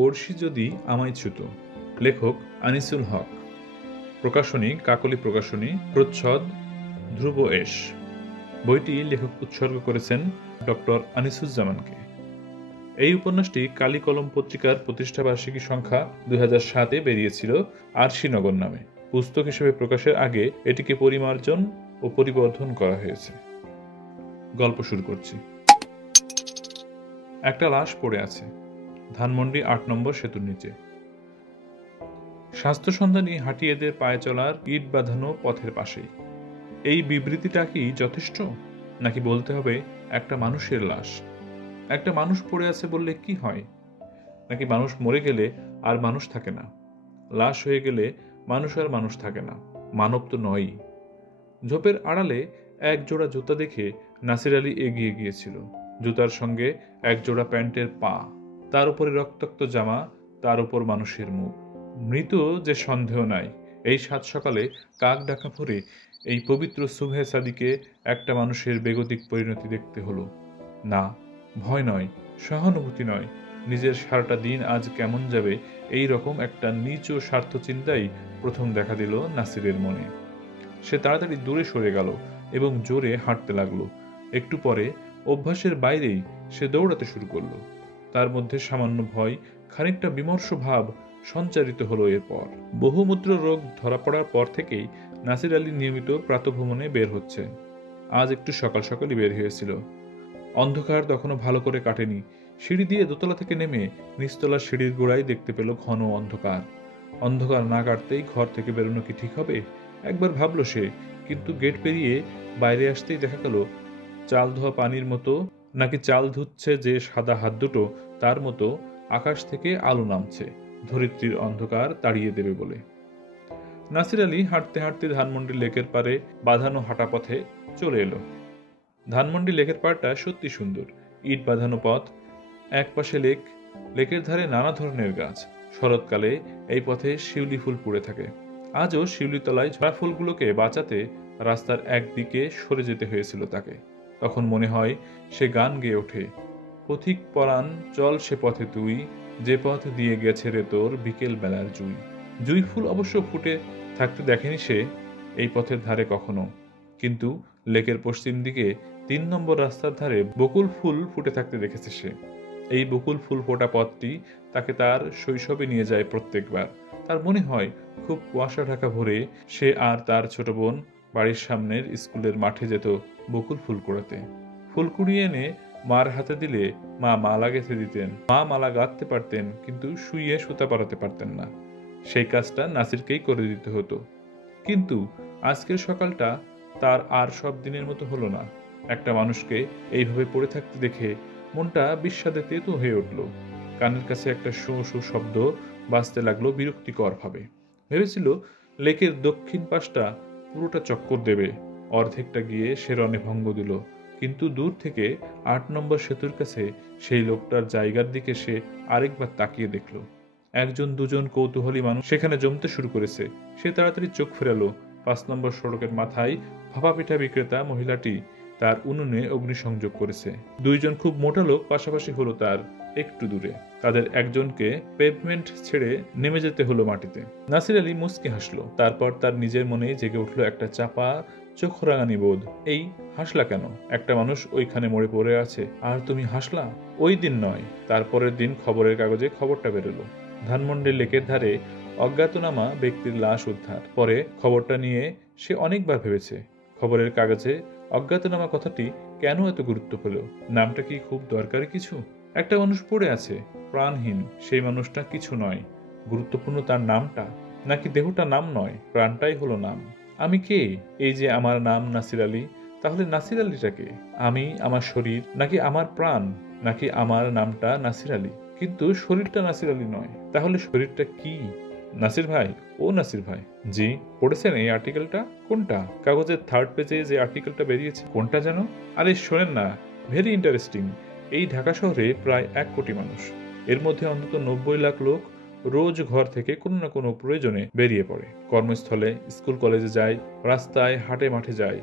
পড়শি যদি আমায় ছুত। লেখক আনিসুল হক। প্রকাশনী কাকলি প্রকাশনী। প্রচ্ছদ ধ্রুব এস। বইটি লেখক উৎসর্গ করেছেন ডক্টর আনিসুজ্জামানকে। এই উপন্যাসটি কালি কলম পত্রিকার প্রতিষ্ঠাবার্ষিকী সংখ্যা 2007-এ বেরিয়েছিল আরশিনগর নামে। পুস্তক হিসেবে প্রকাশের আগে এটিকে পরিমার্জন ও পরিবর্ধন করা হয়েছে। গল্প শুরু করছি। একটা লাশ পড়ে আছে ধানমন্ডি 8 নম্বর সেতুর নিচে। স্বাস্থ্য সন্ধানী হাঁটিয়েদের পায়ে চলার ইট বাঁধানো পথের পাশেই। এই বিবৃতিটা কি যথেষ্ট, নাকি বলতে হবে একটা মানুষের লাশ? একটা মানুষ পড়ে আছে বললে কি হয়? নাকি মানুষ মরে গেলে আর মানুষ থাকে না? লাশ হয়ে গেলে মানুষ আর মানুষ থাকে না? মানব তো নয়ই। ঝোপের আড়ালে এক জোড়া জুতা দেখে নাসির আলী এগিয়ে গিয়েছিল। জুতার সঙ্গে এক জোড়া প্যান্টের পা, তার উপরে রক্তাক্ত জামা, তার উপর মানুষের মুখ। মৃত যে সন্দেহ নাই। এই সাত সকালে কাক ডাকা ভরে এই পবিত্র সুবহে সাদিকে একটা মানুষের বেগতিক পরিণতি দেখতে হলো। না, ভয় নয়, সহানুভূতি নয়, নিজের সারাটা দিন আজ কেমন যাবে এই রকম একটা নীচ স্বার্থ চিন্তাই প্রথম দেখা দিল নাসিরের মনে। সে তাড়াতাড়ি দূরে সরে গেল এবং জোরে হাঁটতে লাগলো। একটু পরে অভ্যাসের বাইরেই সে দৌড়াতে শুরু করলো। তার মধ্যে সামান্য ভয়, খানিকটা বিমর্ষ ভাব সঞ্চারিত হলো। এরপর বহুমূত্র রোগ ধরা পড়ার পর থেকেই নাসির আলী নিয়মিত প্রাতঃভ্রমণে বের হচ্ছে। আজ একটু সকাল সকালই বের হয়েছিল। অন্ধকার তখনও ভালো করে কাটেনি। সিঁড়ি দিয়ে দোতলা থেকে নেমে নিচতলার সিঁড়ির গোড়ায় দেখতে পেল ঘন অন্ধকার। অন্ধকার না কাটতেই ঘর থেকে বেরোনো কি ঠিক হবে? একবার ভাবলো সে, কিন্তু গেট পেরিয়ে বাইরে আসতেই দেখা গেল চাল ধোয়া পানির মতো, নাকি চাল ধুচ্ছে যে সাদা হাত দুটো, তার মতো আকাশ থেকে আলো নামছে, ধরিত্রীর অন্ধকার তাড়িয়ে দেবে বলে। নাসির আলী হাঁটতে হাঁটতে ধানমন্ডি লেকের পারে বাঁধানো হাঁটা পথে চলে এলো। ধানমন্ডি লেকের পাড়টা সত্যি সুন্দর। ইট বাঁধানো পথ, এক পাশে লেক, লেকের ধারে নানা ধরনের গাছ। শরৎকালে এই পথে শিউলি ফুল পুড়ে থাকে। আজও শিউলি তলায় ঝরা ফুলগুলোকে বাঁচাতে রাস্তার একদিকে সরে যেতে হয়েছিল তাকে। তখন মনে হয় সে গান গেয়ে ওঠে, পথিক পরাণ চল সে পথে তুই, যে পথ দিয়ে গেছে রে তোর বিকেল বেলার জুই। জুই ফুল অবশ্য ফুটে থাকতে দেখেনি সে এই পথের ধারে কখনো, কিন্তু লেকের পশ্চিম দিকে 3 নম্বর রাস্তার ধারে বকুল ফুল ফুটে থাকতে দেখেছে সে। এই বকুল ফুল ফোটা পথটি তাকে তার শৈশবে নিয়ে যায় প্রত্যেকবার। তার মনে হয় খুব কুয়াশা ঢাকা ভোরে সে আর তার ছোট বোন বাড়ির সামনের স্কুলের মাঠে যেত বকুল ফুল কুড়াতে। ফুল কুড়িয়ে এনে মার হাতে দিলে মা মালা গেঁথে দিতেন। মা মালা গাঁথতে পারতেন, কিন্তু শুইয়ে সুতা পরাতে পারতেন না। সেই কাজটা নাসিরকেই করে দিতে হতো। কিন্তু আজকের সকালটা তার আর সব দিনের মতো হলো না। একটা মানুষকে এইভাবে পড়ে থাকতে দেখে মনটা বিস্বাদে তেতো হয়ে উঠল। কানের কাছে একটা শো শো শব্দ বাজতে লাগলো বিরক্তিকর ভাবে। ভেবেছিল লেকের দক্ষিণ পাশটা পুরোটা চক্কর দেবে। অর্ধেকটা গিয়ে সে রণে ভঙ্গ দিল, কিন্তু দূর থেকে 8 নম্বর সেতুর কাছে সেই লোকটার জায়গার দিকে সে আরেকবার তাকিয়ে দেখল। একজন দুজন কৌতূহলী মানুষ সেখানে জমতে শুরু করেছে। সে তাড়াতাড়ি চোখ ফেরালো। 5 নম্বর সড়কের মাথায় ভাপা পিঠা বিক্রেতা মহিলাটি তার উনুনে অগ্নিসংযোগ করেছে। 2 জন খুব মোটা লোক পাশাপাশি হলো তার একটু দূরে। তাদের একজনকে পেভমেন্ট ছেড়ে নেমে যেতে হলো মাটিতে। নাসির আলী মুচকি হাসলো। তারপর তার নিজের মনে জেগে উঠলো একটা চাপা চোখরাঙানি বোধ। এই হাসলা কেন? একটা মানুষ ওইখানে মরে পড়ে আছে, আর তুমি হাসলা? ওই দিন নয়, তারপরের দিন খবরের কাগজে খবরটা বেরোলো, ধানমন্ডি লেকের ধারে অজ্ঞাতনামা ব্যক্তির লাশ উদ্ধার। পরে খবরটা নিয়ে সে অনেকবার ভেবেছে, খবরের কাগজে অজ্ঞাতনামা কথাটি কেন এত গুরুত্ব পেল? নামটা কি খুব দরকারি কিছু? একটা মানুষ পড়ে আছে প্রাণহীন, সেই মানুষটা কিছু নয়, গুরুত্বপূর্ণ তার নামটা। নাকি দেহটা নাম নয়, প্রাণটাই হলো নাম। আমি কে? এই যে আমার নাম নাসির আলী, তাহলে নাসির আলীটা কে? আমি, আমার শরীর, নাকি আমার প্রাণ, নাকি আমার নামটা নাসির আলী কিন্তু শরীরটা নাসির আলী নয়? তাহলে শরীরটা কি? নাসির ভাই, ও নাসির ভাই। জি, পড়েছেন এই আর্টিকেলটা? কোনটা? কাগজের 3rd পেজে যে আর্টিকেলটা বেরিয়েছে, কোনটা যেন? আরে শোনেন না, ভেরি ইন্টারেস্টিং। এই ঢাকা শহরে প্রায় 1 কোটি মানুষ। এর মধ্যে অন্তত 90 লাখ লোক রোজ ঘর থেকে কোনো না কোনো প্রয়োজনে বেরিয়ে পড়ে। কর্মস্থলে, স্কুল কলেজে যায়, রাস্তায়, হাটে মাঠে যায়।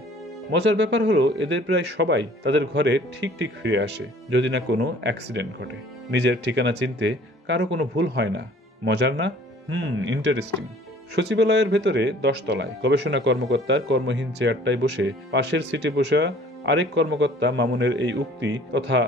মজার ব্যাপার হলো এদের প্রায় সবাই তাদের ঘরে ঠিক ঠিক ফিরে আসে যদি না কোনো অ্যাক্সিডেন্ট ঘটে। নিজের ঠিকানা চিনতে কারো কোনো ভুল হয় না। মজার না? ইন্টারেস্টিং। সচিবালয়ের ভেতরে 10 তলায় গবেষণা কর্মকর্তার কর্মহীন চেয়ারটায় বসে পাশের সিটে বসা আরেক কর্মকর্তা মামুনের এই উক্তি তথা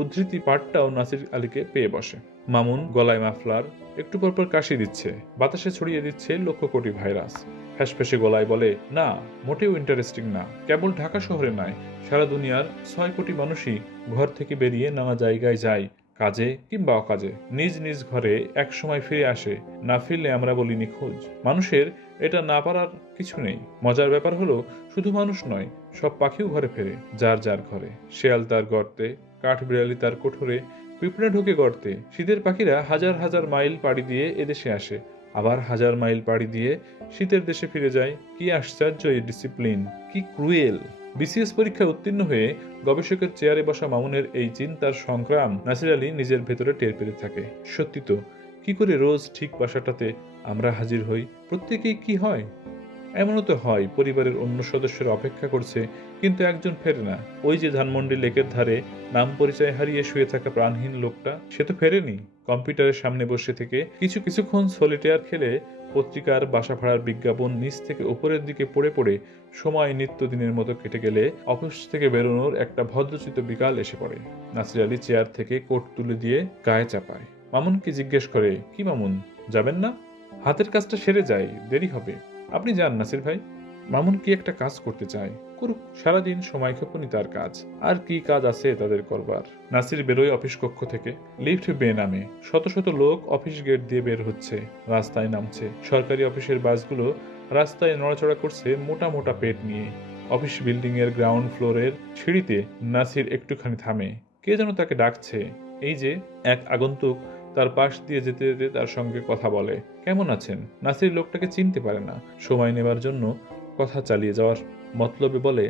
উদ্ধৃতি পাঠটাও নাসির আলীকে পেয়ে বসে। মামুন গলায় মাফলার, একটু পরপর কাশি দিচ্ছে, বাতাসে ছড়িয়ে দিচ্ছে লক্ষ কোটি ভাইরাস। ফ্যাসফ্যাসে গলায় বলে, না, মোটেও ইন্টারেস্টিং না। কেবল ঢাকা শহরে নয়, সারা দুনিয়ার 6 কোটি মানুষই ঘর থেকে বেরিয়ে নানা জায়গায় যায়, কাজে কিংবা অকাজে। নিজ নিজ ঘরে এক সময় ফিরে আসে, না ফিরলে আমরা বলি নিখোঁজ। মানুষের এটা না পারার কিছু নেই। মজার ব্যাপার হলো শুধু মানুষ নয়, সব পাখিও ঘরে ফেরে, যার যার ঘরে। শেয়াল তার গর্তে, কাঠবিড়ালি তার কোঠরে, পিঁপড়া ঢুকে গর্তে। শীতের পাখিরা হাজার হাজার মাইল পাড়ি দিয়ে এদেশে আসে, আবার হাজার মাইল পাড়ি দিয়ে শীতের দেশে ফিরে যায়। কি আশ্চর্য এই ডিসিপ্লিন, কি ক্রুয়েল! বিসিএস পরীক্ষায় উত্তীর্ণ হয়ে গবেষকের চেয়ারে বসা মামুনের এই চিন্তার সংগ্রাম নাসির আলী নিজের ভেতরে টের পেতে থাকে। সত্যি তো, কি করে রোজ ঠিক বাসাটাতে আমরা হাজির হই? প্রত্যেকেই কি হয়? এমনও তো হয় পরিবারের অন্য সদস্যরা অপেক্ষা করছে, কিন্তু একজন ফেরে না। ওই যে ধানমন্ডি লেকের ধারে নাম পরিচয় হারিয়ে শুয়ে থাকা প্রাণহীন লোকটা, সে তো ফেরেনি। কম্পিউটারের সামনে বসে থেকে কিছুক্ষণ সলিটেয়ার খেলে পত্রিকার বাসা ভাড়ার বিজ্ঞাপন নিচ থেকে উপরের দিকে পড়ে পড়ে সময় নিত্যদিনের মতো কেটে গেলে অফিস থেকে বেরোনোর একটা ভদ্রচিত বিকাল এসে পড়ে। নাসির আলী চেয়ার থেকে কোট তুলে দিয়ে গায়ে চাপায়। মামুনকে জিজ্ঞেস করে, কি মামুন, যাবেন না? হাতের কাজটা সেরে যায়, দেরি হবে। আপনি যান নাসির ভাই। মামুন কি একটা কাজ করতে চায়, করুক। সারাদিন সময় ক্ষেপণই তার কাজ, আর কি কাজ আছে তাদের করবার। নাসির বেরোয় অফিস কক্ষ থেকে, লিফট বেয়ে নামে। শত শত লোক অফিস গেট দিয়ে বের হচ্ছে, রাস্তায় নামছে। সরকারি অফিসের বাসগুলো রাস্তায় নড়াচড়া করছে মোটা মোটা পেট নিয়ে। অফিস বিল্ডিং এর গ্রাউন্ড ফ্লোরের সিঁড়িতে নাসির একটুখানি থামে। কে যেন তাকে ডাকছে। এই যে এক আগন্তুক তার পাশ দিয়ে যেতে যেতে তার সঙ্গে কথা বলে, কেমন আছেন? নাসির লোকটাকে চিনতে পারে না। সময় নেবার জন্য কথা চালিয়ে যাওয়ার মতলবে বলে,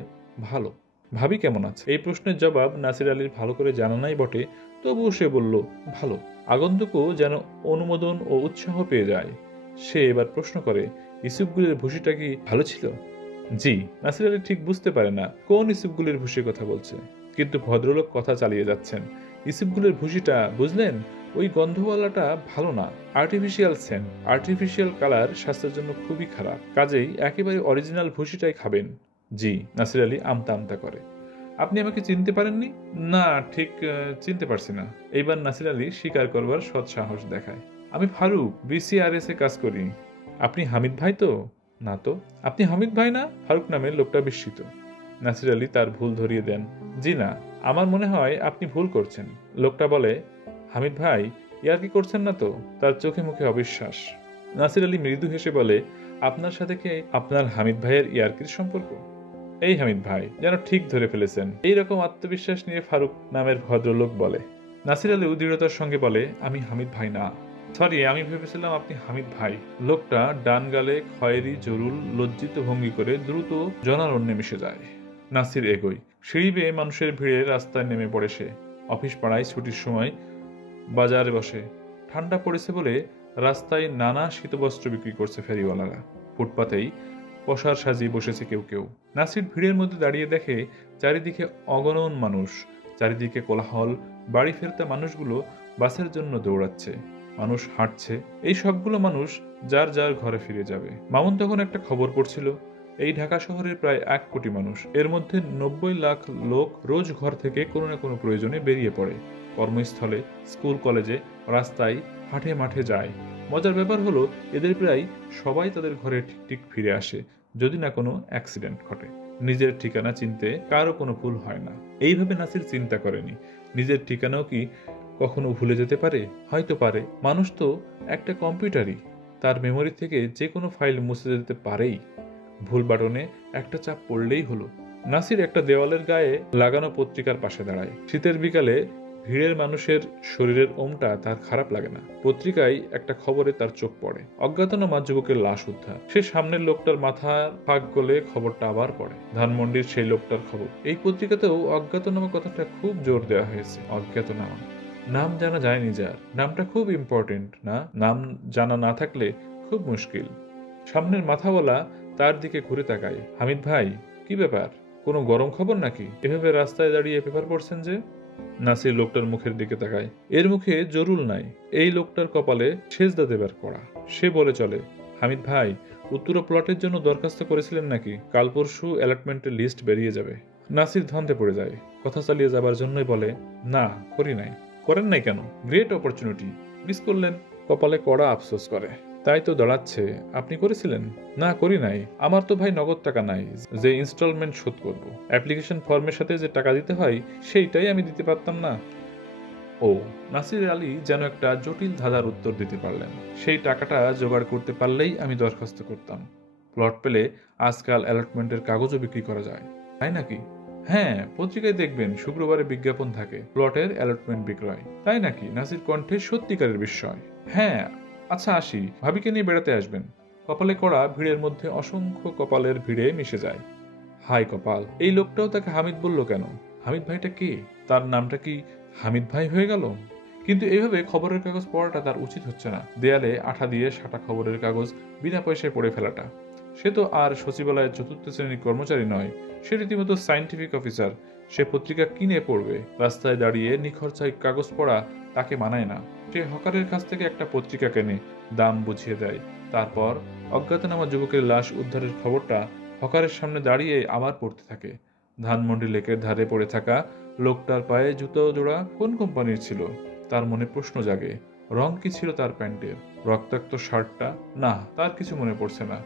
ভালো। ভাবি কেমন আছে? এই প্রশ্নের জবাব নাসির আলীর ভালো করে জানা নাই বটে, তবুও সে বলল, ভালো। আগন্তুকও যেন অনুমোদন ও উৎসাহ পেয়ে যায়। সে এবার প্রশ্ন করে, ইসুফগুলির ভুসিটা কি ভালো ছিল? জি। নাসির আলী ঠিক বুঝতে পারে না কোন ইসুফগুলির ভুসির কথা বলছে, কিন্তু ভদ্রলোক কথা চালিয়ে যাচ্ছেন। ইসুফগুলির ভুসিটা বুঝলেন, ওই গন্ধওয়ালাটা ভালো না। আর্টিফিশিয়াল সেন্ট, আর্টিফিশিয়াল কালার স্বাস্থ্যের জন্য খুবই খারাপ। কাজেই একেবারে অরিজিনাল ভুসিটাই খাবেন। জি। নাসির আলী আমতা আমতা করে। আপনি আমাকে চিনতে পারেননি? না, ঠিক চিনতে পারছি না। এইবার নাসির আলী স্বীকার করবার সৎ সাহস দেখায়। আমি ফারুক, বিসিআরএস এ কাজ করি। আপনি হামিদ ভাই তো? না তো। আপনি হামিদ ভাই না? ফারুক নামের লোকটা বিস্মিত। নাসির আলী তার ভুল ধরিয়ে দেন। জি না, আমার মনে হয় আপনি ভুল করছেন। লোকটা বলে, হামিদ ভাই ইয়ার্কি করছেন না তো? তার চোখে মুখে অবিশ্বাস। নাসির আলী মৃদু হেসে বলে, আপনার সাথে কি আপনার হামিদ ভাইয়ের ইয়ার্কির সম্পর্ক? এই হামিদ ভাই, যেন ঠিক ধরে ফেলেছেন। এইরকম আত্মবিশ্বাস নিয়ে ফারুক নামের ভদ্রলোক বলে। নাসির আলী দৃঢ়তার সঙ্গে বলে, আমি হামিদ ভাই না। সরি, আমি ভেবেছিলাম আপনি হামিদ ভাই। লোকটা ডান গালে খয়েরি জরুল লজ্জিত ভঙ্গি করে দ্রুত জনারণ্যে মিশে যায়। নাসির এগোয়। সিঁড়ি বেয়ে মানুষের ভিড়ে রাস্তায় নেমে পড়ে সে। অফিস পাড়ায় ছুটির সময় বাজারে বসে। ঠান্ডা পড়েছে বলে রাস্তায় নানা শীতবস্ত্র বিক্রি করছে ফেরিওয়ালারা। ফুটপাতেই পসার সাজিয়ে বসেছে কেউ কেউ। নাসির ভিড়ের মধ্যে দাঁড়িয়ে দেখে চারিদিকে অগণন মানুষ, চারিদিকে কোলাহল। বাড়ি ফেরতা মানুষগুলো বাসের জন্য দৌড়াচ্ছে, মানুষ হাঁটছে। এই সবগুলো মানুষ যার যার ঘরে ফিরে যাবে। মামুন তখন একটা খবর পড়ছিল, এই ঢাকা শহরের প্রায় 1 কোটি মানুষ, এর মধ্যে 90 লাখ লোক রোজ ঘর থেকে কোনো না কোনো প্রয়োজনে বেরিয়ে পড়ে। কর্মস্থলে, স্কুল কলেজে, রাস্তায়, হাটে মাঠে যায়। মজার ব্যাপার হলো এদের প্রায় সবাই তাদের ঘরে ঠিক ঠিক ফিরে আসে যদি না কোনো অ্যাক্সিডেন্ট ঘটে। নিজের ঠিকানা চিনতে কারো কোনো ভুল হয় না। এইভাবে নাসির চিন্তা করেনি, নিজের ঠিকানাও কি কখনো ভুলে যেতে পারে? হয়তো পারে। মানুষ তো একটা কম্পিউটারই, তার মেমোরি থেকে যে কোনো ফাইল মুছে যেতে পারেই। ভুল বাটনে একটা চাপ পড়লেই হলো। নাসির একটা দেওয়ালের গায়ে লাগানো পত্রিকার পাশে দাঁড়ায়। শীতের বিকালে ভিড়ের মানুষের শরীরের ওমটা তার খারাপ লাগে না। পত্রিকায় একটা খবরে তার চোখ পড়ে, অজ্ঞাতনামা যুবকের লাশ উদ্ধার। সে সামনের লোকটার মাথার ফাঁক গলে খবরটা আবার পড়ে, ধানমন্ডির সেই লোকটার খবর। এই পত্রিকাতেও অজ্ঞাতনামা কথাটা খুব জোর দেওয়া হয়েছে। অজ্ঞাতনামা, নাম জানা যায়নি যার। নামটা খুব ইম্পর্টেন্ট না? নাম জানা না থাকলে খুব মুশকিল। সামনের মাথাওয়ালা তার দিকে ঘুরে তাকায়। হামিদ ভাই, কি ব্যাপার? কোনো গরম খবর নাকি এভাবে রাস্তায় দাঁড়িয়ে পেপার পড়ছেন যে? নাসির লোকটার মুখের দিকে তাকায়। এর মুখে জরুল নাই। এই লোকটার কপালে সেজদা দেবার করা। সে বলে চলে, হামিদ ভাই, উত্তরা প্লটের জন্য দরখাস্ত করেছিলেন নাকি? কাল পরশু অ্যালটমেন্টের লিস্ট বেরিয়ে যাবে। নাসির ধন্দে পড়ে যায়। কথা চালিয়ে যাবার জন্যই বলে, না, করি নাই। করেন নাই কেন? গ্রেট অপরচুনিটি মিস করলেন। কপালে কড়া আফসোস করে। তাই তো দাঁড়াচ্ছে, আপনি করেছিলেন? না, করি নাই। আমার তো ভাই নগদ টাকা নাই যে ইনস্টলমেন্ট শোধ করব। অ্যাপ্লিকেশন ফর্মের সাথে যে টাকা দিতে হয় সেইটাই আমি দিতে পারতাম না। ও, নাসির আলী যেন একটা জটিল ধাঁধার উত্তর দিতে পারলেন। সেই টাকাটা জোগাড় করতে পারলেই আমি দরখাস্ত করতাম। প্লট পেলে আজকাল অ্যালটমেন্টের কাগজও বিক্রি করা যায়, তাই নাকি? হ্যাঁ, পত্রিকায় দেখবেন শুক্রবারে বিজ্ঞাপন থাকে প্লটের অ্যালটমেন্ট বিক্রয়। তাই নাকি? নাসির কণ্ঠে সত্যিকারের বিস্ময়। হ্যাঁ, আচ্ছা আসি, ভাবিকে নিয়ে বেড়াতে আসবেন। কপালে কড়া ভিড়ের মধ্যে অসংখ্য কপালের ভিড়ে মিশে যায়। হাই কপাল, এই লোকটাও তাকে হামিদ বলল কেন? হামিদ ভাইটা কে? তার নামটা কি হামিদ ভাই হয়ে গেল? কিন্তু এইভাবে খবরের কাগজ পড়াটা তার উচিত হচ্ছে না। দেয়ালে আঠা দিয়ে সাটা খবরের কাগজ বিনা পয়সায় পড়ে ফেলাটা। সে তো আর সচিবালয়ের চতুর্থ শ্রেণীর কর্মচারী নয়, সে রীতিমতো সায়েন্টিফিক অফিসার। সে পত্রিকা কিনে পড়বে। রাস্তায় দাঁড়িয়ে নিখরচায় কাগজ পড়া তাকে মানায় না। সে হকারের কাছ থেকে একটা পত্রিকা কেনে, দাম বুঝিয়ে দেয়। তারপর অজ্ঞাতনামা যুবকের লাশ উদ্ধারের খবরটা হকারের সামনে দাঁড়িয়ে আবার পড়তে থাকে। ধানমন্ডি লেকের ধারে পড়ে থাকা লোকটার পায়ে জুতো জোড়া কোন কোম্পানির ছিল? তার মনে প্রশ্ন জাগে। রং কি ছিল তার প্যান্টের? রক্তাক্ত শার্টটা? না, তার কিছু মনে পড়ছে না।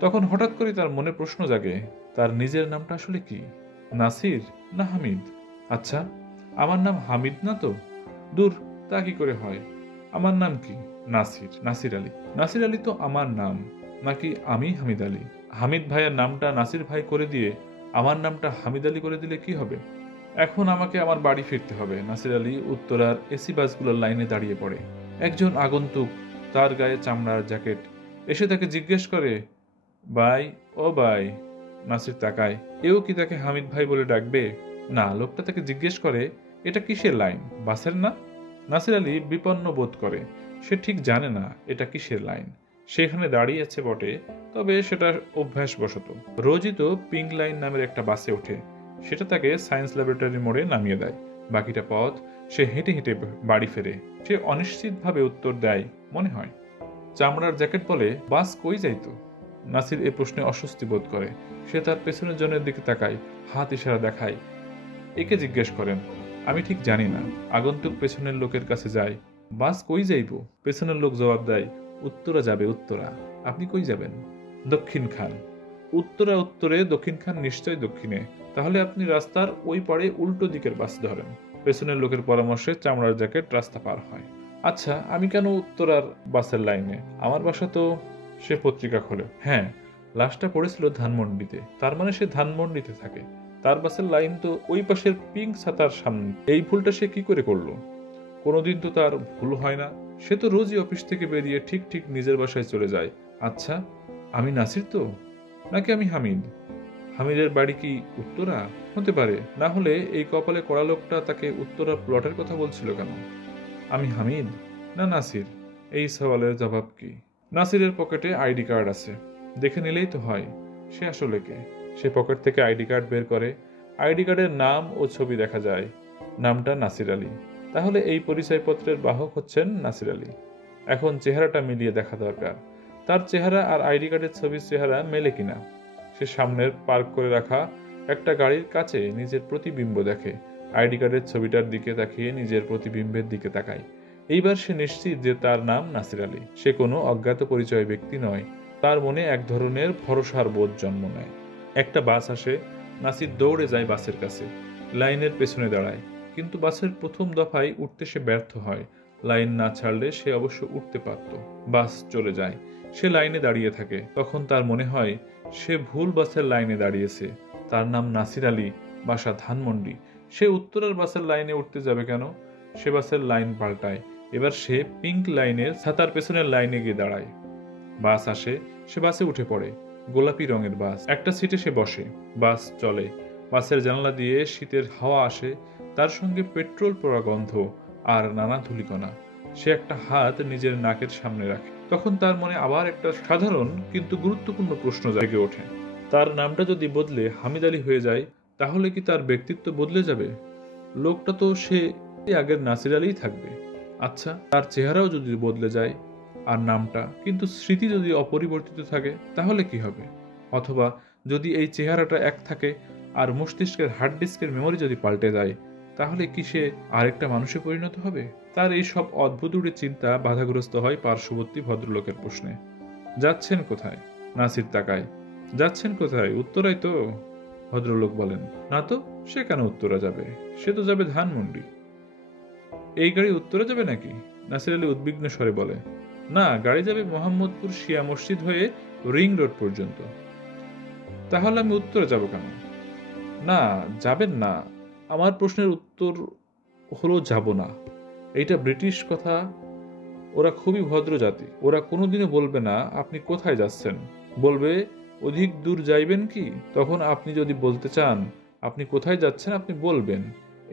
তখন হঠাৎ করে তার মনে প্রশ্ন জাগে, তার নিজের নামটা আসলে কি? নাসির না হামিদ? আচ্ছা, আমার নাম হামিদ না তো? দূর, তা কি করে হয়? আমার নাম কি? নাসির, নাসির আলী। নাসির আলী তো আমার নাম, নাকি আমি হামিদ আলী? হামিদ ভাইয়ের নামটা নাসির ভাই করে দিয়ে আমার নামটা হামিদ আলী করে দিলে কি হবে? এখন আমাকে আমার বাড়ি ফিরতে হবে। নাসির আলী উত্তরার এসি বাসগুলোর লাইনে দাঁড়িয়ে পড়ে। একজন আগন্তুক, তার গায়ে চামড়ার জ্যাকেট, এসে তাকে জিজ্ঞেস করে, ভাই, ও ভাই। নাসির তাকায়। এও কি তাকে হামিদ ভাই বলে ডাকবে? না, লোকটা তাকে জিজ্ঞেস করে, এটা কিসের লাইন? বাসের না? নাসির আলী বিপন্ন বোধ করে। সে ঠিক জানে না এটা কিসের লাইন। সেখানে দাঁড়িয়ে আছে বটে, তবে সেটা অভ্যাসবশত। রোজই তো পিঙ্ক লাইন নামের একটা বাসে ওঠে। সেটা তাকে সায়েন্স ল্যাবরেটরি মোড়ে নামিয়ে দেয়। বাকিটা পথ সে হেঁটে হেঁটে বাড়ি ফেরে। সে অনিশ্চিতভাবে উত্তর দেয়, মনে হয়। চামড়ার জ্যাকেট বলে, বাস কই যাইতো? নাসির এ প্রশ্নে অস্বস্তি বোধ করে। সে তার পেছনের জনের দিকে তাকায়, হাত ইশারা দেখায়। একে জিজ্ঞেস করেন, আমি ঠিক জানি না। আগন্তুক পেছনের লোকের কাছে যায়, বাস কই যাইব? পেছনের লোক জবাব দেয়, উত্তরা যাবে, উত্তরা। আপনি কই যাবেন? দক্ষিণ খান। উত্তরা উত্তরে, দক্ষিণ খান নিশ্চয় দক্ষিণে। তাহলে আপনি রাস্তার ওই পারে উল্টো দিকের বাস ধরেন। পেছনের লোকের পরামর্শে চামড়ার জ্যাকেট রাস্তা পার হয়। আচ্ছা, আমি কেন উত্তরার বাসের লাইনে? আমার বাসা তো। সে পত্রিকা খোলে। হ্যাঁ, লাশটা পড়েছিল ধানমন্ডিতে। তার মানে সে ধানমন্ডিতে থাকে। তার বাসের লাইন তো ওই পাশের পিঙ্ক ছাতার সামনে। এই ভুলটা সে কি করে করলো? কোনোদিন তো তার ভুল হয় না। সে তো রোজই অফিস থেকে বেরিয়ে ঠিক ঠিক নিজের বাসায় চলে যায়। আচ্ছা, আমি নাসির তো, নাকি আমি হামিদ? হামিদের বাড়ি কি উত্তরা? হতে পারে। না হলে এই কপালে কড়া লোকটা তাকে উত্তরা প্লটের কথা বলছিল কেন? আমি হামিদ না নাসির? এই সওয়ালের জবাব কি? নাসিরের পকেটে আইডি কার্ড আছে, দেখে নিলেই তো হয় সে আসলে কে। সে পকেট থেকে আইডি কার্ড বের করে। আইডি কার্ডের নাম ও ছবি দেখা যায়। নামটা নাসির আলী। তাহলে এই পরিচয়পত্রের বাহক হচ্ছেন নাসির আলী। এখন চেহারাটা মিলিয়ে দেখা দরকার। তার চেহারা আর আইডি কার্ডের ছবির চেহারা মেলে কিনা। সে সামনের পার্ক করে রাখা একটা গাড়ির কাছে নিজের প্রতিবিম্ব দেখে। আইডি কার্ডের ছবিটার দিকে তাকিয়ে নিজের প্রতিবিম্বের দিকে তাকায়। এইবার সে নিশ্চিত যে তার নাম নাসির আলী। সে কোনো অজ্ঞাত পরিচয় ব্যক্তি নয়। তার মনে এক ধরনের ভরসার বোধ জন্ম নেয়। একটা বাস আসে। নাসির দৌড়ে যায় বাসের কাছে। লাইনের পেছনে দাঁড়ায়। কিন্তু বাসের প্রথম দফায় উঠতে সে ব্যর্থ হয়। লাইন না ছাড়লে সে অবশ্য উঠতে পারত। বাস চলে যায়। সে লাইনে দাঁড়িয়ে থাকে। তখন তার মনে হয় সে ভুল বাসের লাইনে দাঁড়িয়েছে। তার নাম নাসির আলী, বাসা ধানমন্ডি। সে উত্তরের বাসের লাইনে উঠতে যাবে কেন? সে বাসের লাইন পাল্টায়। এবার সে পিঙ্ক লাইনের ছাতার পেছনের লাইনে গিয়ে দাঁড়ায়। বাস আসে। সে বাসে উঠে পড়ে। গোলাপি রঙের বাস। একটা সিটে সে বসে। বাস চলে। বাসের জানালা দিয়ে শীতের হাওয়া আসে, তার সঙ্গে পেট্রোল পোড়া গন্ধ আর নানা ধূলিকণা। সে একটা হাত নিজের নাকের সামনে রাখে। তখন তার মনে আবার একটা সাধারণ কিন্তু গুরুত্বপূর্ণ প্রশ্ন জেগে ওঠে। তার নামটা যদি বদলে হামিদ আলী হয়ে যায়, তাহলে কি তার ব্যক্তিত্ব বদলে যাবে? লোকটা তো সে আগের নাসির আলীই থাকবে। আচ্ছা, তার চেহারাও যদি বদলে যায় আর নামটা, কিন্তু স্মৃতি যদি অপরিবর্তিত থাকে তাহলে কি হবে? অথবা যদি এই চেহারাটা এক থাকে আর মস্তিষ্কের হার্ড ডিস্কের মেমোরি যদি পাল্টে যায়, তাহলে কি সে আরেকটা মানুষে পরিণত হবে? তার এই সব অদ্ভুত চিন্তা বাধাগ্রস্ত হয় পার্শ্ববর্তী ভদ্রলোকের প্রশ্নে। যাচ্ছেন কোথায়? নাসির তাকায়। যাচ্ছেন কোথায়? উত্তরায় তো। ভদ্রলোক বলেন, না তো, সে কেন উত্তরা যাবে? সে তো যাবে ধানমন্ডি। এই গাড়ি উত্তরে যাবে নাকি? নাসির আলী উদ্বিগ্ন স্বরে বলে, না, গাড়ি যাবে মোহাম্মদপুর শিয়া মসজিদ হয়ে রিং রোড পর্যন্ত। তাহলে আমি উত্তরে যাব কেন? না, যাবেন না। আমার প্রশ্নের উত্তর হলো যাব না। এইটা ব্রিটিশ কথা। ওরা খুবই ভদ্র জাতি। ওরা কোনোদিনও বলবে না আপনি কোথায় যাচ্ছেন। বলবে অধিক দূর যাইবেন কি? তখন আপনি যদি বলতে চান আপনি কোথায় যাচ্ছেন, আপনি বলবেন।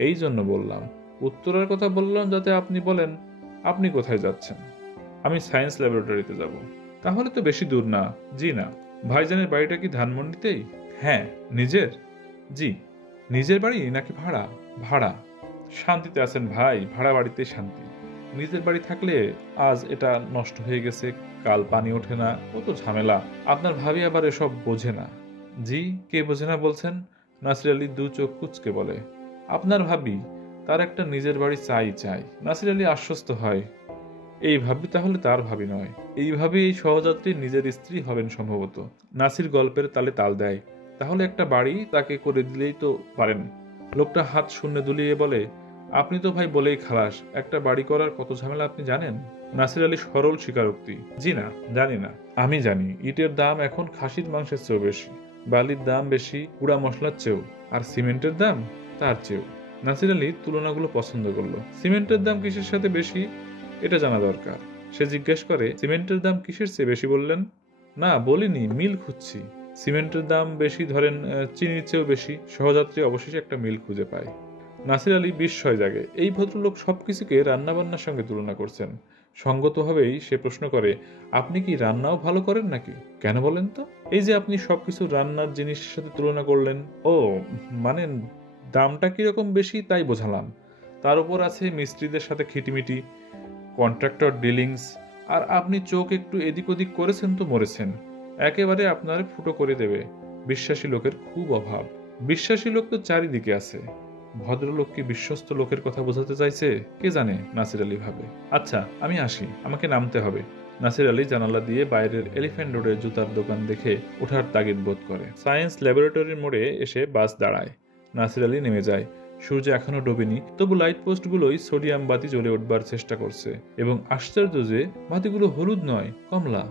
এই জন্য বললাম। উত্তরের কথা বললাম যাতে আপনি বলেন আপনি কোথায় যাচ্ছেন। আমি সায়েন্স ল্যাবরেটরিতে যাব। তাহলে তো বেশি দূর না। জি না। ভাইজানের বাড়িটা কি ধানমন্ডিতেই? হ্যাঁ। নিজের? জি। নিজের বাড়ি নাকি ভাড়া? ভাড়া। শান্তিতে আছেন ভাই, ভাড়া বাড়িতে শান্তি। নিজের বাড়ি থাকলে আজ এটা নষ্ট হয়ে গেছে, কাল পানি ওঠে না, কত ঝামেলা। আপনার ভাবি আবার এসব বোঝে না। জি, কে বোঝে না বলছেন? নাসির আলী দু চোখ কুঁচকে বলে, আপনার ভাবি। তার একটা নিজের বাড়ি চাই। নাসির আলী আশ্বস্ত হয়, এই ভাবি তাহলে তার ভাবি নয়। এইভাবে এই সহযাত্রী নিজের স্ত্রী হবেন সম্ভবত। নাসির গল্পের তালে তাল দেয়, তাহলে একটা বাড়ি তাকে করে দিলেই তো পারেন। লোকটা হাত শূন্য দুলিয়ে বলে, আপনি তো ভাই বলেই খালাস, একটা বাড়ি করার কত ঝামেলা আপনি জানেন? নাসির আলী সরল স্বীকারোক্তি, জি না, জানি না। আমি জানি ইটের দাম এখন খাসির মাংসের চেয়েও বেশি, বালির দাম বেশি গুঁড়া মশলার চেয়েও, আর সিমেন্টের দাম তার চেয়েও। নাসির আলী তুলনাগুলো পছন্দ করলো। সিমেন্টের দাম কিসের সাথে বেশি এটা জানা দরকার। সে জিজ্ঞেস করে, সিমেন্টের দাম কিসের চেয়ে বেশি বললেন? না, বলিনি, মিল খুঁজছি। সিমেন্টের দাম বেশি ধরেন চিনির চেয়েও বেশি। সহযাত্রী অবশেষে একটা মিল খুঁজে পায়। নাসির আলী বিস্ময় জাগে, এই ভদ্রলোক সবকিছুকে রান্নাবান্নার সঙ্গে তুলনা করছেন। সঙ্গতভাবেই সে প্রশ্ন করে, আপনি কি রান্নাও ভালো করেন নাকি? কেন বলেন তো? এই যে আপনি সবকিছু রান্নার জিনিসের সাথে তুলনা করলেন। ও, মানে দামটা কিরকম বেশি তাই বোঝালাম। তার উপর আছে মিস্ত্রিদের সাথে খিটিমিটি, কন্ট্রাক্টর ডিলিংস, আর আপনি চোখ একটু এদিক ওদিক করেছেন তো মরেছেন। একেবারে আপনার ফুটো করে দেবে। বিশ্বাসী লোকের খুব অভাব। বিশ্বাসী লোক তো চারিদিকে আছে। ভদ্রলোক কি বিশ্বস্ত লোকের কথা বোঝাতে চাইছে কে জানে, নাসির আলী ভাবে। আচ্ছা, আমি আসি, আমাকে নামতে হবে। নাসির আলী জানালা দিয়ে বাইরের এলিফ্যান্ট রোডের জুতার দোকান দেখে ওঠার তাগিদ বোধ করে। সায়েন্স ল্যাবরেটরির মোড়ে এসে বাস দাঁড়ায়। নাসির আলী নেমে যায়। সূর্য এখনো ডোবেনি, তবু লাইট পোস্টগুলোই সোডিয়াম বাতি জ্বলে উঠবার চেষ্টা করছে, এবং আশ্চর্য যে বাতিগুলো হলুদ নয়, কমলা।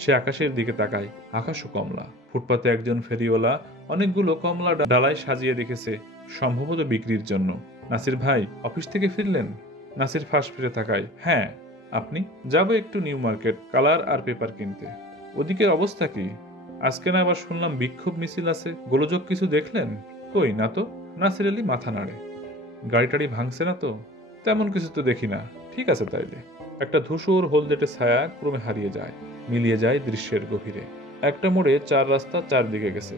সে আকাশের দিকে তাকায়, আকাশও কমলা। ফুটপাতে একজন ফেরিওয়ালা অনেকগুলো কমলা ডালায় সাজিয়ে রেখেছে, সম্ভবত বিক্রির জন্য। নাসির ভাই অফিস থেকে ফিরলেন? নাসির ফাঁস ফিরে তাকায়, হ্যাঁ। আপনি? যাব একটু নিউ মার্কেট, কালার আর পেপার কিনতে। ওদিকের অবস্থা কি? আজকে না আবার শুনলাম বিক্ষোভ মিছিল আছে, গোলযোগ কিছু দেখলেন? কই না তো। নাসির আলী মাথা নাড়ে, গাড়ি টাড়ি ভাঙছে না তো? তেমন কিছু তো দেখি না। ঠিক আছে তাইলে। একটা ধূসর হলদেটে ছায়া ক্রমে হারিয়ে যায়, মিলিয়ে যায় দৃশ্যের গভীরে। একটা মোড়ে চার রাস্তা চারদিকে গেছে।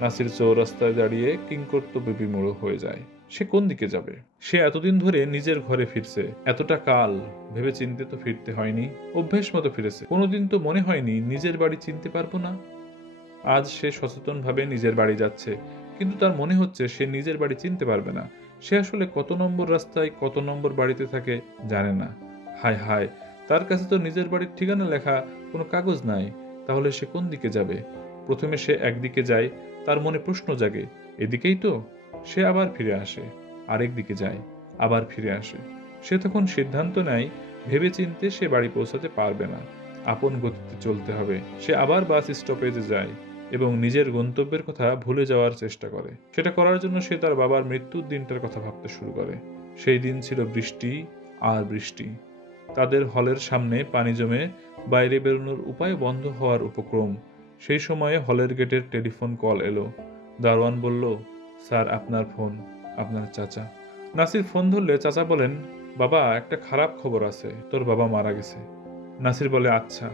নাসির চৌরাস্তায় দাঁড়িয়ে কিংকর্তব্য বিমূঢ় হয়ে যায়। সে কোন দিকে যাবে? সে এতদিন ধরে নিজের ঘরে ফিরছে, এতটা কাল ভেবে চিনতে তো ফিরতে হয়নি, অভ্যেস মতো ফিরেছে। কোনোদিন তো মনে হয়নি নিজের বাড়ি চিনতে পারবো না। আজ সে সচেতনভাবে নিজের বাড়ি যাচ্ছে, কিন্তু তার মনে হচ্ছে সে নিজের বাড়ি চিনতে পারবে না। সে আসলে কত নম্বর রাস্তায় কত নম্বর বাড়িতে থাকে জানে না। হায় হায়, তার কাছে তো নিজের বাড়ির ঠিকানা লেখা কোনো কাগজ নাই। তাহলে সে কোন দিকে যাবে? প্রথমে সে একদিকে যায়, তার মনে প্রশ্ন জাগে, এদিকেই তো। সে আবার ফিরে আসে, আরেক দিকে যায়, আবার ফিরে আসে। সে তখন সিদ্ধান্ত নেয় ভেবে চিনতে সে বাড়ি পৌঁছাতে পারবে না, আপন গতিতে চলতে হবে। সে আবার বাস স্টপেজে যায় এবং নিজের গন্তব্যের কথা ভুলে যাওয়ার চেষ্টা করে। সেটা করার জন্য সে তার বাবার মৃত্যুর দিনটার কথা ভাবতে শুরু করে। সেই দিন ছিল বৃষ্টি আর বৃষ্টি। তাদের হলের সামনে পানি জমে বাইরে বেরোনোর উপায় বন্ধ হওয়ার উপক্রম। সেই সময়ে হলের গেটের টেলিফোন কল এলো। দারোয়ান বলল, স্যার আপনার ফোন, আপনার চাচা। নাসির ফোন ধরলে চাচা বলেন, বাবা একটা খারাপ খবর আছে, তোর বাবা মারা গেছে। নাসির বলে, আচ্ছা।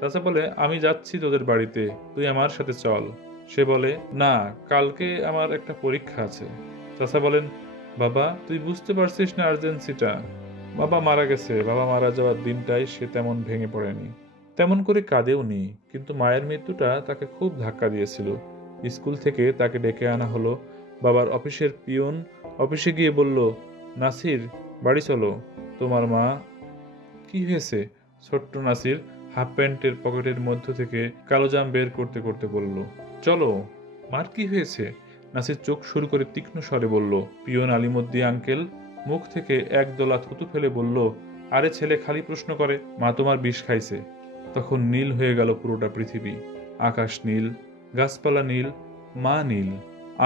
চাচা বলে, আমি যাচ্ছি তোদের বাড়িতে, তুই আমার সাথে চল। সে বলে, না, কালকে আমার একটা পরীক্ষা আছে। চাচা বলেন, বাবা তুই বুঝতে পারছিস না আর্জেন্সিটা? বাবা মারা গেছে। বাবা মারা যাওয়ার দিনটাই সে তেমন ভেঙে পড়েনি, তেমন করে কাঁদেও নি, কিন্তু মায়ের মৃত্যুটা তাকে খুব ধাক্কা দিয়েছিল। স্কুল থেকে তাকে ডেকে আনা হলো। বাবার অফিসের পিয়ন অফিসে গিয়ে বলল, নাসির বাড়ি চলো, তোমার মা। কি হয়েছে? ছোট্ট নাসির হাফ প্যান্টের পকেটের মধ্য থেকে কালো জাম বের করতে করতে বলল, চলো। মার কি হয়েছে? নাসির চোখ শুরু করে তীক্ষ্ণ স্বরে বলল। পিয়ন আলিমুদ্দি আঙ্কেল মুখ থেকে একদলা থুতু ফেলে বলল, আরে ছেলে খালি প্রশ্ন করে, মা তোমার বিষ খাইছে। তখন নীল হয়ে গেল পুরোটা পৃথিবী। আকাশ নীল, গাছপালা নীল, মা নীল,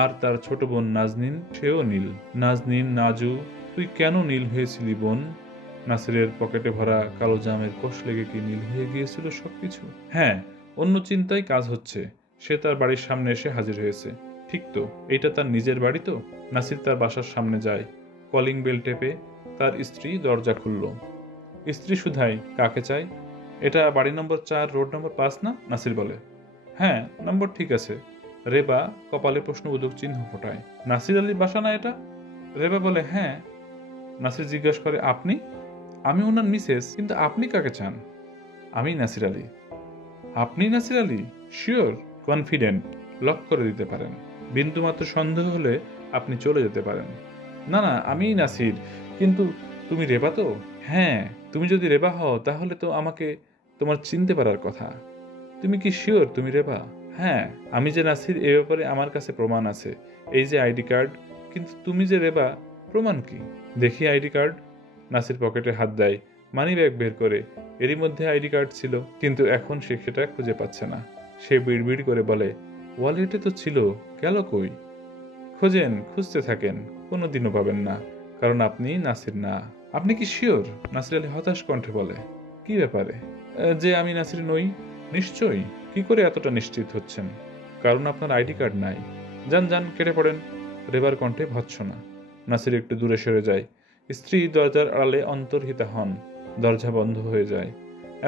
আর তার ছোট বোন নাজনীন, সেও নীল। নাজনীন, নাজু, তুই কেন নীল হয়েছিলি বোন? নাসিরের পকেটে ভরা কালো জামের কোষ লেগে কি নীল হয়ে গিয়েছিল সবকিছু? হ্যাঁ, অন্য চিন্তায় কাজ হচ্ছে। সে তার বাড়ির সামনে এসে হাজির হয়েছে। ঠিক তো, এটা তার নিজের বাড়ি তো। নাসির তার বাসার সামনে যায়। কলিং বেল টেপে তার স্ত্রী দরজা খুলল। স্ত্রী শুধায়, কাকে চাই? এটা বাড়ি নম্বর 4, রোড নম্বর 5 না? নাসির বলে, হ্যাঁ, নম্বর ঠিক আছে। রেবা কপালে প্রশ্নবোধক চিহ্ন ফোটায়। নাসির আলীর বাসা না এটা? রেবা বলে, হ্যাঁ। নাসির জিজ্ঞাসা করে, আপনি? আমি ওনার মিসেস, কিন্তু আপনি কাকে চান? আমি নাসির আলী। আপনি Nasir Ali? Sure? Confident? Lock করে দিতে পারেন। বিন্দুমাত্র সন্দেহ হলে আপনি চলে যেতে পারেন। না না, আমি নাসির। কিন্তু তুমি রেবা তো? হ্যাঁ। তুমি যদি রেবা হও তাহলে তো আমাকে তোমার চিনতে পারার কথা। তুমি কি শিওর তুমি রেবা? হ্যাঁ, আমি যে নাসির এ ব্যাপারে আমার কাছে প্রমাণ আছে। এই যে আইডি কার্ড। কিন্তু তুমি যে রেবা, প্রমাণ কি? দেখি আইডি কার্ড। নাসির পকেটে হাত দেয়, মানি ব্যাগ বের করে। এরই মধ্যে আইডি কার্ড ছিল, কিন্তু এখন সে সেটা খুঁজে পাচ্ছে না। সে বিড়বিড় করে বলে, ওয়ালেটে তো ছিল, গেল কই? খোঁজেন, খুঁজতে থাকেন, কোনোদিনও পাবেন না, কারণ আপনি নাসির না। আপনি কি শিওর? নাসির আলী হতাশ কণ্ঠে বলে। কি ব্যাপারে? যে আমি নাসির নই। নিশ্চয়ই। কি করে এতটা নিশ্চিত হচ্ছেন? কারণ আপনার আইডি কার্ড নাই। যান যান, কেটে পড়েন। রেবার কণ্ঠে ভৎসনা। নাসির একটু দূরে সরে যায়। স্ত্রী দরজার আড়ালে অন্তর্হিতা হন। দরজা বন্ধ হয়ে যায়।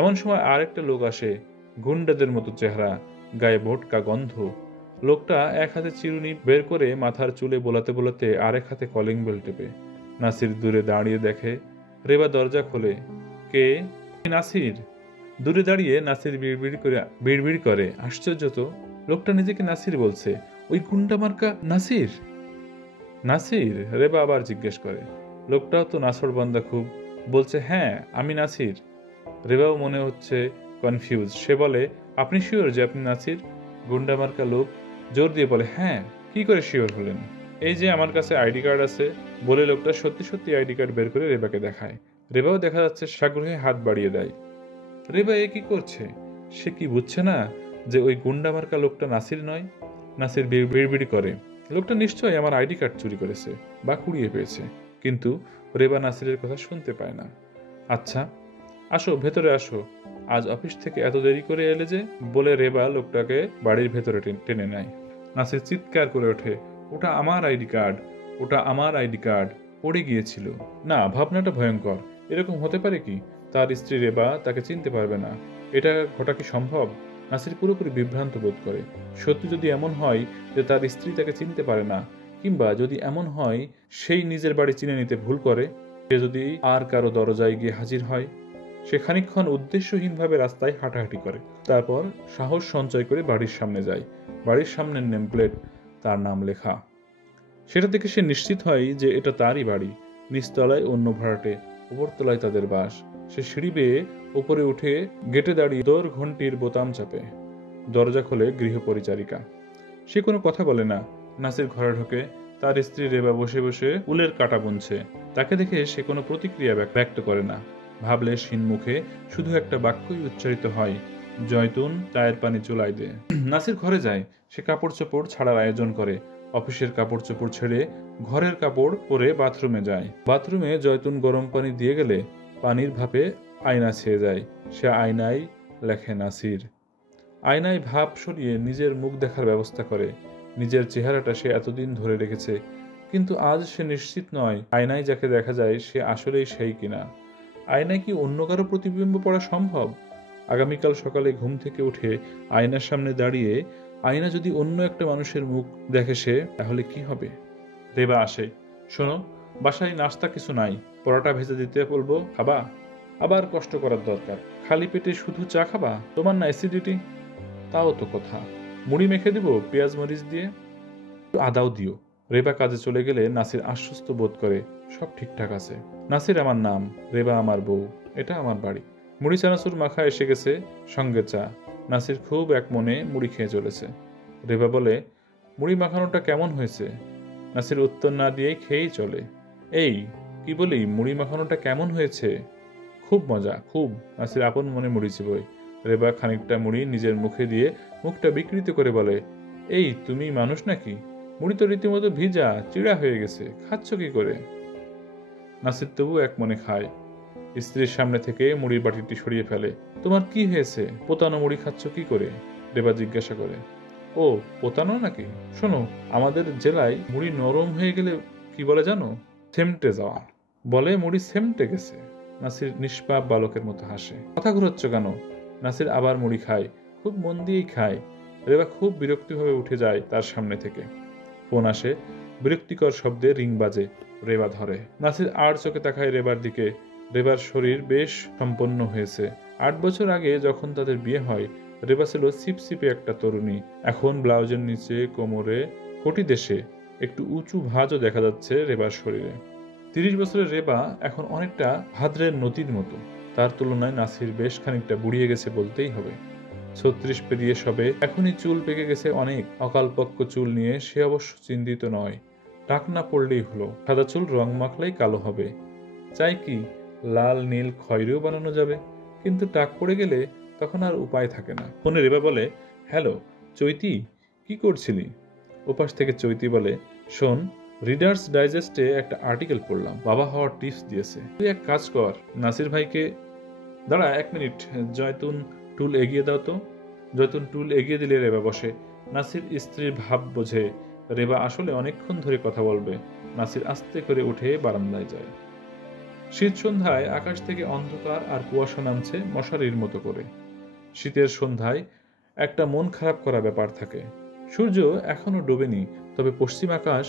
এমন সময় আরেকটা লোক আসে, গুন্ডাদের মতো চেহারা, গায়ে ভোটকা গন্ধ। লোকটা এক হাতে চিরুনি বের করে মাথার চুলে বোলাতে বোলাতে আরেক হাতে কলিং বেল টেপে। নাসির দূরে দাঁড়িয়ে দেখে। রেবা দরজা খোলে। কে? নাসির। দূরে দাঁড়িয়ে নাসির বিড়বিড় করে, আশ্চর্য তো, লোকটা নিজেকে নাসির বলছে। ওই গুন্ডা মার্কা নাসির? নাসির? রেবা আবার জিজ্ঞেস করে। লোকটাও তো নাছোড়বান্দা খুব, বলছে, হ্যাঁ আমি নাসির। রেবাও মনে হচ্ছে কনফিউজ। সে বলে, আপনি শিওর যে আপনি নাসির? গুন্ডা মার্কা লোক জোর দিয়ে বলে, হ্যাঁ। কি করে শিওর হলেন? এই যে আমার কাছে আইডি কার্ড আছে, বলে লোকটা সত্যি সত্যি আইডি কার্ড বের করে রেবাকে দেখায়। রেবাও দেখা যাচ্ছে সাগ্রহে হাত বাড়িয়ে দেয়। রেবা এ কি করছে? সে কি বুঝছে না যে ওই গুন্ডা মার্কা লোকটা নাসির নয়? নাসির বিড়বিড় করে, লোকটা নিশ্চয়ই আমার আইডি কার্ড চুরি করেছে বা কুড়িয়ে পেয়েছে। কিন্তু রেবা নাসিরের কথা শুনতে পায় না। আচ্ছা, আসো, ভেতরে আসো। আজ অফিস থেকে এত দেরি করে এলে যে? বলে রেবা লোকটাকে বাড়ির ভেতরে টেনে নেয়। নাসির চিৎকার করে ওঠে, ওটা আমার আইডি কার্ড, ওটা আমার আইডি কার্ড, পড়ে গিয়েছিল। না, ভাবনাটা ভয়ঙ্কর। এরকম হতে পারে কি? তার স্ত্রী রেবা তাকে চিনতে পারবে না, এটা ঘটা কি সম্ভব? নাসির পুরোপুরি বিভ্রান্ত বোধ করে। সত্যি যদি এমন হয় যে তার স্ত্রী তাকে চিনতে পারে না, কিংবা যদি এমন হয় সেই নিজের বাড়ি চিনে নিতে ভুল করে, সে যদি আর কারো দরজায় গিয়ে হাজির হয়। সে খানিকক্ষণ উদ্দেশ্যহীনভাবে রাস্তায় হাঁটাহাঁটি করে, তারপর সাহস সঞ্চয় করে বাড়ির সামনে যায়। বাড়ির সামনের নেম প্লেট, তার নাম লেখা। সেটা দেখে সে নিশ্চিত হয় যে এটা তারই বাড়ি। নিচতলায় অন্য ভাড়াটে, উপরতলায় তাদের বাস। সে সিঁড়ি বেয়ে উপরে উঠে গেটে দাঁড়িয়ে দোর ঘন্টির বোতাম চাপে। দরজা খোলে গৃহপরিচারিকা। সে কোনো কথা বলে না। নাসির ঘরে ঢোকে। তার স্ত্রী রেবা বসে বসে উলের কাটা বুনছে। তাকে দেখে সে কোনো প্রতিক্রিয়া ব্যক্ত করে না। ভাবলে ক্ষীণ মুখে শুধু একটা বাক্যই উচ্চারিত হয়, জয়তুন, চায়ের পানি চুলায় দে। নাসির ঘরে যায়। সে কাপড় চোপড় ছাড়ার আয়োজন করে। অফিসের কাপড় চোপড় ছেড়ে ঘরের কাপড় পরে বাথরুমে যায়। বাথরুমে জয়তুন গরম পানি দিয়ে গেলে পানির ভাপে আয়না ছেয়ে যায়। সে আয়নায় লেখে নাসির। আয়নায় ভাব সরিয়ে নিজের মুখ দেখার ব্যবস্থা করে। নিজের চেহারাটা সে এতদিন ধরে রেখেছে, কিন্তু আজ সে নিশ্চিত নয় আয়নায় যাকে দেখা যায় সে আসলেই সেই কিনা। আয়নায় কি অন্য কারো প্রতিবিম্ব পড়া সম্ভব? আগামীকাল সকালে ঘুম থেকে উঠে আয়নার সামনে দাঁড়িয়ে আয়না যদি অন্য একটা মানুষের মুখ দেখে সে, তাহলে কি হবে? রেবা আসে। শোনো, বাসায় নাস্তা কিছু নাই, পরোটা ভেজে দিতে বলবো, খাবা? আবার কষ্ট করার দরকার? খালি পেটে শুধু চা খাবা? তোমার না অ্যাসিডিটি? তাও তো কথা। মুড়ি মেখে দিব পেঁয়াজ মরিচ দিয়ে, একটু আদাও দিও। রেবা কাজে চলে গেলে নাসির আশ্বস্ত বোধ করে সব ঠিকঠাক আছে। নাসির আমার নাম, রেবা আমার বউ, এটা আমার বাড়ি। মুড়ি চানাচুর মাখা এসে গেছে, সঙ্গে চা। নাসির খুব এক মনে মুড়ি খেয়ে চলেছে। রেবা বলে, মুড়ি মাখানোটা কেমন হয়েছে? নাসির উত্তর না দিয়েই খেয়েই চলে। এই কি বলি, মুড়ি মাখানোটা কেমন হয়েছে? খুব মজা, খুব। নাসির আপন মনে মুড়ি চিবোয়। রেবা খানিকটা মুড়ি নিজের মুখে দিয়ে মুখটা বিকৃত করে বলে, এই তুমি মানুষ নাকি? মুড়ি তো রীতিমতো ভিজা চিড়া হয়ে গেছে, খাচ্ছ কি করে? নাসির তবু এক মনে খায়। স্ত্রীর সামনে থেকে মুড়ির বাটিটি সরিয়ে ফেলে। তোমার কি হয়েছে? পোতানো মুড়ি খাচ্ছ কি করে? রেবা জিজ্ঞাসা করে। ও, পোতানো নাকি? শোনো, আমাদের জেলায় মুড়ি নরম হয়ে গেলে কি বলে জানো? সেমটে যাওয়া বলে। মুড়ি সেমটে গেছে। নাসির নিষ্পাপ বালকের মতো হাসে। কথা ঘুরাচ্ছ কেন? নাসির আবার মুড়ি খায়, খুব মন দিয়েই খায়। রেবা খুব বিরক্তিভাবে উঠে যায় তার সামনে থেকে। ফোন আসে, বিরক্তিকর শব্দে রিং বাজে। রেবা ধরে। নাসির আর চোখে তাকায় রেবার দিকে। রেবার শরীর বেশ সম্পন্ন হয়েছে। 8 বছর আগে যখন তাদের বিয়ে হয়, রেবা ছিল সিপসিপে একটা তরুণী। এখন ব্লাউজের নিচে কোমরে কোটি দেশে একটু উঁচু ভাঁজও দেখা যাচ্ছে রেবার শরীরে। 30 বছরের রেবা এখন অনেকটা ভাদ্রের নদীর মতো। তার তুলনায় নাসির বেশ খানিকটা বুড়িয়ে গেছে বলতেই হবে। 36 পেরিয়ে সবে, এখনই চুল পেকে গেছে অনেক। অকালপক্ষ চুল নিয়ে সে অবশ্য চিন্তিত নয়। টাক না পড়লেই হলো, সাদা চুল রং মাখলেই কালো হবে। চাই কি লাল নীল খয়েরিও বানানো যাবে, কিন্তু টাক পড়ে গেলে তখন আর উপায় থাকে না। ফোনে রেবা বলে, হ্যালো চৈতি, কি করছিলি? ওপাশ থেকে চৈতি বলে, শোন, রিডার্স ডাইজেস্টে একটা আর্টিকেল পড়লাম, বাবা হওয়ার টিপস দিয়েছে। তুই এক কাজ কর, নাসির ভাইকে, দাঁড়া 1 মিনিট, জয়তুন টুল এগিয়ে দাও তো। জয়তুন টুল এগিয়ে দিলে রেবা বসে। নাসির স্ত্রীর ভাব বোঝে রেবা আসলে অনেকক্ষণ ধরে কথা বলবে। নাসির আস্তে করে উঠে বারান্দায় যায়। শীত সন্ধ্যায় আকাশ থেকে অন্ধকার আর কুয়াশা নামছে মশারির মতো করে। শীতের সন্ধ্যায় একটা মন খারাপ করা ব্যাপার থাকে। সূর্য এখনো ডোবেনি, তবে পশ্চিম আকাশ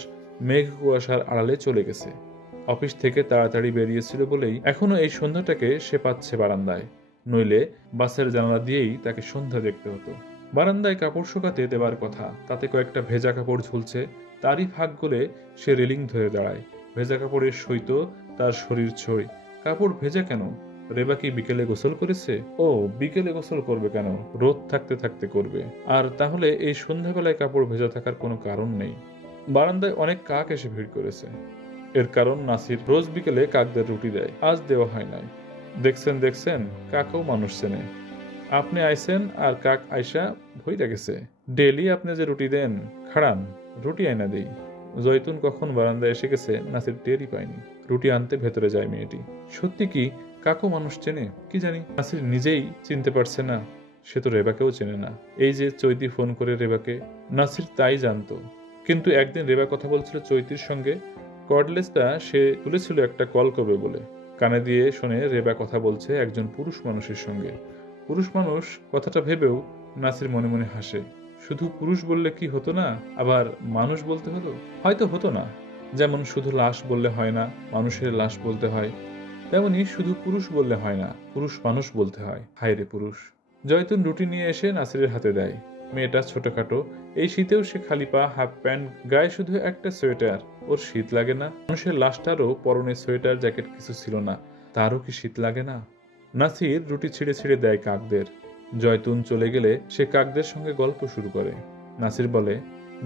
মেঘ কুয়াশার আড়ালে চলে গেছে। অফিস থেকে তাড়াতাড়ি বেরিয়েছিল বলেই এখনো এই সন্ধ্যাটাকে সে পাচ্ছে বারান্দায়, নইলে বাসের জানালা দিয়েই তাকে সন্ধ্যা দেখতে হতো। বারান্দায় কাপড় শুকাতে দেবার কথা, তাতে কয়েকটা ভেজা কাপড় ঝুলছে। তারই ফাঁক গলে সে রেলিং ধরে দাঁড়ায়। ভেজা কাপড়ের সইত তার শরীর ছই। কাপড় ভেজা কেন? রেবা কি বিকেলে গোসল করেছে? ও, বিকেলে গোসল করবে কেন? রোদ থাকতে থাকতে করবে। আর তাহলে এই সন্ধ্যাবেলায় কাপড় ভেজা থাকার কোনো কারণ নেই। বারান্দায় অনেক কাক এসে ভিড় করেছে। এর কারণ নাসির রোজ বিকেলে কাকদের রুটি দেয়, আজ দেওয়া হয় নাই। দেখছেন, কাকও মানুষ চেনে। আপনি আইসেন আর কাক আইসা ভইরা গেছে। ডেলি আপনি যে রুটি দেন, খাড়ান রুটি আইনা দেই। জয়তুন কখন বারান্দায় এসে গেছে নাসির টেরই পায়নি। রুটি আনতে ভেতরে যায় মেয়েটি। সত্যি কি কাকও মানুষ চেনে? কি জানি, নাসির নিজেই চিনতে পারছে না। সে তো রেবাকেও চেনে না। এই যে চৈতি ফোন করে রেবাকে, নাসির তাই জানতো। কিন্তু একদিন রেবা কথা বলছিল চৈতির সঙ্গে। কর্ডলেসটা সে তুলেছিল একটা কল করবে বলে। কানে দিয়ে শুনে রেবা কথা বলছে একজন পুরুষ মানুষের সঙ্গে। পুরুষ মানুষ কথাটা ভেবেও নাসির মনে মনে হাসে। শুধু পুরুষ বললে কি হতো না, আবার মানুষ বলতে হতো? হয়তো হতো না। যেমন শুধু লাশ বললে হয় না, মানুষের লাশ বলতে হয়, তেমনি শুধু পুরুষ বললে হয় না, পুরুষ মানুষ বলতে হয়। হায় রে পুরুষ। জয়তুন রুটি নিয়ে এসে নাসিরের হাতে দেয়। মেয়েটা ছোটখাটো, এই শীতেও সে খালি পা, হাফ প্যান্ট, গায়ে শুধু একটা সোয়েটার। ওর শীত লাগে না? মানুষের লাশটারও পরনে সোয়েটার জ্যাকেট কিছু ছিল না, তারও কি শীত লাগে না? নাসির রুটি ছিঁড়ে ছিঁড়ে দেয় কাকদের। জয়তুন চলে গেলে সে কাকদের সঙ্গে গল্প শুরু করে। নাসির বলে,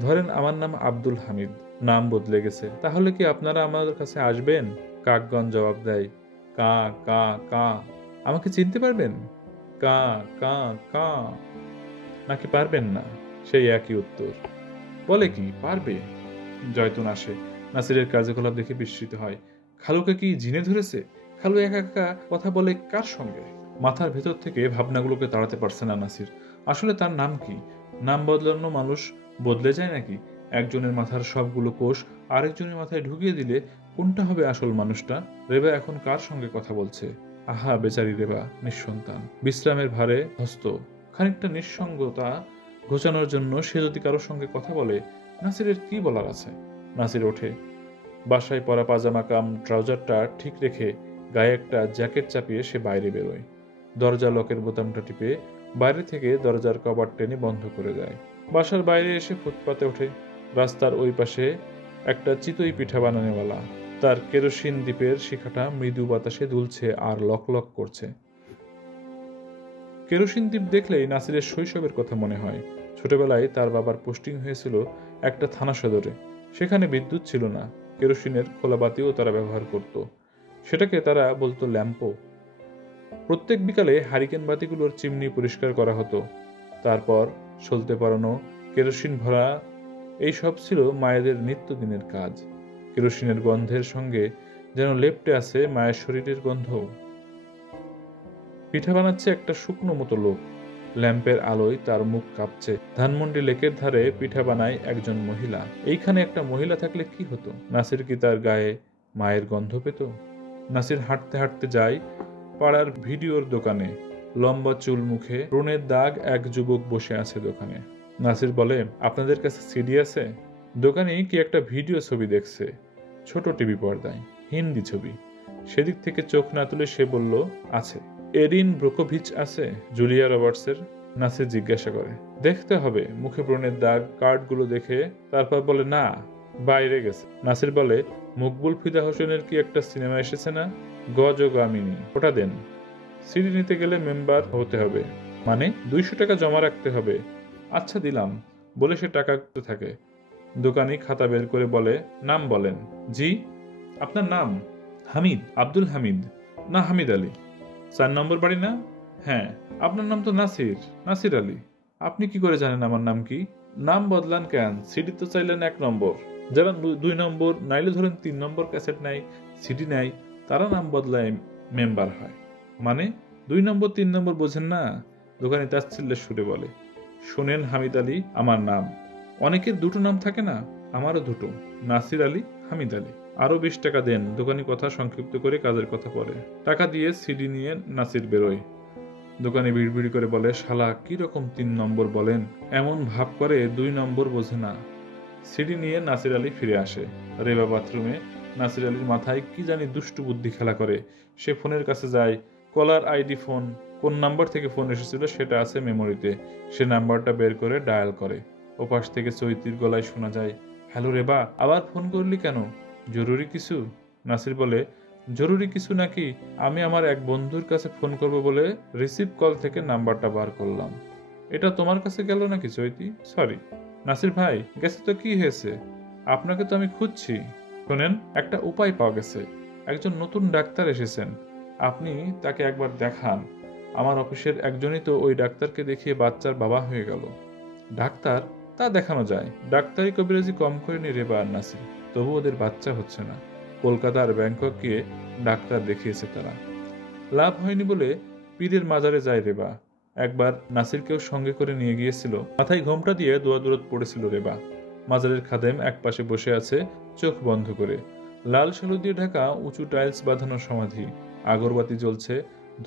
ধরেন আমার নাম আব্দুল হামিদ, নাম বদলে গেছে, তাহলে কি আপনারা আমাদের কাছে আসবেন? কাকগণ জবাব দেয়, কা কা কা। আমাকে চিনতে পারবেন? কা কা কা। নাকি পারবেন না? সেই একই উত্তর। বলে কি পারবে? জয়তুন আসে। নাসিরের কার্যকলাপ দেখে বিস্মিত হয়। খালুকে কি জিনে ধরেছে? খালু একা একা কথা বলে কার সঙ্গে? মাথার ভেতর থেকে ভাবনাগুলোকে তাড়াতে পারছে না নাসির। আসলে তার নাম কি? নাম বদলানো মানুষ বদলে যায় নাকি? একজনের মাথার সবগুলো কোষ আরেকজনের মাথায় ঢুকিয়ে দিলে কোনটা হবে আসল মানুষটা? রেবা এখন কার সঙ্গে কথা বলছে? আহা বেচারি রেবা, নিঃসন্তান, বিশ্রামের ভারে হস্ত। খানিকটা নিঃসঙ্গতা ঘোচানোর জন্য সে যদি কারোর সঙ্গে কথা বলে নাসিরের কি বলার আছে? নাসির ওঠে, বাসায় পরা পাজামা কাম ট্রাউজারটা ঠিক রেখে গায়ে একটা জ্যাকেট চাপিয়ে সে বাইরে বেরোয়। দরজা লকের বোতামটা টিপে বাইরে থেকে দরজার কভার টেনে বন্ধ করে দেয়। বাসার বাইরে এসে ফুটপাতে ওঠে। রাস্তার ওই পাশে একটা চিতই পিঠা বানানোওয়ালা, তার কেরোসিন দ্বীপের শিখাটা মৃদু বাতাসে দুলছে আর লক লক করছে। কেরোসিন দ্বীপ দেখলেই নাসিরের শৈশবের কথা মনে হয়। ছোটবেলায় তার বাবার পোস্টিং হয়েছিল একটা থানা সদরে। সেখানে বিদ্যুৎ ছিল না, কেরোসিনের খোলা বাতিও তারা ব্যবহার করত। সেটাকে তারা বলতো ল্যাম্পো। প্রত্যেক বিকালে হারিকেন বাতিগুলোর চিমনি পরিষ্কার করা হতো। তারপর সলতে পরানো, কেরোসিন ভরা, এই সব ছিল মায়েদের নিত্যদিনের কাজ। কেরোসিনের গন্ধের সঙ্গে যেন লেপ্টে আছে মায়ের শরীরের গন্ধ। পিঠা বানাচ্ছে একটা শুকনো মতো লোক। ল্যাম্পের আলোয় তার মুখ কাঁপছে। ধানমন্ডি লেকের ধারে পিঠা বানায় একজন মহিলা। এইখানে একটা মহিলা থাকলে কি হতো? নাসির কি তার গায়ে মায়ের গন্ধ পেত? নাসির হাঁটতে হাঁটতে যায় পাড়ার ভিডিওর দোকানে। লম্বা চুল, মুখে ব্রণের দাগ এক যুবক বসে আছে দোকানে। নাসির বলে, আপনাদের কাছে সিডি আছে? দোকানে কি একটা ভিডিও ছবি দেখছে, ছোট টিভি পর্দায়, হিন্দি ছবি। সেদিক থেকে চোখ না তুলে সে বলল, আছে। এরিন ব্রোকোভিচ আছে, জুলিয়া রবার্টসের? নাসির জিজ্ঞাসা করে। দেখতে হবে। মুখে ব্রণের দাগ, কার্ডগুলো দেখে তারপর বলে, না, বাইরে গেছে। নাসির বলে, মকবুল ফিদা হোসেনের কি একটা সিনেমা এসেছে না, গজগামিনী, ওটা দেন। সিডি নিতে গেলে মেম্বার হতে হবে, মানে 200 টাকা জমা রাখতে হবে। আচ্ছা দিলাম বলে সে টাকা দিতে থাকে। দোকানি খাতা বের করে বলে, নাম বলেন। জি, আপনার নাম? হামিদ, আব্দুল হামিদ। না, হামিদ আলী। 4 নম্বর বাড়ি না? হ্যাঁ। আপনার নাম তো নাসির, নাসির আলী। আপনি কি করে জানেন আমার নাম কি? নাম বদলান কেন? সিডি তো চাইলেন 1 নম্বর। যারা 2 নম্বর, নাইলে ধরেন 3 নম্বর ক্যাসেট নেয়, সিডি নেয়, তারা নাম বদলায় মেম্বার হয়। মানে 2 নম্বর 3 নম্বর বোঝেন না? দোকানি তাচ্ছিল্যের সুরে বলে। শোনেন হামিদ আলী আমার নাম। অনেকের 2টো নাম থাকে না, আমারও 2টো, নাসির আলী, হামিদ আলী। আরো 20 টাকা দেন। দোকানি কথা সংক্ষিপ্ত করে কাজের কথা বলে। টাকা দিয়ে সিডি নিয়ে নাসির বেরোয়। দোকানি বিড়বিড় করে বলে, শালা কি রকম 3 নম্বর বলেন, এমন ভাব করে 2 নম্বর বোঝে না। সিডি নিয়ে নাসির আলী ফিরে আসে। রেবা বাথরুমে। নাসির আলীর মাথায় কি জানি দুষ্টু বুদ্ধি খেলা করে। সে ফোনের কাছে যায়। কলার আইডি ফোন, কোন নাম্বার থেকে ফোন এসেছিল সেটা আছে মেমোরিতে। সে নাম্বারটা বের করে ডায়াল করে। ওপাশ থেকে চৈতির গলায় শোনা যায়, হ্যালো রেবা, আবার ফোন করলি কেন? জরুরি কিছু? নাসির বলে, জরুরি কিছু নাকি, আমি আমার এক বন্ধুর কাছে ফোন করব বলে রিসিভ কল থেকে নাম্বারটা বার করলাম। এটা তোমার কাছে গেল নাকি চৈতি? সরি। নাসির ভাই, গেছে তো কি হয়েছে? আপনাকে তো আমি খুঁজছি। শোনেন, একটা উপায় পাওয়া গেছে। একজন নতুন ডাক্তার এসেছেন, আপনি তাকে একবার দেখান। আমার অফিসের একজনই তো ওই ডাক্তারকে দেখিয়ে বাচ্চার বাবা হয়ে গেল। ডাক্তার? তা দেখানো যায়। ডাক্তারি কবিরাজি কম করেনি রেবা আর নাসির, তবু ওদের বাচ্চা হচ্ছে না। কলকাতা আর ব্যাংকক গিয়ে ডাক্তার দেখিয়েছে তারা, লাভ হয়নি বলে পীরের মাজারে যায় রেবা। একবার নাসিরকেও সঙ্গে করে নিয়ে গিয়েছিল। মাথায় ঘোমটা দিয়ে দোয়া-দূরত পড়েছিল রেবা। মাজারের খাদেম একপাশে বসে আছে চোখ বন্ধ করে। লাল শালু দিয়ে ঢাকা উঁচু টাইলস বাঁধানো সমাধি। আগরবাতি জ্বলছে।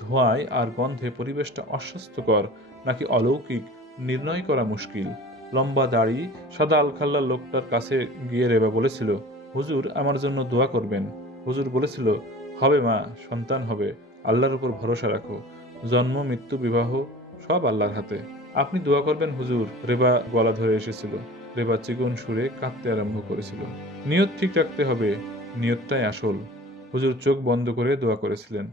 ধোঁয়ায় আর গন্ধে পরিবেশটা অস্বাস্থ্যকর নাকি অলৌকিক নির্ণয় করা মুশকিল। লম্বা দাড়ি, সাদা আলখাল্লা লোকটার কাছে গিয়ে রেবা বলেছিল, হুজুর আমার জন্য দোয়া করবেন। হুজুর বলেছিল, হবে মা, সন্তান হবে, আল্লাহর উপর ভরসা রাখো। জন্ম, মৃত্যু, বিবাহ সব আল্লাহর হাতে। আপনি দোয়া করবেন হুজুর। রেবা গলা ধরে এসেছিল। রেবা চিকন সুরে কাঁদতে আরম্ভ করেছিল। নিয়ত ঠিক রাখতে হবে, নিয়তটাই আসল। হুজুর চোখ বন্ধ করে দোয়া করেছিলেন।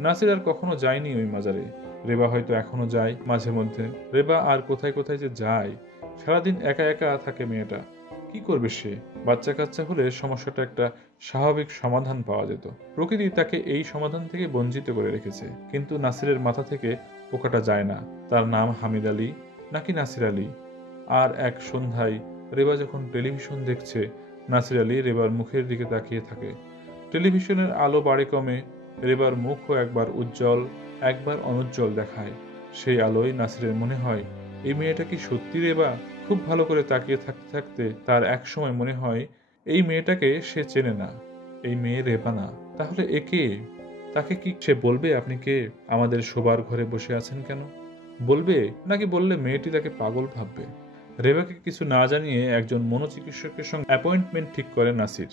নাসির আর কখনো যায়নি ওই মাজারে। রেবা হয়তো এখনো যায় মাঝে মধ্যে। রেবা আর কোথায় কোথায় যে যায়। সারাদিন একা একা থাকে মেয়েটা। কি করবে সে? বাচ্চা কাচ্চা হলে সমস্যাটা একটা স্বাভাবিক সমাধান পাওয়া যেত। প্রকৃতি তাকে এই সমাধান থেকে বঞ্চিত করে রেখেছে। কিন্তু নাসিরের মাথা থেকে পোকাটা যায় না। তার নাম হামিদ আলী নাকি নাসির আলী? আর এক সন্ধ্যায় রেবা যখন টেলিভিশন দেখছে, নাসির আলী রেবার মুখের দিকে তাকিয়ে থাকে। টেলিভিশনের আলো বাড়ে কমে, রেবার মুখও একবার উজ্জ্বল একবার অনুজ্জ্বল দেখায়। সেই আলোয় নাসিরের মনে হয়, এই মেয়েটা কি সত্যি রেবা? খুব ভালো করে তাকিয়ে থাকতে থাকতে তার এক সময় মনে হয়, এই মেয়েটাকে সে চেনে না, এই মেয়ে রেবা না। তাহলে একে? তাকে কি সে বলবে, আপনি কে? আমাদের শোবার ঘরে বসে আছেন কেন? বলবে নাকি বললে মেয়েটি তাকে পাগল ভাববে? রেবাকে কিছু না জানিয়ে একজন মনোচিকিৎসকের সঙ্গে অ্যাপয়েন্টমেন্ট ঠিক করে নাসির।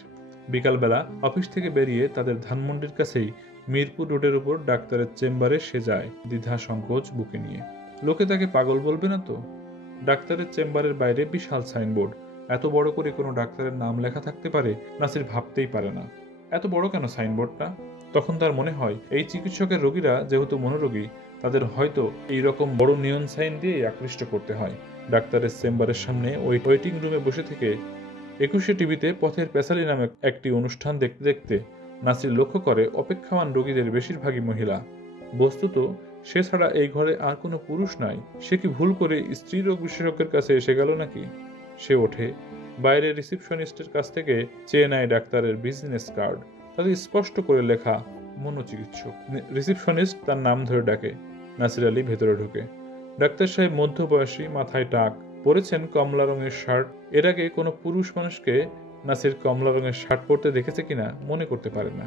বিকালবেলা অফিস থেকে বেরিয়ে তাদের ধানমন্ডির কাছেই মিরপুর রোডের উপর ডাক্তারের চেম্বারে সে যায়, দ্বিধা সংকোচ বুকে নিয়ে। লোকে তাকে পাগল বলবে না তো? ডাক্তারের চেম্বারের বাইরে বিশাল সাইনবোর্ড। এত বড় করে কোনো ডাক্তারের নাম লেখা থাকতে পারে নাসির ভাবতেই পারে না। এত বড় কেন সাইনবোর্ডটা? তখন তার মনে হয় এই চিকিৎসকের রোগীরা যেহেতু মনোরোগী, তাদের হয়তো এই রকম বড় নিয়ন সাইন দিয়ে আকৃষ্ট করতে হয়। ডাক্তারের চেম্বারের সামনে ওয়েটিং রুমে বসে থেকে 21শে টিভিতে পথের পেছালি নামে একটি অনুষ্ঠান দেখতে দেখতে নাসির লক্ষ্য করে অপেক্ষামান রোগীদের বেশিরভাগই মহিলা। বস্তুত সে ছাড়া এই ঘরে আর কোনো পুরুষ নাই। সে কি ভুল করে স্ত্রী রোগ বিশেষজ্ঞের কাছে এসে গেল নাকি? সে ওঠে, বাইরে রিসিপশনিস্টের কাছ থেকে চেয়ে নেয় ডাক্তারের বিজনেস কার্ড। তাতে স্পষ্ট করে লেখা মনোচিকিৎসক। রিসিপশনিস্ট তার নাম ধরে ডাকে। নাসির আলী ভেতরে ঢোকে। ডাক্তার সাহেব মধ্যবয়সী, মাথায় টাক, পরেছেন কমলা রঙের শার্ট। এর আগে কোনো পুরুষ মানুষকে নাসির কমলা রঙের শার্ট পরতে দেখেছে কিনা মনে করতে পারে না।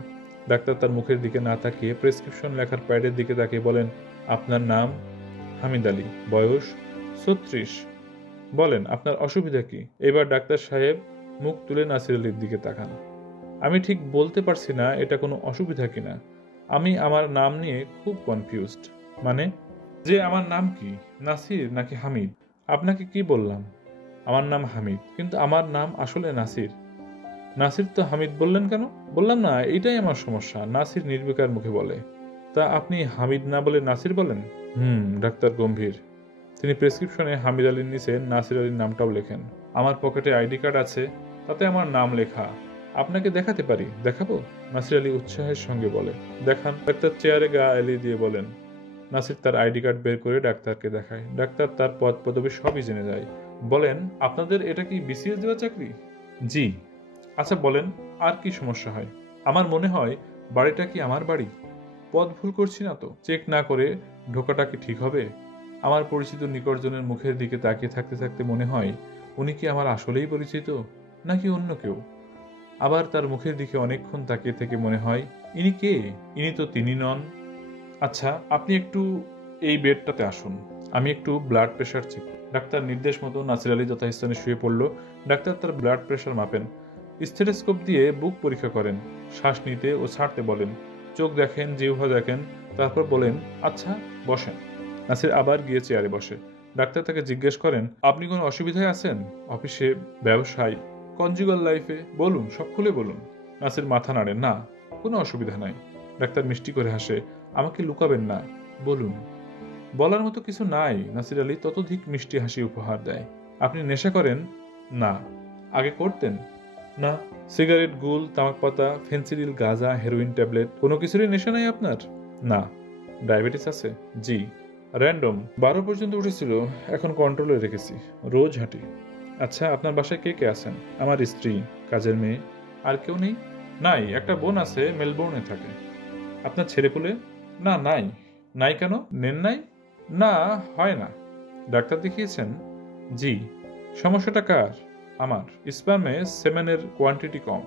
ডাক্তার তার মুখের দিকে না তাকিয়ে প্রেসক্রিপশন লেখার প্যাডের দিকে তাকিয়ে বলেন, আপনার নাম? হামিদ আলী। বয়স? 36। বলেন আপনার অসুবিধা কি? এবার ডাক্তার সাহেব মুখ তুলে নাসির আলীর দিকে তাকান। আমি ঠিক বলতে পারছি না এটা কোনো অসুবিধা কিনা। আমি আমার নাম নিয়ে খুব কনফিউজড। মানে? যে আমার নাম কি, নাসির নাকি হামিদ? আপনাকে কি বললাম? আমার নাম হামিদ, কিন্তু আমার নাম আসলে নাসির। নাসির তো হামিদ বললেন কেন? বললাম না, এইটাই আমার সমস্যা, নাসির নির্বিকার মুখে বলে। তা আপনি হামিদ না বলে নাসির বলেন? ডাক্তার গম্ভীর। তিনি প্রেসক্রিপশনে হামিদ আলীর নিচে নাসির আলীর নামটাও লেখেন। আমার পকেটে আইডি কার্ড আছে, তাতে আমার নাম লেখা। আপনাকে দেখাতে পারি? দেখাবো? নাসির আলী উৎসাহের সঙ্গে বলে। দেখান। ডাক্তার চেয়ারে গা এলিয়ে দিয়ে বলেন। নাসির তার আইডি কার্ড বের করে ডাক্তারকে দেখায়। ডাক্তার তার পদ পদবি সবই জেনে যায়। বলেন, আপনাদের এটা কি বিসিএস দেওয়া চাকরি? জি। আচ্ছা বলেন, আর কি সমস্যা হয়? আমার মনে হয় বাড়িটা কি আমার বাড়ি? পথ ভুল করছি না তো? চেক না করে ঢোকাটা কি ঠিক হবে? আমার পরিচিত নিকটজনের মুখের দিকে তাকিয়ে থাকতে থাকতে মনে হয় উনি কি আমার আসলেই পরিচিত নাকি অন্য কেউ। আবার তার মুখের দিকে অনেকক্ষণ তাকিয়ে থেকে মনে হয় ইনি কে? ইনি তো তিনি নন। আচ্ছা, আপনি একটু এই বেডটাতে আসুন, আমি একটু ব্লাড প্রেশার চেক। ডাক্তার নির্দেশ মতো নাসির আলী যথাস্থানে শুয়ে পড়ল। ডাক্তার তার ব্লাড প্রেশার মাপেন, স্টেথোস্কোপ দিয়ে বুক পরীক্ষা করেন, শ্বাস নিতে ও ছাড়তে বলেন, চোখ দেখেন, জিহ্বা দেখেন, তারপর বলেন, আচ্ছা বসেন। নাসির আবার গিয়ে চেয়ারে বসে। ডাক্তার তাকে জিজ্ঞেস করেন, আপনি কোনো অসুবিধায় আছেন? অফিসে, ব্যবসায়, কনজুগাল লাইফে? বলুন, সব খুলে বলুন। নাসির মাথা নাড়ে, না, কোনো অসুবিধা নাই। ডাক্তার মিষ্টি করে হাসে, আমাকে লুকাবেন না, বলুন। বলার মতো কিছু নাই। নাসির আলী ততোধিক মিষ্টি হাসি উপহার দেয়। আপনি নেশা করেন? না। আগে করতেন? না। সিগারেট, গুল, তামাক পাতা, ফেন্সিডিল, গাঁজা, হেরোইন ট্যাবলেট, কোনো কিছুরই নেশা নাই আপনার? না। ডায়াবেটিস আছে? জি। র্যান্ডম 12 পর্যন্ত উঠেছিল, এখন কন্ট্রোলে রেখেছি, রোজ হাঁটি। আচ্ছা, আপনার বাসায় কে কে আছেন? আমার স্ত্রী, কাজের মেয়ে। আর কেউ নেই? নাই, একটা বোন আছে, মেলবোর্নে থাকে। আপনার ছেলেপুলে? না, নাই। নাই কেন? নেন নাই? না, হয় না। ডাক্তার দেখিয়েছেন? জি। সমস্যাটা কার? আমার। স্পার্মে সেমেনের কোয়ান্টিটি কম।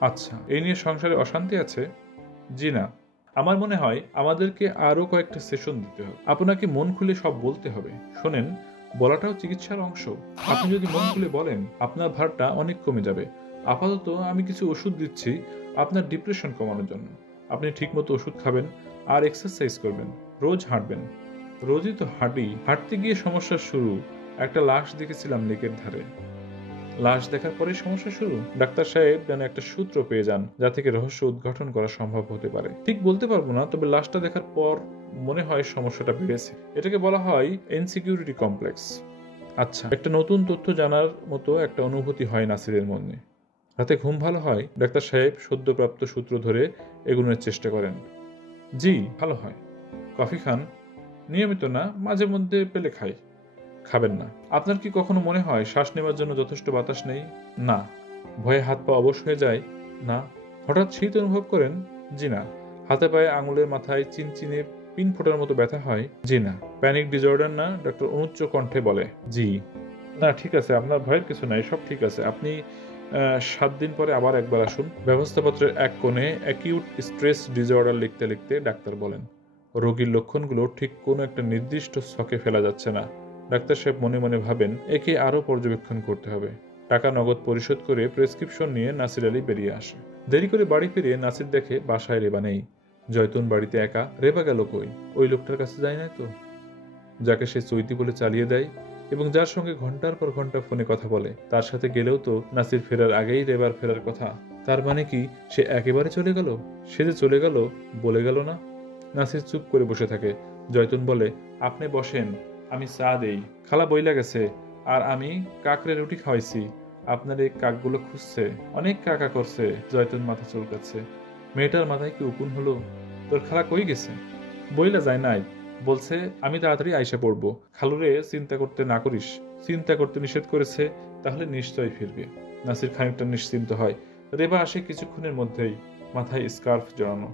আচ্ছা, এই নিয়ে সংসারে অশান্তি আছে? জি না। আমার মনে হয় আমাদেরকে আরও কয়েকটা সেশন দিতে হবে। আপনাকে মন খুলে সব বলতে হবে। শোনেন, বলাটাও চিকিৎসার অংশ। আপনি যদি মন খুলে বলেন, আপনার ভারটা অনেক কমে যাবে। আপাতত আমি কিছু ওষুধ দিচ্ছি আপনার ডিপ্রেশন কমানোর জন্য। আপনি ঠিকমতো ওষুধ খাবেন আর এক্সারসাইজ করবেন, রোজ হাঁটবেন। রোজই তো হাঁটি। হাঁটতে গিয়ে সমস্যা শুরু। একটা লাশ দেখেছিলাম লেকের ধারে। লাশ দেখার পরেই সমস্যা শুরু? ডাক্তার সাহেব যেন একটা সূত্র পেয়ে যান যা থেকে রহস্য উদ্ঘাটন করা সম্ভব হতে পারে। ঠিক বলতে পারবো না, তবে লাশটা দেখার পর মনে হয় সমস্যাটা বেড়েছে। এটাকে বলা হয় ইনসিকিউরিটি কমপ্লেক্স। আচ্ছা, একটা নতুন তথ্য জানার মতো একটা অনুভূতি হয় নাসিরের মনে। রাতে ঘুম ভালো হয়? ডাক্তার সাহেব সদ্যপ্রাপ্ত সূত্র ধরে এগুনোর চেষ্টা করেন। জি, ভালো হয়। কফি খান? নিয়মিত না, মাঝে মধ্যে পেলে খাই। খাবেন না। আপনার কি কখনো মনে হয় শ্বাস নেওয়ার জন্য যথেষ্ট বাতাস নেই? না। ভয়ে হাত পা অবশ হয়ে যায়? না। হঠাৎ শীত অনুভব করেন? জি না। হাতে পায়ে আঙুলের মাথায় চিনচিনে পিন ফোটার মতো ব্যথা হয়? জি না। প্যানিক ডিসঅর্ডার না? ডাক্তার অনুচ্চ কণ্ঠে বলে। জি। না, ঠিক আছে, আপনার ভয়ের কিছু নাই, সব ঠিক আছে। আপনি 7 দিন পরে আবার একবার আসুন। ব্যবস্থাপত্রের এক কোণে অ্যাকিউট স্ট্রেস ডিসঅর্ডার লিখতে লিখতে ডাক্তার বলেন, রোগীর লক্ষণগুলো ঠিক কোনো একটা নির্দিষ্ট ছকে ফেলা যাচ্ছে না। ডাক্তার সাহেব মনে মনে ভাবেন, একে আরও পর্যবেক্ষণ করতে হবে। টাকা নগদ পরিশোধ করে প্রেসক্রিপশন নিয়ে নাসির আলী বেরিয়ে আসে। দেরি করে বাড়ি ফিরে নাসির দেখে বাসায় রেবা নেই। জয়তুন বাড়িতে একা। রেবা গেল কই? ওই লোকটার কাছে যায় না তো, যাকে সে চৈতি বলে চালিয়ে দেয় এবং যার সঙ্গে ঘন্টার পর ঘন্টা ফোনে কথা বলে। তার সাথে গেলেও তো নাসির ফেরার আগেই রেবার ফেরার কথা। তার মানে কি সে একেবারে চলে গেল? সে যে চলে গেল বলে গেল না? নাসির চুপ করে বসে থাকে। জয়তুন বলে, আপনি বসেন, আমি চা দেই। খালা বইলা গেছে, আর আমি কাকরে রুটি খাওয়াইছি। আপনার এই কাকগুলো খুঁজছে, অনেক কাকা করছে। জয়তুন মাথা চুলকাচ্ছে। মেয়েটার মাথায় কি উকুন হলো? তোর খালা কই গেছে? বইলা যায় নাই, বলছে আমি তাড়াতাড়ি আইসা পড়বো। খালুরে চিন্তা করতে না করিস। চিন্তা করতে নিষেধ করেছে, তাহলে নিশ্চয়ই ফিরবে। নাসির খানিকটা নিশ্চিন্ত হয়। রেবা আসে কিছুক্ষণের মধ্যেই, মাথায় স্কার্ফ জড়ানো।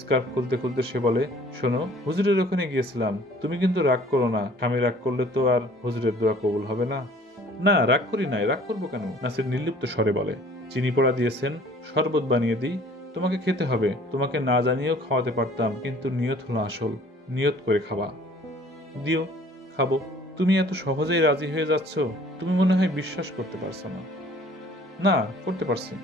স্কার্ফ খুলতে খুলতে সে বলে, শোনো, হুজুরের ওখানে গিয়েছিলাম, তুমি কিন্তু রাগ করো না। স্বামী রাগ করলে তো আর হুজুরের দোয়া কবুল হবে না। না, রাগ করি নাই, রাগ করবো কেন? নাসির নির্লিপ্ত স্বরে বলে, চিনি পোড়া দিয়েছেন, শরবত বানিয়ে দিই, তোমাকে খেতে হবে। তোমাকে না জানিয়েও খাওয়াতে পারতাম, কিন্তু নিয়ত হলো আসল। নিয়ত করে খাবা। দিও, খাবো। তুমি এত সহজেই রাজি হয়ে যাচ্ছ, তুমি মনে হয় বিশ্বাস করতে পারছো না। না, করতে পারছি।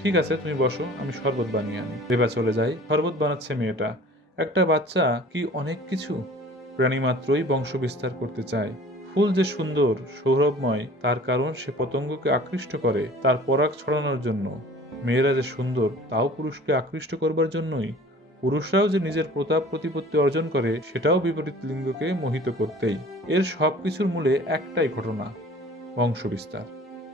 ঠিক আছে, তুমি বসো, আমি শরবত বানিয়ে আনি। রেবা চলে যায়। শরবত বানাচ্ছে মেয়েটা। একটা বাচ্চা কি অনেক কিছু! প্রাণী মাত্রই বংশ বিস্তার করতে চায়। ফুল যে সুন্দর, সৌরভময়, তার কারণ সে পতঙ্গকে আকৃষ্ট করে তার পরাগ ছড়ানোর জন্য। মেয়েরা যে সুন্দর, তাও পুরুষকে আকৃষ্ট করবার জন্যই। পুরুষরাও যে নিজের প্রতাপ প্রতিপত্তি অর্জন করে, সেটাও বিপরীত লিঙ্গকে মোহিত করতেই। এর সবকিছুর মূলে একটাই ঘটনা, বংশ বিস্তার।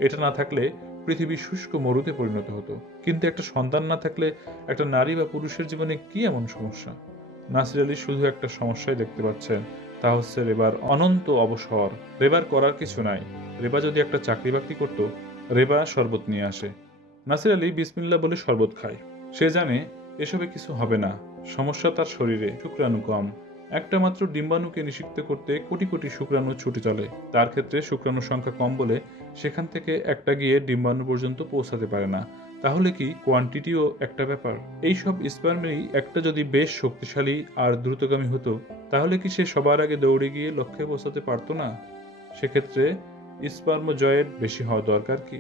এটা না থাকলে পৃথিবী শুষ্ক মরুতে পরিণত হতো। কিন্তু একটা সন্তান না থাকলে একটা নারী বা পুরুষের জীবনে কি এমন সমস্যা? নাসির আলী শুধু একটা সমস্যাই দেখতে পাচ্ছেন, তা হচ্ছে রেবার অনন্ত অবসর। রেবার করার কিছু নাই। রেবা যদি একটা চাকরি বাকরি করত, রেবা শরবত নিয়ে আসে। নাসির আলী বিসমিল্লাহ বলে শরবত খায়। সে জানে এসবে কিছু হবে না। সমস্যা তার শরীরে, শুক্রাণু কম। একটা মাত্র ডিম্বাণুকে নিষিক্ত করতে কোটি কোটি শুক্রাণু ছুটে চলে। তার ক্ষেত্রে শুক্রাণুর সংখ্যা কম বলে সেখান থেকে একটা গিয়ে ডিম্বাণু পর্যন্ত পৌঁছাতে পারে না। তাহলে কি কোয়ান্টিটিও একটা ব্যাপার? এইসব স্পার্মেরই একটা যদি বেশ শক্তিশালী আর দ্রুতগামী হতো, তাহলে কি সে সবার আগে দৌড়ে গিয়ে লক্ষ্যে পৌঁছাতে পারতো না? সেক্ষেত্রে স্পার্ম জয়ের বেশি হওয়া দরকার কি?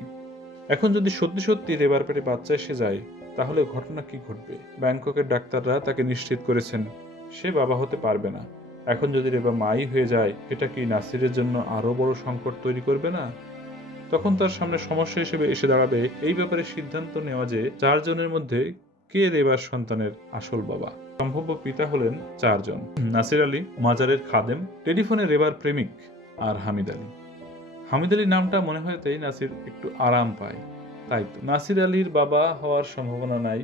এখন যদি সত্যি সত্যি রেবার পেটে বাচ্চা এসে যায়, তাহলে ঘটনা কি ঘটবে? ব্যাংককের ডাক্তাররা তাকে নিশ্চিত করেছেন সে বাবা হতে পারবে না। এখন যদি রেবা মাই হয়ে যায়, এটা কি নাসিরের জন্য আরো বড় সংকট তৈরি করবে না? তখন তার সামনে সমস্যা হিসেবে এসে দাঁড়াবে এই ব্যাপারে সিদ্ধান্ত নেওয়া যে 4 জনের মধ্যে কে রেবার সন্তানের আসল বাবা। সম্ভাব্য পিতা হলেন 4 জন। নাসির আলী, মাজারের খাদেম, টেলিফোনে রেবার প্রেমিক, আর হামিদ আলী। হামিদ আলী নামটা মনে হতেই নাসির একটু আরাম পায়। তাই তো, নাসির আলীর বাবা হওয়ার সম্ভাবনা নাই,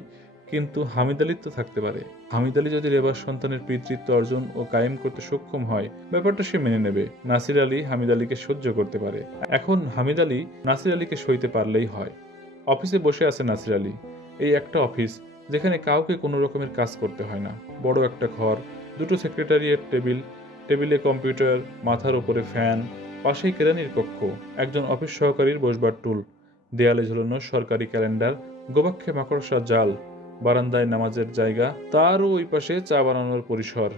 কিন্তু হামিদ আলীর তো থাকতে পারে। হামিদ আলী যদি রেবার সন্তানের পিতৃত্ব অর্জন ও কায়েম করতে সক্ষম হয়, ব্যাপারটা সে মেনে নেবে। নাসির আলী হামিদ আলীকে সহ্য করতে পারে। এখন হামিদ আলী নাসির আলীকে সইতে পারলেই হয়। অফিসে বসে আছে নাসির আলী। এই একটা অফিস যেখানে কাউকে কোনো রকমের কাজ করতে হয় না। বড় একটা ঘর, দুটো সেক্রেটারিয়েট টেবিল, টেবিলে কম্পিউটার, মাথার উপরে ফ্যান, পাশেই কেরানির কক্ষ, একজন অফিস সহকারীর বসবার টুল, দেয়ালে ঝুলানো সরকারি ক্যালেন্ডার, গবাক্ষে মাকড়সার জাল, বারান্দায় নামাজের জায়গা, তারও ওই পাশে চা বানানোর পরিসর,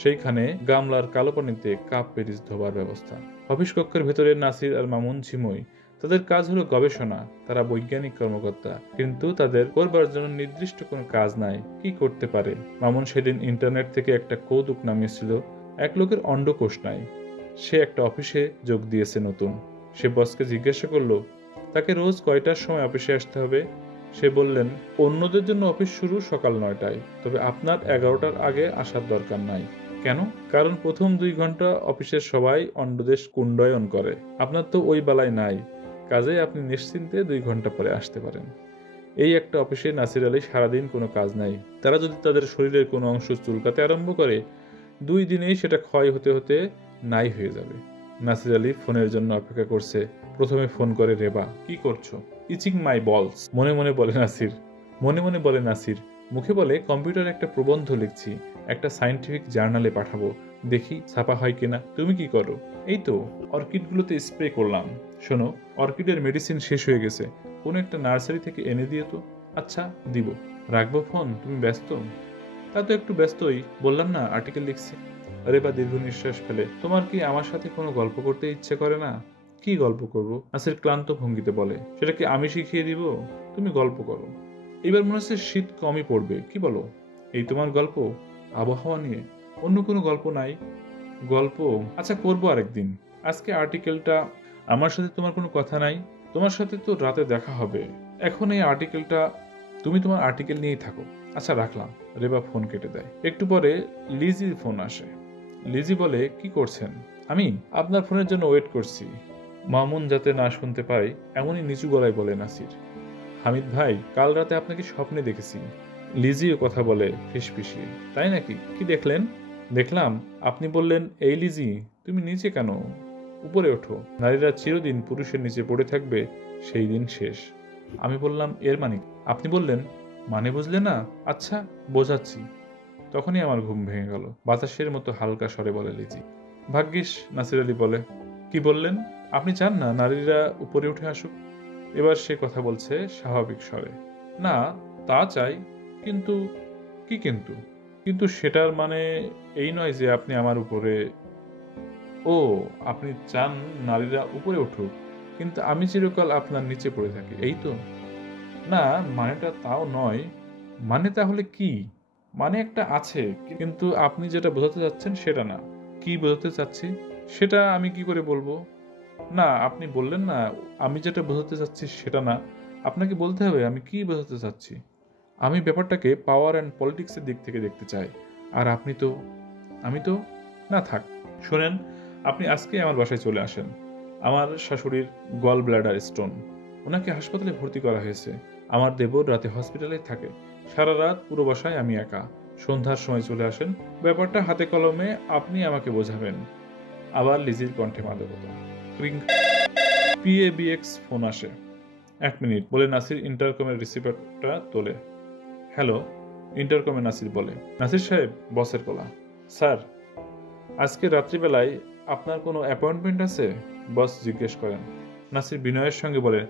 সেইখানে গামলার কালো পানিতে কাপ পেরিস ধোবার ব্যবস্থা। অফিস কক্ষের ভেতরে নাসির আর মামুন ঝিমই। তাদের কাজ হলো গবেষণা। তারা বৈজ্ঞানিক কর্মকর্তা, কিন্তু তাদের করবার জন্য নির্দিষ্ট কোনো কাজ নাই। কি করতে পারে? মামুন সেদিন ইন্টারনেট থেকে একটা কৌতুক নামিয়েছিল, এক লোকের অন্ডকোষ নাই, সে একটা অফিসে যোগ দিয়েছে নতুন। সে বসকে জিজ্ঞাসা করলো তাকে রোজ কয়টার সময় অফিসে আসতে হবে। সে বললেন, অন্যদের জন্য অফিস শুরু সকাল 9টায়, তবে আপনার 11টার আগে আসার দরকার নাই। কেন? কারণ প্রথম 2 ঘন্টা অফিসের সবাই অন্ডদেশ কুণ্ডয়ন করে। আপনার তো ওই বেলায় নাই, কাজে আপনি নিশ্চিন্তে 2 ঘন্টা পরে আসতে পারেন। এই একটা অফিসে নাসির আলী সারাদিন কোনো কাজ নাই। তারা যদি তাদের শরীরের কোনো অংশ চুলকাতে আরম্ভ করে, 2 দিনেই সেটা ক্ষয় হতে হতে নাই হয়ে যাবে। নাসির আলী ফোনের জন্য অপেক্ষা করছে। প্রথমে ফোন করে রেবা। কি করছো? ইচিং মাই বলস, মনে মনে বলে নাসির। মুখে বলে, কম্পিউটারে একটা প্রবন্ধ লিখছি, একটা সায়েন্টিফিক জার্নালে পাঠাবো, দেখি ছাপা হয় কিনা। তুমি কি করো? এই তো অর্কিডগুলোতে স্প্রে করলাম। শোনো, অর্কিডের মেডিসিন শেষ হয়ে গেছে, কোনো একটা নার্সারি থেকে এনে দিয়ে তো। আচ্ছা, দিব। রাখবো ফোন, তুমি ব্যস্ত? তা তো একটু ব্যস্তই, বললাম না আর্টিকেল লিখছি। রেবা দীর্ঘ নিঃশ্বাস ফেলে, তোমার কি আমার সাথে কোনো গল্প করতে ইচ্ছে করে না? কি গল্প করব? নাসির ক্লান্ত ভঙ্গিতে বলে, সেটা কি আমি শিখিয়ে দিব? তুমি গল্প করো। এবার মনে হচ্ছে শীত কমই পড়বে, কি বলো? এই তোমার গল্প? আবহাওয়া নিয়ে? অন্য কোনো গল্প নাই? গল্প আচ্ছা, করবো আরেকদিন। আজকে আর্টিকেলটা। আমার সাথে তোমার কোনো কথা নাই? তোমার সাথে তো রাতে দেখা হবে। এখন এই আর্টিকেলটা, তুমি তোমার আর্টিকেল নিয়েই থাকো। আচ্ছা, রাখলাম। রেবা ফোন কেটে দেয়। একটু পরে লিজির ফোন আসে। লিজি বলে, কি করছেন? আমি আপনার ফোনের জন্য ওয়েট করছি। মামুন যাতে না শুনতে পায় এমনই নিচু গলায় বলে নাসির। হামিদ ভাই, কাল রাতে আপনাকে স্বপ্নে দেখেছি। লিজিও কথা বলে ফিসফিসিয়ে। তাই নাকি? কি দেখলেন? দেখলাম আপনি বললেন, এই লিজি তুমি নিচে কেন, উপরে ওঠো। নারীরা চিরদিন পুরুষের নিচে পড়ে থাকবে, সেই দিন শেষ। আমি বললাম, এর মানে? আপনি বললেন, মানে বুঝলে না? আচ্ছা, বোঝাচ্ছি। তখনই আমার ঘুম ভেঙে গেল। বাতাসের মতো হালকা স্বরে বলে লিজি। ভাগ্যিস, নাসির আলী বলে। কি বললেন? আপনি চান না নারীরা উপরে উঠে আসুক? এবার সে কথা বলছে স্বাভাবিক স্বরে। না, তা চাই, কিন্তু। কি কিন্তু? কিন্তু সেটার মানে এই নয় যে আপনি আমার উপরে। ও, আপনি চান নারীরা উপরে উঠুক, কিন্তু আমি চিরকাল আপনার নিচে পড়ে থাকি, এই তো? না, মানেটা তাও নয়। মানে তাহলে কি? মানে একটা আছে, কিন্তু আপনি যেটা বোঝাতে চাচ্ছেন সেটা না। কি বোঝাতে চাচ্ছি সেটা আমি কি করে বলবো? না, আপনি বললেন না আমি যেটা বোঝাতে চাচ্ছি সেটা না। আপনাকে বলতে হবে আমি কি বোঝাতে চাচ্ছি। আমি ব্যাপারটাকে পাওয়ার অ্যান্ড পলিটিক্সের দিক থেকে দেখতে চাই। আর আপনি তো। আমি তো। না, থাক। শোনেন, আপনি আজকে আমার বাসায় চলে আসেন। আমার শাশুড়ির গল ব্ল্যাডার স্টোন, ওনাকে হাসপাতালে ভর্তি করা হয়েছে। আমার দেবর রাতে হসপিটালে থাকে। সারা রাত পুরো বাসায় আমি একা। সন্ধ্যার সময় চলে আসেন, ব্যাপারটা হাতে কলমে আপনি আমাকে বোঝাবেন। আবার লিজির কণ্ঠে মাদকতা। পিএবিএক্স ফোন আসে। 1 মিনিট বলে নাসির ইন্টারকমের রিসিভারটা তোলে। হ্যালো। ইন্টারকমে নাসির বলে, নাসির সাহেব, বসের গলা। স্যার, আজকে রাত্রিবেলায় আপনার কোনো অ্যাপয়েন্টমেন্ট আছে? বস জিজ্ঞেস করেন। নাসির বিনয়ের সঙ্গে বলে,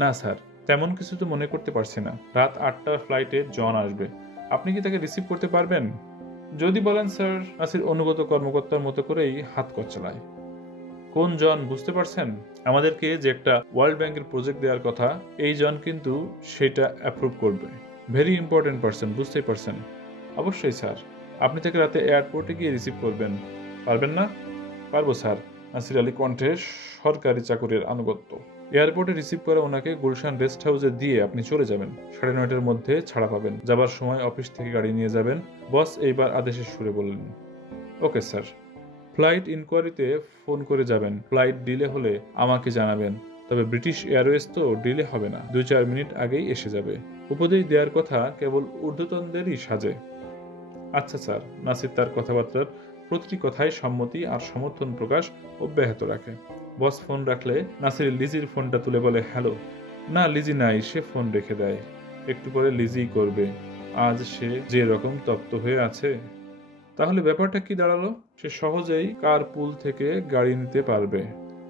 না স্যার, তেমন কিছু তো মনে করতে পারছি না। রাত 8টার ফ্লাইটে জন আসবে। আপনি কি তাকে রিসিভ করতে পারবেন? যদি বলেন স্যার। নাসির অনুগত কর্মকর্তার মতো করেই হাত কচলায়। কোন জন বুঝতে পারছেন? আমাদেরকে যে একটা ওয়ার্ল্ড ব্যাংকের প্রজেক্ট দেওয়ার কথা, এই জন কিন্তু সেটা অ্যাপ্রুভ করবে। ভেরি ইম্পর্টেন্ট পারসন, বুঝতেই পারছেন। অবশ্যই স্যার। আপনি তাকে রাতে এয়ারপোর্টে গিয়ে রিসিভ করবেন। পারবেন না? পারবো স্যার। নাসির আলী কণ্ঠে সরকারি চাকরির আনুগত্য। এয়ারপোর্টে রিসিভ করে ওনাকে গুলশান রেস্ট হাউসে দিয়ে আপনি চলে যাবেন। 9:30টার মধ্যে ছাড়া পাবেন। যাবার সময় অফিস থেকে গাড়ি নিয়ে যাবেন। বস এইবার আদেশের সুরে বললেন। Okay sir. ফ্লাইট ইনকোয়ারিতে ফোন করে যাবেন। ফ্লাইট ডিলে হলে আমাকে জানাবেন। তবে ব্রিটিশ এয়ারওয়েজ তো ডিলে হবে না, 2-4 মিনিট আগেই এসে যাবে। উপদেশ দেওয়ার কথা কেবল ঊর্ধ্বতনদেরই সাজে। আচ্ছা স্যার। নাসির তার কথাবার্তার প্রতিটি কথায় সম্মতি আর সমর্থন প্রকাশ অব্যাহত রাখে। বস ফোন রাখলে নাসির লিজির ফোনটা তুলে বলে, হ্যালো। না, লিজি নাই, সে ফোন রেখে দেয়। একটু পরে লিজিই করবে। আজ সে যে রকম তপ্ত হয়ে আছে। তাহলে ব্যাপারটা কি দাঁড়ালো? সে সহজেই কার পুল থেকে গাড়ি নিতে পারবে।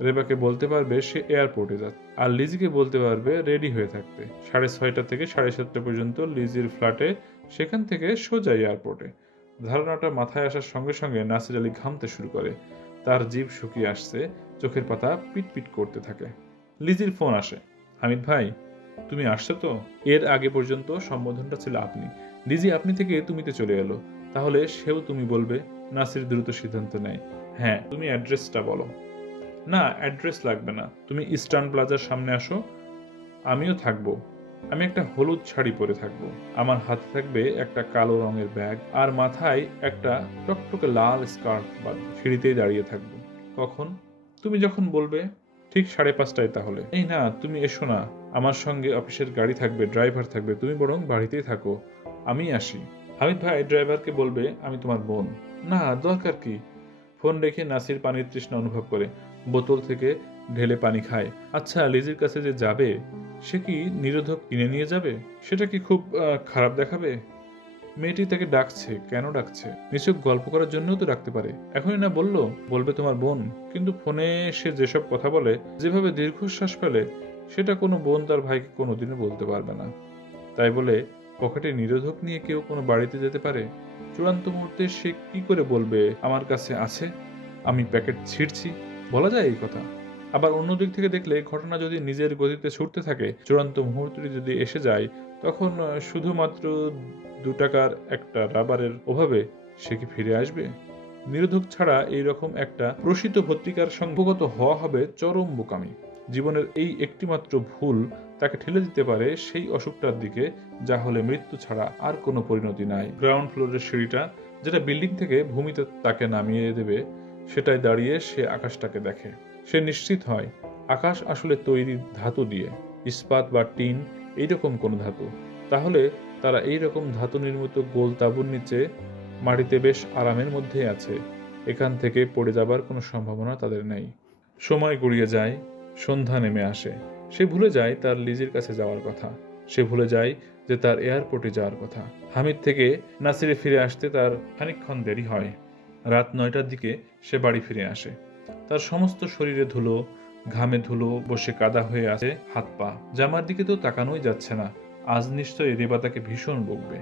রেবাকে বলতে পারবে সে এয়ারপোর্টে যাচ্ছে, আর লিজিকে বলতে পারবে রেডি হয়ে থাকতে। 6:30 থেকে 7:30 পর্যন্ত লিজির ফ্ল্যাটে, সেখান থেকে সোজা এয়ারপোর্টে। ধারণাটা মাথায় আসার সঙ্গে সঙ্গে নাসির আলী ঘামতে শুরু করে। তার জিভ শুকিয়ে আসছে, চোখের পাতা পিটপিট করতে থাকে। লিজির ফোন আসে। হামিদ ভাই, তুমি আসছো তো? এর আগে পর্যন্ত সম্বোধনটা ছিল আপনি। লিজি আপনি থেকে তুমিতে চলে এলো। তাহলে সেও তুমি বলবে? নাসির দ্রুত সিদ্ধান্ত নেয়। হ্যাঁ, তুমি অ্যাড্রেসটা বলো। না, অ্যাড্রেস লাগবে না। তুমি ইস্টার্ন প্লাজার সামনে আসো। আমিও থাকবো। আমি একটা হলুদ শাড়ি পরে থাকবো। আমার হাতে থাকবে একটা কালো রঙের ব্যাগ, আর মাথায় একটা টকটকে লাল স্কার্ফ বাঁধা। সিঁড়িতেই দাঁড়িয়ে থাকবো। কখন? তুমি যখন বলবে। ঠিক 5:30টায় তাহলে। এই না, তুমি এসো না। আমার সঙ্গে অফিসের গাড়ি থাকবে, ড্রাইভার থাকবে। তুমি বরং বাড়িতেই থাকো, আমি আসি। হামিদ ভাই ড্রাইভারকে বলবে আমি তোমার বোন। না, দরকার কি? ফোন রেখে নাসির পানির তৃষ্ণা অনুভব করে। বোতল থেকে ঢেলে পানি খায়। আচ্ছা, লিজির কাছে যে যাবে, সে কি নিরোধক কিনে নিয়ে যাবে? সেটা কি খুব খারাপ দেখাবে? মেয়েটি তাকে ডাকছে, কেন ডাকছে? নিশ্চয় গল্প করার জন্যও তো ডাকতে পারে। এখনই না বলবে তোমার বোন। কিন্তু ফোনে সে যেসব কথা বলে, যেভাবে দীর্ঘশ্বাস ফেলে, সেটা কোনো বোন তার ভাইকে কোনোদিনও বলতে পারবে না। তাই বলে পকেটে নিরোধক নিয়ে কেউ কোনো বাড়িতে যেতে পারে? চূড়ান্ত মুহূর্তে সে কি করে বলবে আমার কাছে আছে, আমি প্যাকেট ছিঁড়ছি? বলা যায় এই কথা? আবার অন্যদিক থেকে দেখলে ঘটনা যদি নিজের গতিতে ছুটতে থাকে, চূড়ান্ত মুহূর্তটি যদি এসে যায়, তখন শুধুমাত্র 2 টাকার একটা রাবারের অভাবে সে কি ফিরে আসবে? নিরোধক ছাড়া এইরকম একটা প্রসিত পত্রিকার সম্ভবত হওয়া হবে চরম বোকামি। জীবনের এই একটিমাত্র ভুল তাকে ঠেলে দিতে পারে সেই অসুখটার দিকে, যা হলে মৃত্যু ছাড়া আর কোনো পরিণতি নাই। গ্রাউন্ড ফ্লোরের সিঁড়িটা, যেটা বিল্ডিং থেকে ভূমিতে তাকে নামিয়ে দেবে, সেটাই দাঁড়িয়ে সে আকাশটাকে দেখে। সে নিশ্চিত হয় আকাশ আসলে তৈরি ধাতু দিয়ে, ইস্পাত বা টিন, এইরকম কোনো ধাতু। তাহলে তারা এইরকম ধাতু নির্মিত গোল তাঁবুর নিচে মাটিতে বেশ আরামের মধ্যেই আছে। এখান থেকে পড়ে যাবার কোনো সম্ভাবনা তাদের নেই। সময় গড়িয়ে যায়, সন্ধ্যা নেমে আসে। সে ভুলে যায় তার লিজির কাছে যাওয়ার কথা। সে ভুলে যায় যে তার এয়ারপোর্টে যাওয়ার কথা। হামিদ থেকে নাসিরে ফিরে আসতে তার খানিকক্ষণ দেরি হয়। রাত 9টার দিকে সে বাড়ি ফিরে আসে। তার সমস্ত শরীরে ধুলো, ঘামে ধুলো বসে কাদা হয়ে আছে হাত পা। জামার দিকে তো তাকানোই যাচ্ছে না। আজ নিশ্চয়ই রেবা তাকে ভীষণ বকবে।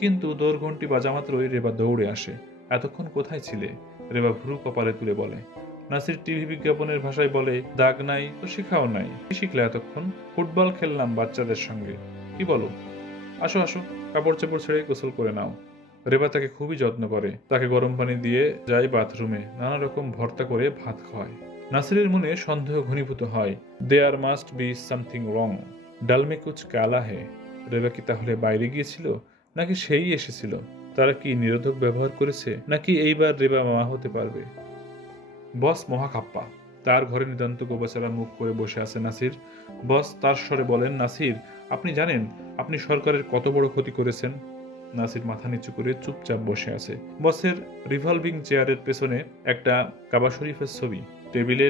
কিন্তু দোরঘণ্টি বাজা মাত্রই রেবা দৌড়ে আসে। এতক্ষণ কোথায় ছিলে? রেবা ভ্রু কপালে তুলে বলে। নাসির টিভি বিজ্ঞাপনের ভাষায় বলে, দাগ নাই তো শিখাও নাই। কি শিখলে এতক্ষণ? ফুটবল খেললাম বাচ্চাদের সঙ্গে। কি বলো? আসো আসো, কাপড় চাপড় ছেড়ে গোসল করে নাও। রেবা তাকে খুবই যত্ন করে। তাকে গরম পানি দিয়ে যায় বাথরুমে, নানা রকম ভর্তা করে ভাত খাওয়ায়। নাসিরের মনে সন্দেহ ঘনীভূত হয়। There must be something wrong. ডালমে কুচ কালা হে। রেবা কি তাহলে বাইরে গিয়েছিল, নাকি সেই এসেছিল? তারা কি নিরোধক ব্যবহার করেছে, নাকি এইবার রেবা মা হতে পারবে? বস মহাকাপ্পা। তার ঘরে নিতান্ত গোবাচারা মুখ করে বসে আছে নাসির। বস তার স্বরে বলেন, নাসির, আপনি জানেন আপনি সরকারের কত বড় ক্ষতি করেছেন? নাসির মাথা নিচু করে চুপচাপ বসে আছে। বসের রিভলভিং চেয়ারের পেছনে একটা কাবা শরীফের ছবি। টেবিলে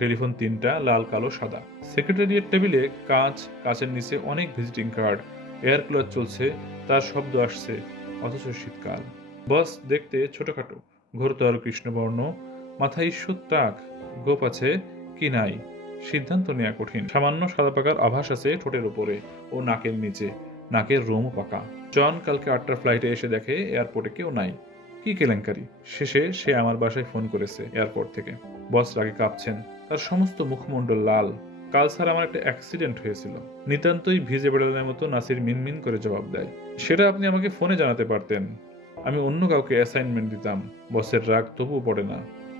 টেলিফোন 3টা, লাল কালো সাদা। সেক্রেটারিয়েট টেবিলে কাচের নিচে অনেক ভিজিটিং কার্ড। এয়ার কুলার চলছে, তার শব্দ আসছে, অথচ শীতকাল। বস দেখতে ছোটখাটো, ঘোরতর কৃষ্ণবর্ণ, মাথায় ঈশ্বর টাক, গোপ আছে কি নাই সিদ্ধান্ত নেওয়া কঠিন। সামান্য সাদা পাকার আভাস আছে ঠোঁটের উপরে ও নাকের নিচে। নাকের রোমও পাকা। জন কালকে 8টার ফ্লাইটে এসে দেখে এয়ারপোর্টে কেউ নাই। কি কেলেঙ্কারি! শেষে সে আমার বাসায় ফোন করেছে এয়ারপোর্ট থেকে। বস রাগে কাঁপছেন, তার সমস্ত মুখমণ্ডল লাল। কাল স্যার আমার একটা অ্যাক্সিডেন্ট হয়েছিল। নিতান্তই ভিজে বেড়ানোর মতো নাসির মিনমিন করে জবাব দেয়। সেটা আপনি আমাকে ফোনে জানাতে পারতেন, আমি অন্য কাউকে অ্যাসাইনমেন্ট দিতাম। বসের রাগ তবুও পড়ে না।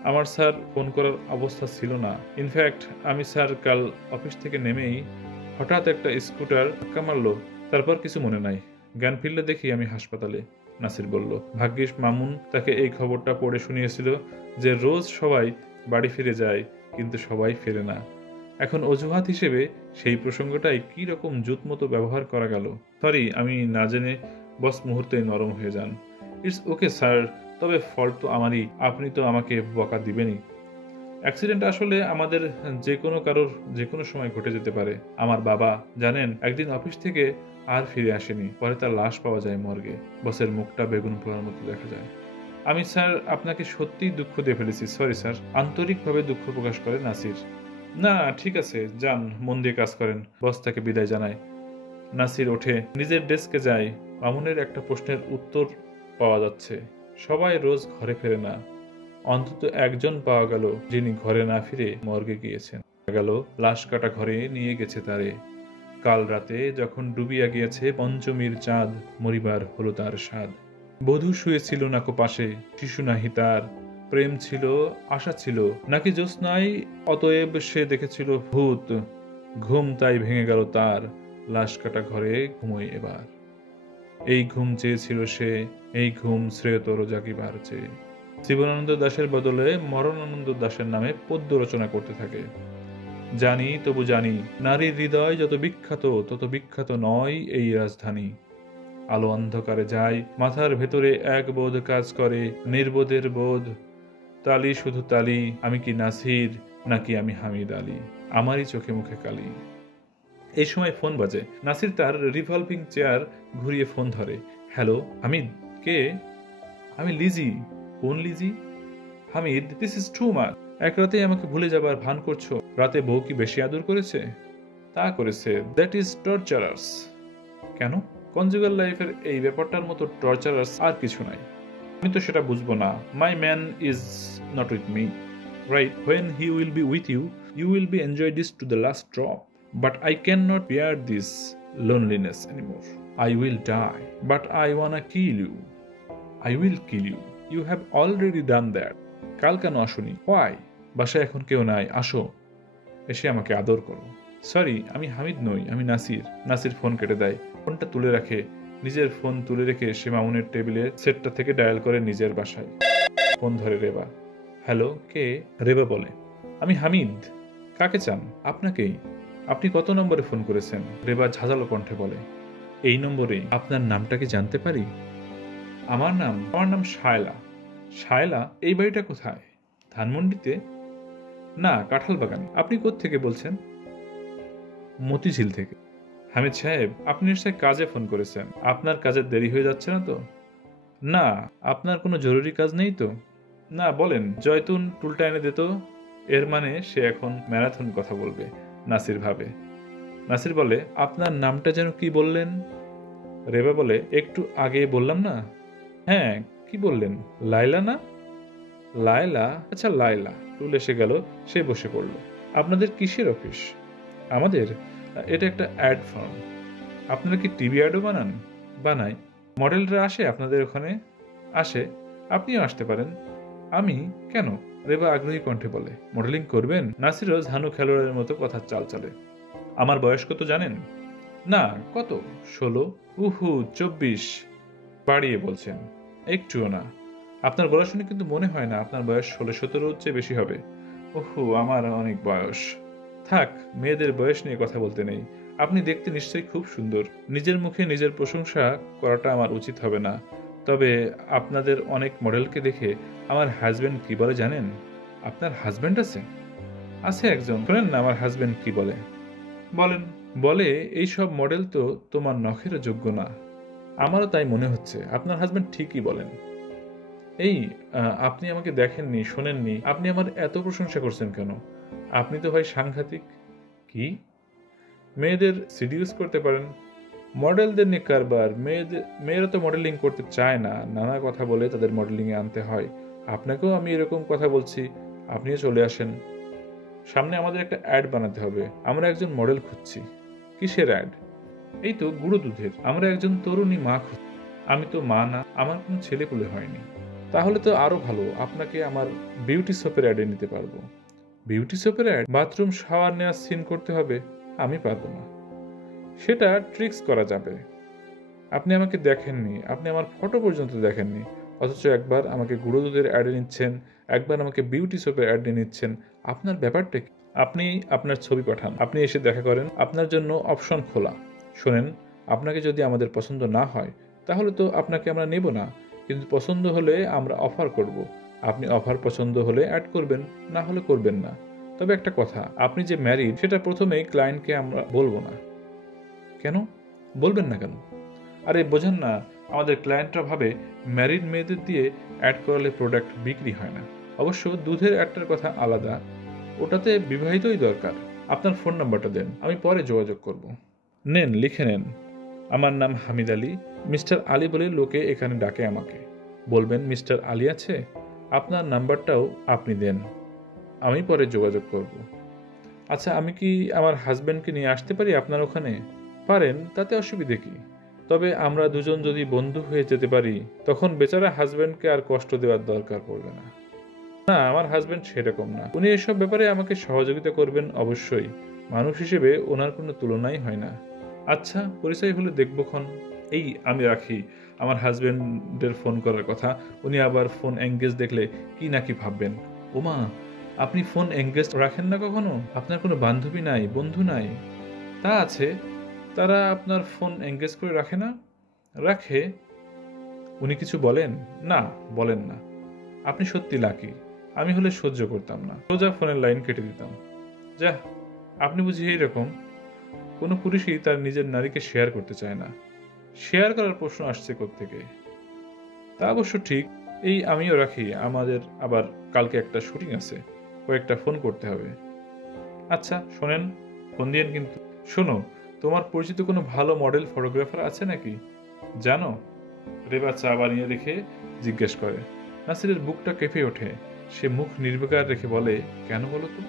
আমার স্যার ফোন করার অবস্থা ছিল না। ইনফ্যাক্ট আমি স্যার কাল অফিস থেকে নেমেই হঠাৎ একটা স্কুটার ধাক্কা মারলো, তারপর কিছু মনে নাই। জ্ঞান ফিরলে দেখি আমি হাসপাতালে। নাসির বলল। ভাগ্যিস মামুন তাকে এই খবরটা পড়ে শুনিয়েছিল যে রোজ সবাই বাড়ি ফিরে যায়, কিন্তু সবাই ফেরে না। এখন অজুহাত হিসেবে সেই প্রসঙ্গটাই কি রকম জুত মতো ব্যবহার করা গেল। সরি, আমি না জেনে। বস মুহূর্তেই নরম হয়ে যান। ইটস ওকে স্যার, তবে ফল্ট তো আমারই, আপনি তো আমাকে বকা দিবেনই। অ্যাক্সিডেন্ট আসলে আমাদের যে কোনো কারোর যে কোনো সময় ঘটে যেতে পারে। আমার বাবা জানেন একদিন অফিস থেকে আর ফিরে আসেনি, পরে তার লাশ পাওয়া যায় মর্গে। বসের মুখটা বেগুন পোড়ার মতো দেখা যায়। আমি স্যার আপনাকে সত্যিই দুঃখ দিয়ে ফেলেছি, সরি স্যার। আন্তরিকভাবে দুঃখ প্রকাশ করে নাসির। না ঠিক আছে, যান, মন দিয়ে কাজ করেন। বস তাকে বিদায় জানায়। নাসির ওঠে, নিজের ডেস্কে যায়। মামুনের একটা প্রশ্নের উত্তর পাওয়া যাচ্ছে। সবাই রোজ ঘরে ফেরে না, অন্তত একজন পাওয়া গেল যিনি ঘরে না ফিরে মর্গে গিয়েছেন। গেল লাশ কাটা ঘরে নিয়ে গেছে তারে। কাল রাতে যখন ডুবিয়া গিয়েছে পঞ্চমীর চাঁদ, মরিবার হলো তার স্বাদ। বধূ শুয়েছিল নাকো পাশে, শিশু নাহি তার। প্রেম ছিল, আশা ছিল, নাকি জ্যোৎস্নায়, অতএব সে দেখেছিল ভূত। ঘুম তাই ভেঙে গেল তার, লাশ কাটা ঘরে ঘুমোয় এবার। এই ঘুম চেয়েছিল সে, এই ঘুম শ্রেয়তর জাগিবার চেয়ে। জীবনানন্দ দাশের বদলে মরণানন্দ দাশের নামে পদ্য রচনা করতে থাকে। জানি তবু জানি, নারীর হৃদয় যত বিখ্যাত তত বিখ্যাত নয় এই রাজধানী। আলো অন্ধকারে যায়, মাথার ভেতরে এক বোধ কাজ করে, নির্বোধের বোধ। তালি শুধু তালি, আমি কি নাসির নাকি আমি হামিদ আলী, আমারই চোখে মুখে কালি। এই সময় ফোন বাজে। নাসির তার রিভলভিং চেয়ার ঘুরিয়ে ফোন ধরে। হ্যালো, হামিদ, কে? আমি লিজি। কোন lessee? Hamid, this is too much. এক রাতেই আমাকে ভুলে যাবার ভান করছো? রাতে বউ কি বেশি আদর করেছে? তা করেছে। That is torturous. কেন? কনজুগাল লাইফের এই ব্যাপারটার মতো টর্চারাস আর কিছু নাই। আমি তো সেটা বুঝবো না। My man is not with me, right? When he will be with you, you will be enjoy this to the last drop. But I can not bear this loneliness anymore. I will die, but I wanna kill you. I will kill you. You have already done that. কাল কেন আসোনি? Why? বাসায় এখন কেউ নাই, আসো, এসে আমাকে আদর করো। সরি, আমি হামিদ নই, আমি নাসির। নাসির ফোন কেটে দেয়, ফোনটা তুলে রাখে। নিজের ফোন তুলে রেখে সে মামুনের টেবিলের সেটটা থেকে ডায়াল করে নিজের বাসায়। ফোন ধরে রেবা। হ্যালো, কে? রেবা বলে, আমি হামিদ। কাকে চান? আপনাকেই। আপনি কত নম্বরে ফোন করেছেন? রেবা ঝাঁঝালো কণ্ঠে বলে, এই নম্বরে। আপনার নামটা কি জানতে পারি? আমার নাম শায়লা। শায়লা? এই বাড়িটা কোথায়? ধানমন্ডিতে? না, কাঁঠাল বাগানে। আপনি কোত্থেকে বলছেন? মতিঝিল থেকে। হামিদ সাহেব, আপনি নিশ্চয় কাজে ফোন করেছেন। আপনার কাজের দেরি হয়ে যাচ্ছে না তো? না। আপনার কোনো জরুরি কাজ নেই তো? না, বলেন। জয়তুন টুলটা এনে দিত। এর মানে সে এখন ম্যারাথন কথা বলবে, নাসির ভাবে। নাসির বলে, আপনার নামটা যেন কি বললেন? রেবা বলে, একটু আগে বললাম না। হ্যাঁ, কি বললেন? লাইলা না? লায়লা? আচ্ছা, লায়লা। টুল এসে গেল, সে বসে পড়ল। আপনাদের কিসের অফিস? আমাদের? এটা একটা অ্যাড ফার্ম। আপনারা কি টিভি অ্যাডও বানান? বানাই। মডেলরা আসে আপনাদের ওখানে? আসে। আপনিও আসতে পারেন। আমি? কেন? রেবা আগ্রহী কণ্ঠে বলে, মডেলিং করবেন? নাসিরও ঝানু খেলোয়াড়ের মতো কথার চাল চলে। আমার বয়স কত জানেন? না, কত? 16? উহু, 24। বাড়িয়ে বলছেন। একটুও না। আপনার গলা শুনে কিন্তু মনে হয় না আপনার বয়স 16-17 চেয়ে বেশি হবে। ওহু, আমার অনেক বয়স। থাক, মেয়েদের বয়স নিয়ে কথা বলতে নেই। আপনি দেখতে নিশ্চয়ই খুব সুন্দর। নিজের মুখে নিজের প্রশংসা করাটা আমার উচিত হবে না। তবে আপনাদের অনেক মডেলকে দেখে আমার হাজবেন্ড কি বলে জানেন? আপনার হাজবেন্ড আছে? আছে একজন। শোনেন না আমার হাজবেন্ড কি বলে। বলেন। বলে, এইসব মডেল তো তোমার নখেরও যোগ্য না। আমারও তাই মনে হচ্ছে। আপনার হাজবেন্ড ঠিকই বলেন। এই, আপনি আমাকে দেখেননি, শোনেননি, আপনি আমার এত প্রশংসা করছেন কেন? আপনি তো ভাই সাংঘাতিক। কি? মেয়েদের সিডিউস করতে পারেন? মডেলদের নিয়ে কারবার। মেয়েরা তো মডেলিং করতে চায় না, নানা কথা বলে তাদের মডেলিংয়ে আনতে হয়। আপনাকেও আমি এরকম কথা বলছি, আপনিও চলে আসেন। সামনে আমাদের একটা অ্যাড বানাতে হবে। আমরা একজন মডেল খুঁজছি। কিসের অ্যাড? এই তো গুঁড়ো দুধের। আমরা একজন তরুণী মা খুঁজছি। আমি তো মা না, আমার কোনো ছেলেপুলে হয়নি। তাহলে তো আরো ভালো, আপনাকে আমার বিউটি সোপের অ্যাডে নিতে পারবো। বিউটি সোপের অ্যাড? বাথরুম শাওয়ার নেওয়ার সিন করতে হবে? আমি পারবো না। সেটা ট্রিক্স করা যাবে। আপনি আমাকে দেখেননি, আপনি আমার ফটো পর্যন্ত দেখেননি, অথচ একবার আমাকে গুঁড়ো দুধের অ্যাডে নিচ্ছেন, একবার আমাকে বিউটি সোপের অ্যাডে নিচ্ছেন। আপনার ব্যাপারটা কি? আপনি আপনার ছবি পাঠান, আপনি এসে দেখা করেন, আপনার জন্য অপশন খোলা। শোনেন, আপনাকে যদি আমাদের পছন্দ না হয় তাহলে তো আপনাকে আমরা নেব না, কিন্তু পছন্দ হলে আমরা অফার করব। আপনি অফার পছন্দ হলে অ্যাড করবেন, না হলে করবেন না। তবে একটা কথা, আপনি যে ম্যারিড সেটা প্রথমেই ক্লায়েন্টকে আমরা বলবো না। কেন বলবেন না কেন? আরে বোঝেন না, আমাদের ক্লায়েন্টরা ভাবে ম্যারিড মেয়েদের দিয়ে অ্যাড করালে প্রোডাক্ট বিক্রি হয় না। অবশ্য দুধের অ্যাডটার কথা আলাদা, ওটাতে বিবাহিতই দরকার। আপনার ফোন নাম্বারটা দেন, আমি পরে যোগাযোগ করব। নেন, লিখে নেন। আমার নাম হামিদ আলী। মিস্টার আলী বলে লোকে এখানে ডাকে আমাকে। বলবেন মিস্টার আলী আছে? আপনার নাম্বারটাও আপনি দেন, আমি পরে যোগাযোগ করব। আচ্ছা, আমি কি আমার হাজব্যান্ডকে নিয়ে আসতে পারি আপনার ওখানে? পারেন, তাতে অসুবিধে কি? তবে আমরা দুজন যদি বন্ধু হয়ে যেতে পারি, তখন বেচারা হাজব্যান্ডকে আর কষ্ট দেওয়ার দরকার পড়বে না। না, আমার হাজব্যান্ড সেরকম না। উনি এসব ব্যাপারে আমাকে সহযোগিতা করবেন অবশ্যই। মানুষ হিসেবে ওনার কোনো তুলনাই হয় না। আচ্ছা, পরিচয় হলে দেখবক্ষণ। এই, আমি রাখি। আমার হাজব্যান্ডের ফোন করার কথা, উনি আবার ফোন এঙ্গেজ দেখলে কি নাকি ভাববেন। ওমা, আপনি ফোন এঙ্গেজ রাখেন না কখনো? আপনার কোনো বান্ধবী নাই, বন্ধু নাই? তা আছে, তারা আপনার ফোন এঙ্গেজ করে রাখে না? রাখে। উনি কিছু বলেন? না, বলেন না। আপনি সত্যি লাকি। আমি হলে সহ্য করতাম না, সোজা ফোনের লাইন কেটে দিতাম। যা, আপনি বুঝি এইরকম? কোনো পুরুষই তার নিজের নারীকে শেয়ার করতে চায় না। শেয়ার করার প্রশ্ন আসছে কোত্থেকে? তা অবশ্য ঠিক। এই, আমিও রাখি। আমাদের আবার কালকে একটা শুটিং আছে, কয়েকটা ফোন করতে হবে। আচ্ছা শোনেন, ফোন দিয়েন কিন্তু। শোনো, তোমার পরিচিত কোনো ভালো মডেল ফটোগ্রাফার আছে নাকি জানো? রেবা চা বানিয়ে রেখে জিজ্ঞেস করে। নাসিরের বুকটা কেঁপে ওঠে। সে মুখ নির্বিকার রেখে বলে, কেন বলো তো?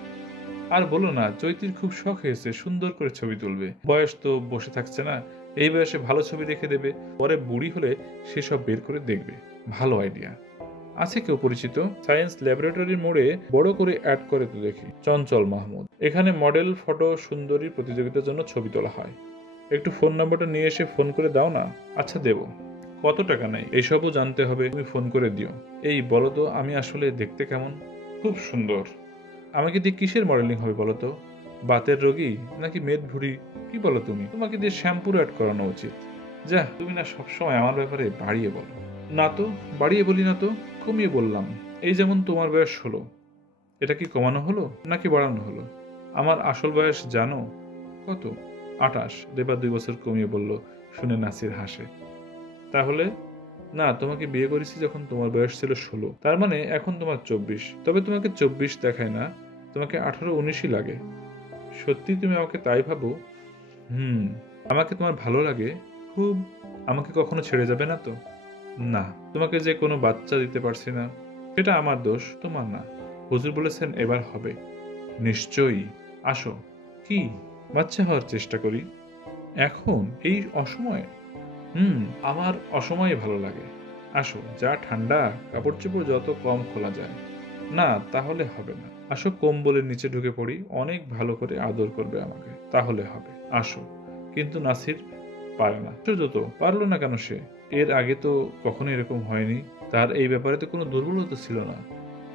আর বলো না, চৈতির খুব শখ হয়েছে সুন্দর করে ছবি তুলবে। বয়স তো বসে থাকছে না, এই বয়সে ভালো ছবি রেখে দেবে, পরে বুড়ি হলে সেসব বের করে দেখবে। ভালো আইডিয়া। আছে কেউ পরিচিত? সায়েন্স ল্যাবরেটরির মোড়ে বড় করে অ্যাড করে তো দেখি, চঞ্চল মাহমুদ। এখানে মডেল ফটো সুন্দরী প্রতিযোগিতার জন্য ছবি তোলা হয়। একটু ফোন নাম্বারটা নিয়ে এসে ফোন করে দাও না। আচ্ছা দেব। কত টাকা নেই এইসবও জানতে হবে, তুমি ফোন করে দিও। এই বলো তো, আমি আসলে দেখতে কেমন? খুব সুন্দর। আমাকে দিয়ে কিসের মডেলিং হবে বলো তো? বাতের রোগী নাকি মেদ ভুড়ি? কি বলো তুমি? তোমাকে দিয়ে শ্যাম্পুর অ্যাড করানো উচিত। যা, তুমি না সবসময় আমার ব্যাপারে বাড়িয়ে বলো। না তো, বাড়িয়ে বলি না তো, কমিয়ে বললাম। এই যেমন তোমার বয়স 16, এটা কি কমানো হলো নাকি বাড়ানো হলো? আমার আসল বয়স জানো কত? 28। রেবা 2 বছর কমিয়ে বলল। শুনে নাসির হাসে। তাহলে? না, তোমাকে বিয়ে করেছি যখন তোমার বয়স ছিল 16, তার মানে এখন তোমার 24। তবে তোমাকে 24 দেখায় না, তোমাকে 18-19ই লাগে। সত্যি তুমি আমাকে তাই ভাবো? আমাকে তোমার ভালো লাগে খুব। আমাকে কখনো ছেড়ে যাবে না তো? না, তোমাকে যে কোনো বাচ্চা দিতে পারছি না, সেটা আমার দোষ, তোমার না। হুজুর বলেছেন এবার হবে। নিশ্চয়ই। আসো। কি? বাচ্চা হওয়ার চেষ্টা করি। এখন এই অসময়ে? আমার অসময়ে ভালো লাগে। আসো, যা ঠান্ডা, কাপড় চোপড় যত কম খোলা যায়। না, তাহলে হবে না। আসো, কম্বলের নিচে ঢুকে পড়ি, অনেক ভালো করে আদর করবে আমাকে, তাহলে হবে। আসো। কিন্তু নাসির পারে না। আশ্চর্য তো, পারলো না কেন সে? এর আগে তো কখনো এরকম হয়নি। তার এই ব্যাপারে তো কোনো দুর্বলতা ছিল না।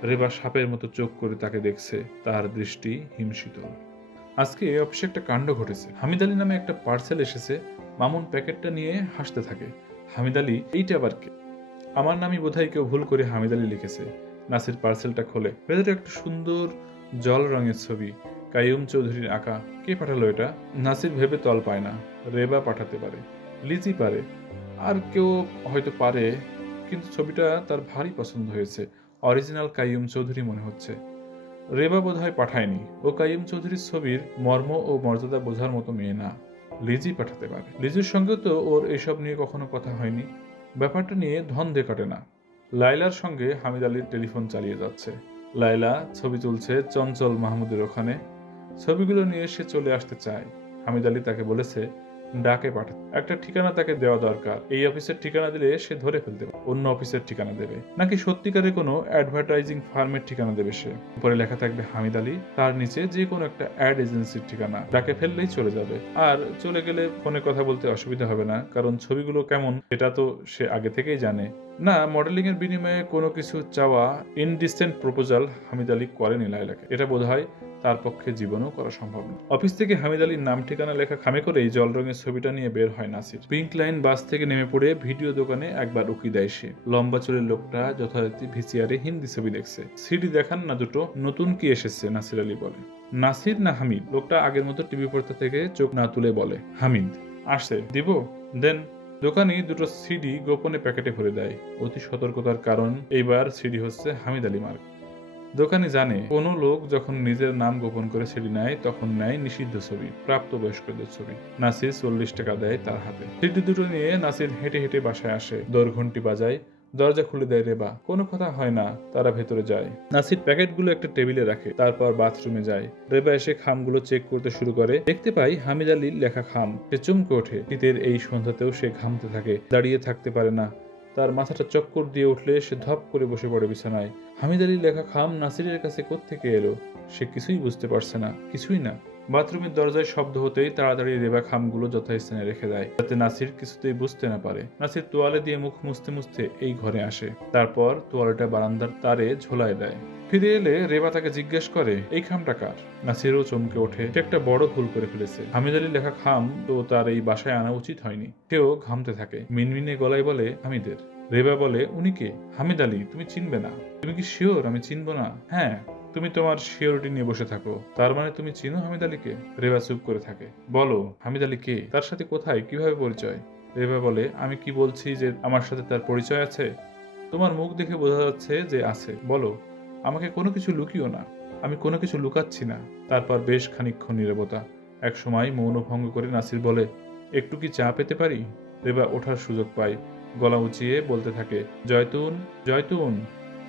রেবা সাপের মতো চোখ করে তাকে দেখছে, তার দৃষ্টি হিমশীতল। আজকে অফিসে একটা কাণ্ড ঘটেছে। হামিদ আলী নামে একটা পার্সেল এসেছে। মামুন প্যাকেটটা নিয়ে হাসতে থাকে। হামিদ আলী, এইটা আবার কে? আমার নামই বোধহয় কেউ ভুল করে হামিদ আলী লিখেছে। নাসির পার্সেলটা খোলে। ভেতরে একটা সুন্দর জল রঙের ছবি, কাইয়ুম চৌধুরীর আঁকা। কে পাঠালো এটা? নাসির ভেবে তল পায় না। রেবা পাঠাতে পারে, লিজি পারে, আর কেউ হয়তো পারে, কিন্তু ছবিটা তার ভারী পছন্দ হয়েছে। অরিজিনাল কাইয়ুম চৌধুরী মনে হচ্ছে। রেবা বোধহয় পাঠায়নি। ও কাইয়ুম চৌধুরীর ছবির মর্ম ও মর্যাদা বোঝার মতো মেয়ে না। লিজি পাঠাতে পারে। লিজির সঙ্গে তো ওর এসব নিয়ে কখনো কথা হয়নি। ব্যাপারটা নিয়ে ধন্দে কাটে না। লায়লার সঙ্গে হামিদ আলীর টেলিফোন চালিয়ে যাচ্ছে। লায়লা ছবি তুলছে চঞ্চল মাহমুদের ওখানে। ছবিগুলো নিয়ে সে চলে আসতে চায়। হামিদ আলী তাকে বলেছে ডাকে পাঠাতে। একটা ঠিকানা তাকে দেওয়া দরকার। এই অফিসের ঠিকানা দিলে সে ধরে ফেলতে পারে। অন্য অফিসের ঠিকানা দেবে নাকি সত্যিকারের কোনো অ্যাডভার্টাইজিং ফার্মের ঠিকানা দেবে সে? উপরে লেখা থাকবে হামিদ আলী, তার নিচে যে কোনো একটা অ্যাড এজেন্সির ঠিকানা। ডাকে ফেললেই চলে যাবে। আর চলে গেলে ফোনে কথা বলতে অসুবিধা হবে না, কারণ ছবিগুলো কেমন এটা তো সে আগে থেকেই জানে। না, মডেলিং এর বিনিময়ে কোনো কিছু চাওয়া ইনডিসেন্ট প্রপোজাল হামিদ আলী করেনি লায়লাকে। এটা বোধহয় তার পক্ষে জীবনেও করা সম্ভব না। অফিস থেকে হামিদ আলীর নাম ঠিকানা লেখা খামে করেই জল রঙের ছবিটা নিয়ে বের হয় নাসির। পিঙ্ক লাইন বাস থেকে নেমে পড়ে ভিডিও দোকানে একবার উকি দেয় সে। লম্বা চুলের লোকটা যথারীতি ভিসিআরে হিন্দি ছবি দেখছে। সিডি দেখান না দুটো, নতুন কি এসেছে? নাসির আলী বলে। নাসির না হামিদ? লোকটা আগের মতো টিভি পর্দা থেকে চোখ না তুলে বলে। হামিদ। আসছে, দিব? দেন। দোকানি দুটো সিডি গোপনে প্যাকেটে ভরে দেয়। অতি সতর্কতার কারণ এইবার সিডি হচ্ছে হামিদ আলী মার্ক। দোকানি জানে কোনো লোক যখন নিজের নাম গোপন করে সিডি নেয় তখন নেয় নিষিদ্ধ ছবি, প্রাপ্তবয়স্কদের ছবি। নাসির 40 টাকা দেয় তার হাতে। সিডি দুটো নিয়ে নাসির হেঁটে হেঁটে বাসায় আসে। দোরঘণ্টি বাজায়, দরজা খুলে দেয় রেবা। কোনো কথা হয় না, তারা ভেতরে যায়। নাসির প্যাকেটগুলো একটা টেবিলে রাখে, তারপর বাথরুমে যায়। রেবা এসে খামগুলো চেক করতে শুরু করে। দেখতে পাই হামিদ আলীর লেখা খাম। সে চমকে ওঠে। শীতের এই সন্ধ্যাতেও সে ঘামতে থাকে, দাঁড়িয়ে থাকতে পারে না। তার মাথাটা চক্কর দিয়ে উঠলে সে ধপ করে বসে পড়ে বিছানায়। হামিদ আলীর লেখা খাম নাসিরের কাছে কোত্থেকে এলো? সে কিছুই বুঝতে পারছে না, কিছুই না। বাথরুমের দরজায় শব্দ হতেই তাড়াতাড়ি রেবা খামগুলো যথাস্থানে রেখে দেয়, যাতে নাসির কিছুতেই বুঝতে না পারে। নাসির তোয়ালে দিয়ে মুখ মুছতে মুছতে এই ঘরে আসে। তারপর তোয়ালেটা বারান্দার তারে ঝোলায় দেয়। ফিরে এলে রেবা তাকে জিজ্ঞেস করে, এই খামটা কার? নাসিরও চমকে ওঠে। সে একটা বড় ভুল করে ফেলেছে। হামিদ আলীর লেখা খাম তো তার এই বাসায় আনা উচিত হয়নি। সেও ঘামতে থাকে। মিনমিনে গলায় বলে, হামিদের। রেবা বলে, উনি কে? হামিদ আলী। তুমি চিনবে না? তুমি কি শিওর আমি চিনবো না? হ্যাঁ, তুমি তোমার শিওরিটি নিয়ে বসে থাকো। তার মানে তুমি চিনো হামিদ আলীকে? রেবা চুপ করে থাকে। বলো, হামিদ আলী কে? তার সাথে কোথায়, কিভাবে পরিচয়? রেবা বলে, আমি কি বলছি যে আমার সাথে তার পরিচয় আছে? তোমার মুখ দেখে বোঝা যাচ্ছে যে আছে। বলো, আমাকে কোনো কিছু লুকিও না। আমি কোনো কিছু লুকাচ্ছি না। তারপর বেশ খানিকক্ষণ নীরবতা। এক সময় মৌন ভঙ্গ করে নাসির বলে, একটু কি চা পেতে পারি? রেবা ওঠার সুযোগ পায়, গলা উঁচিয়ে বলতে থাকে, জয়তুন, জয়তুন,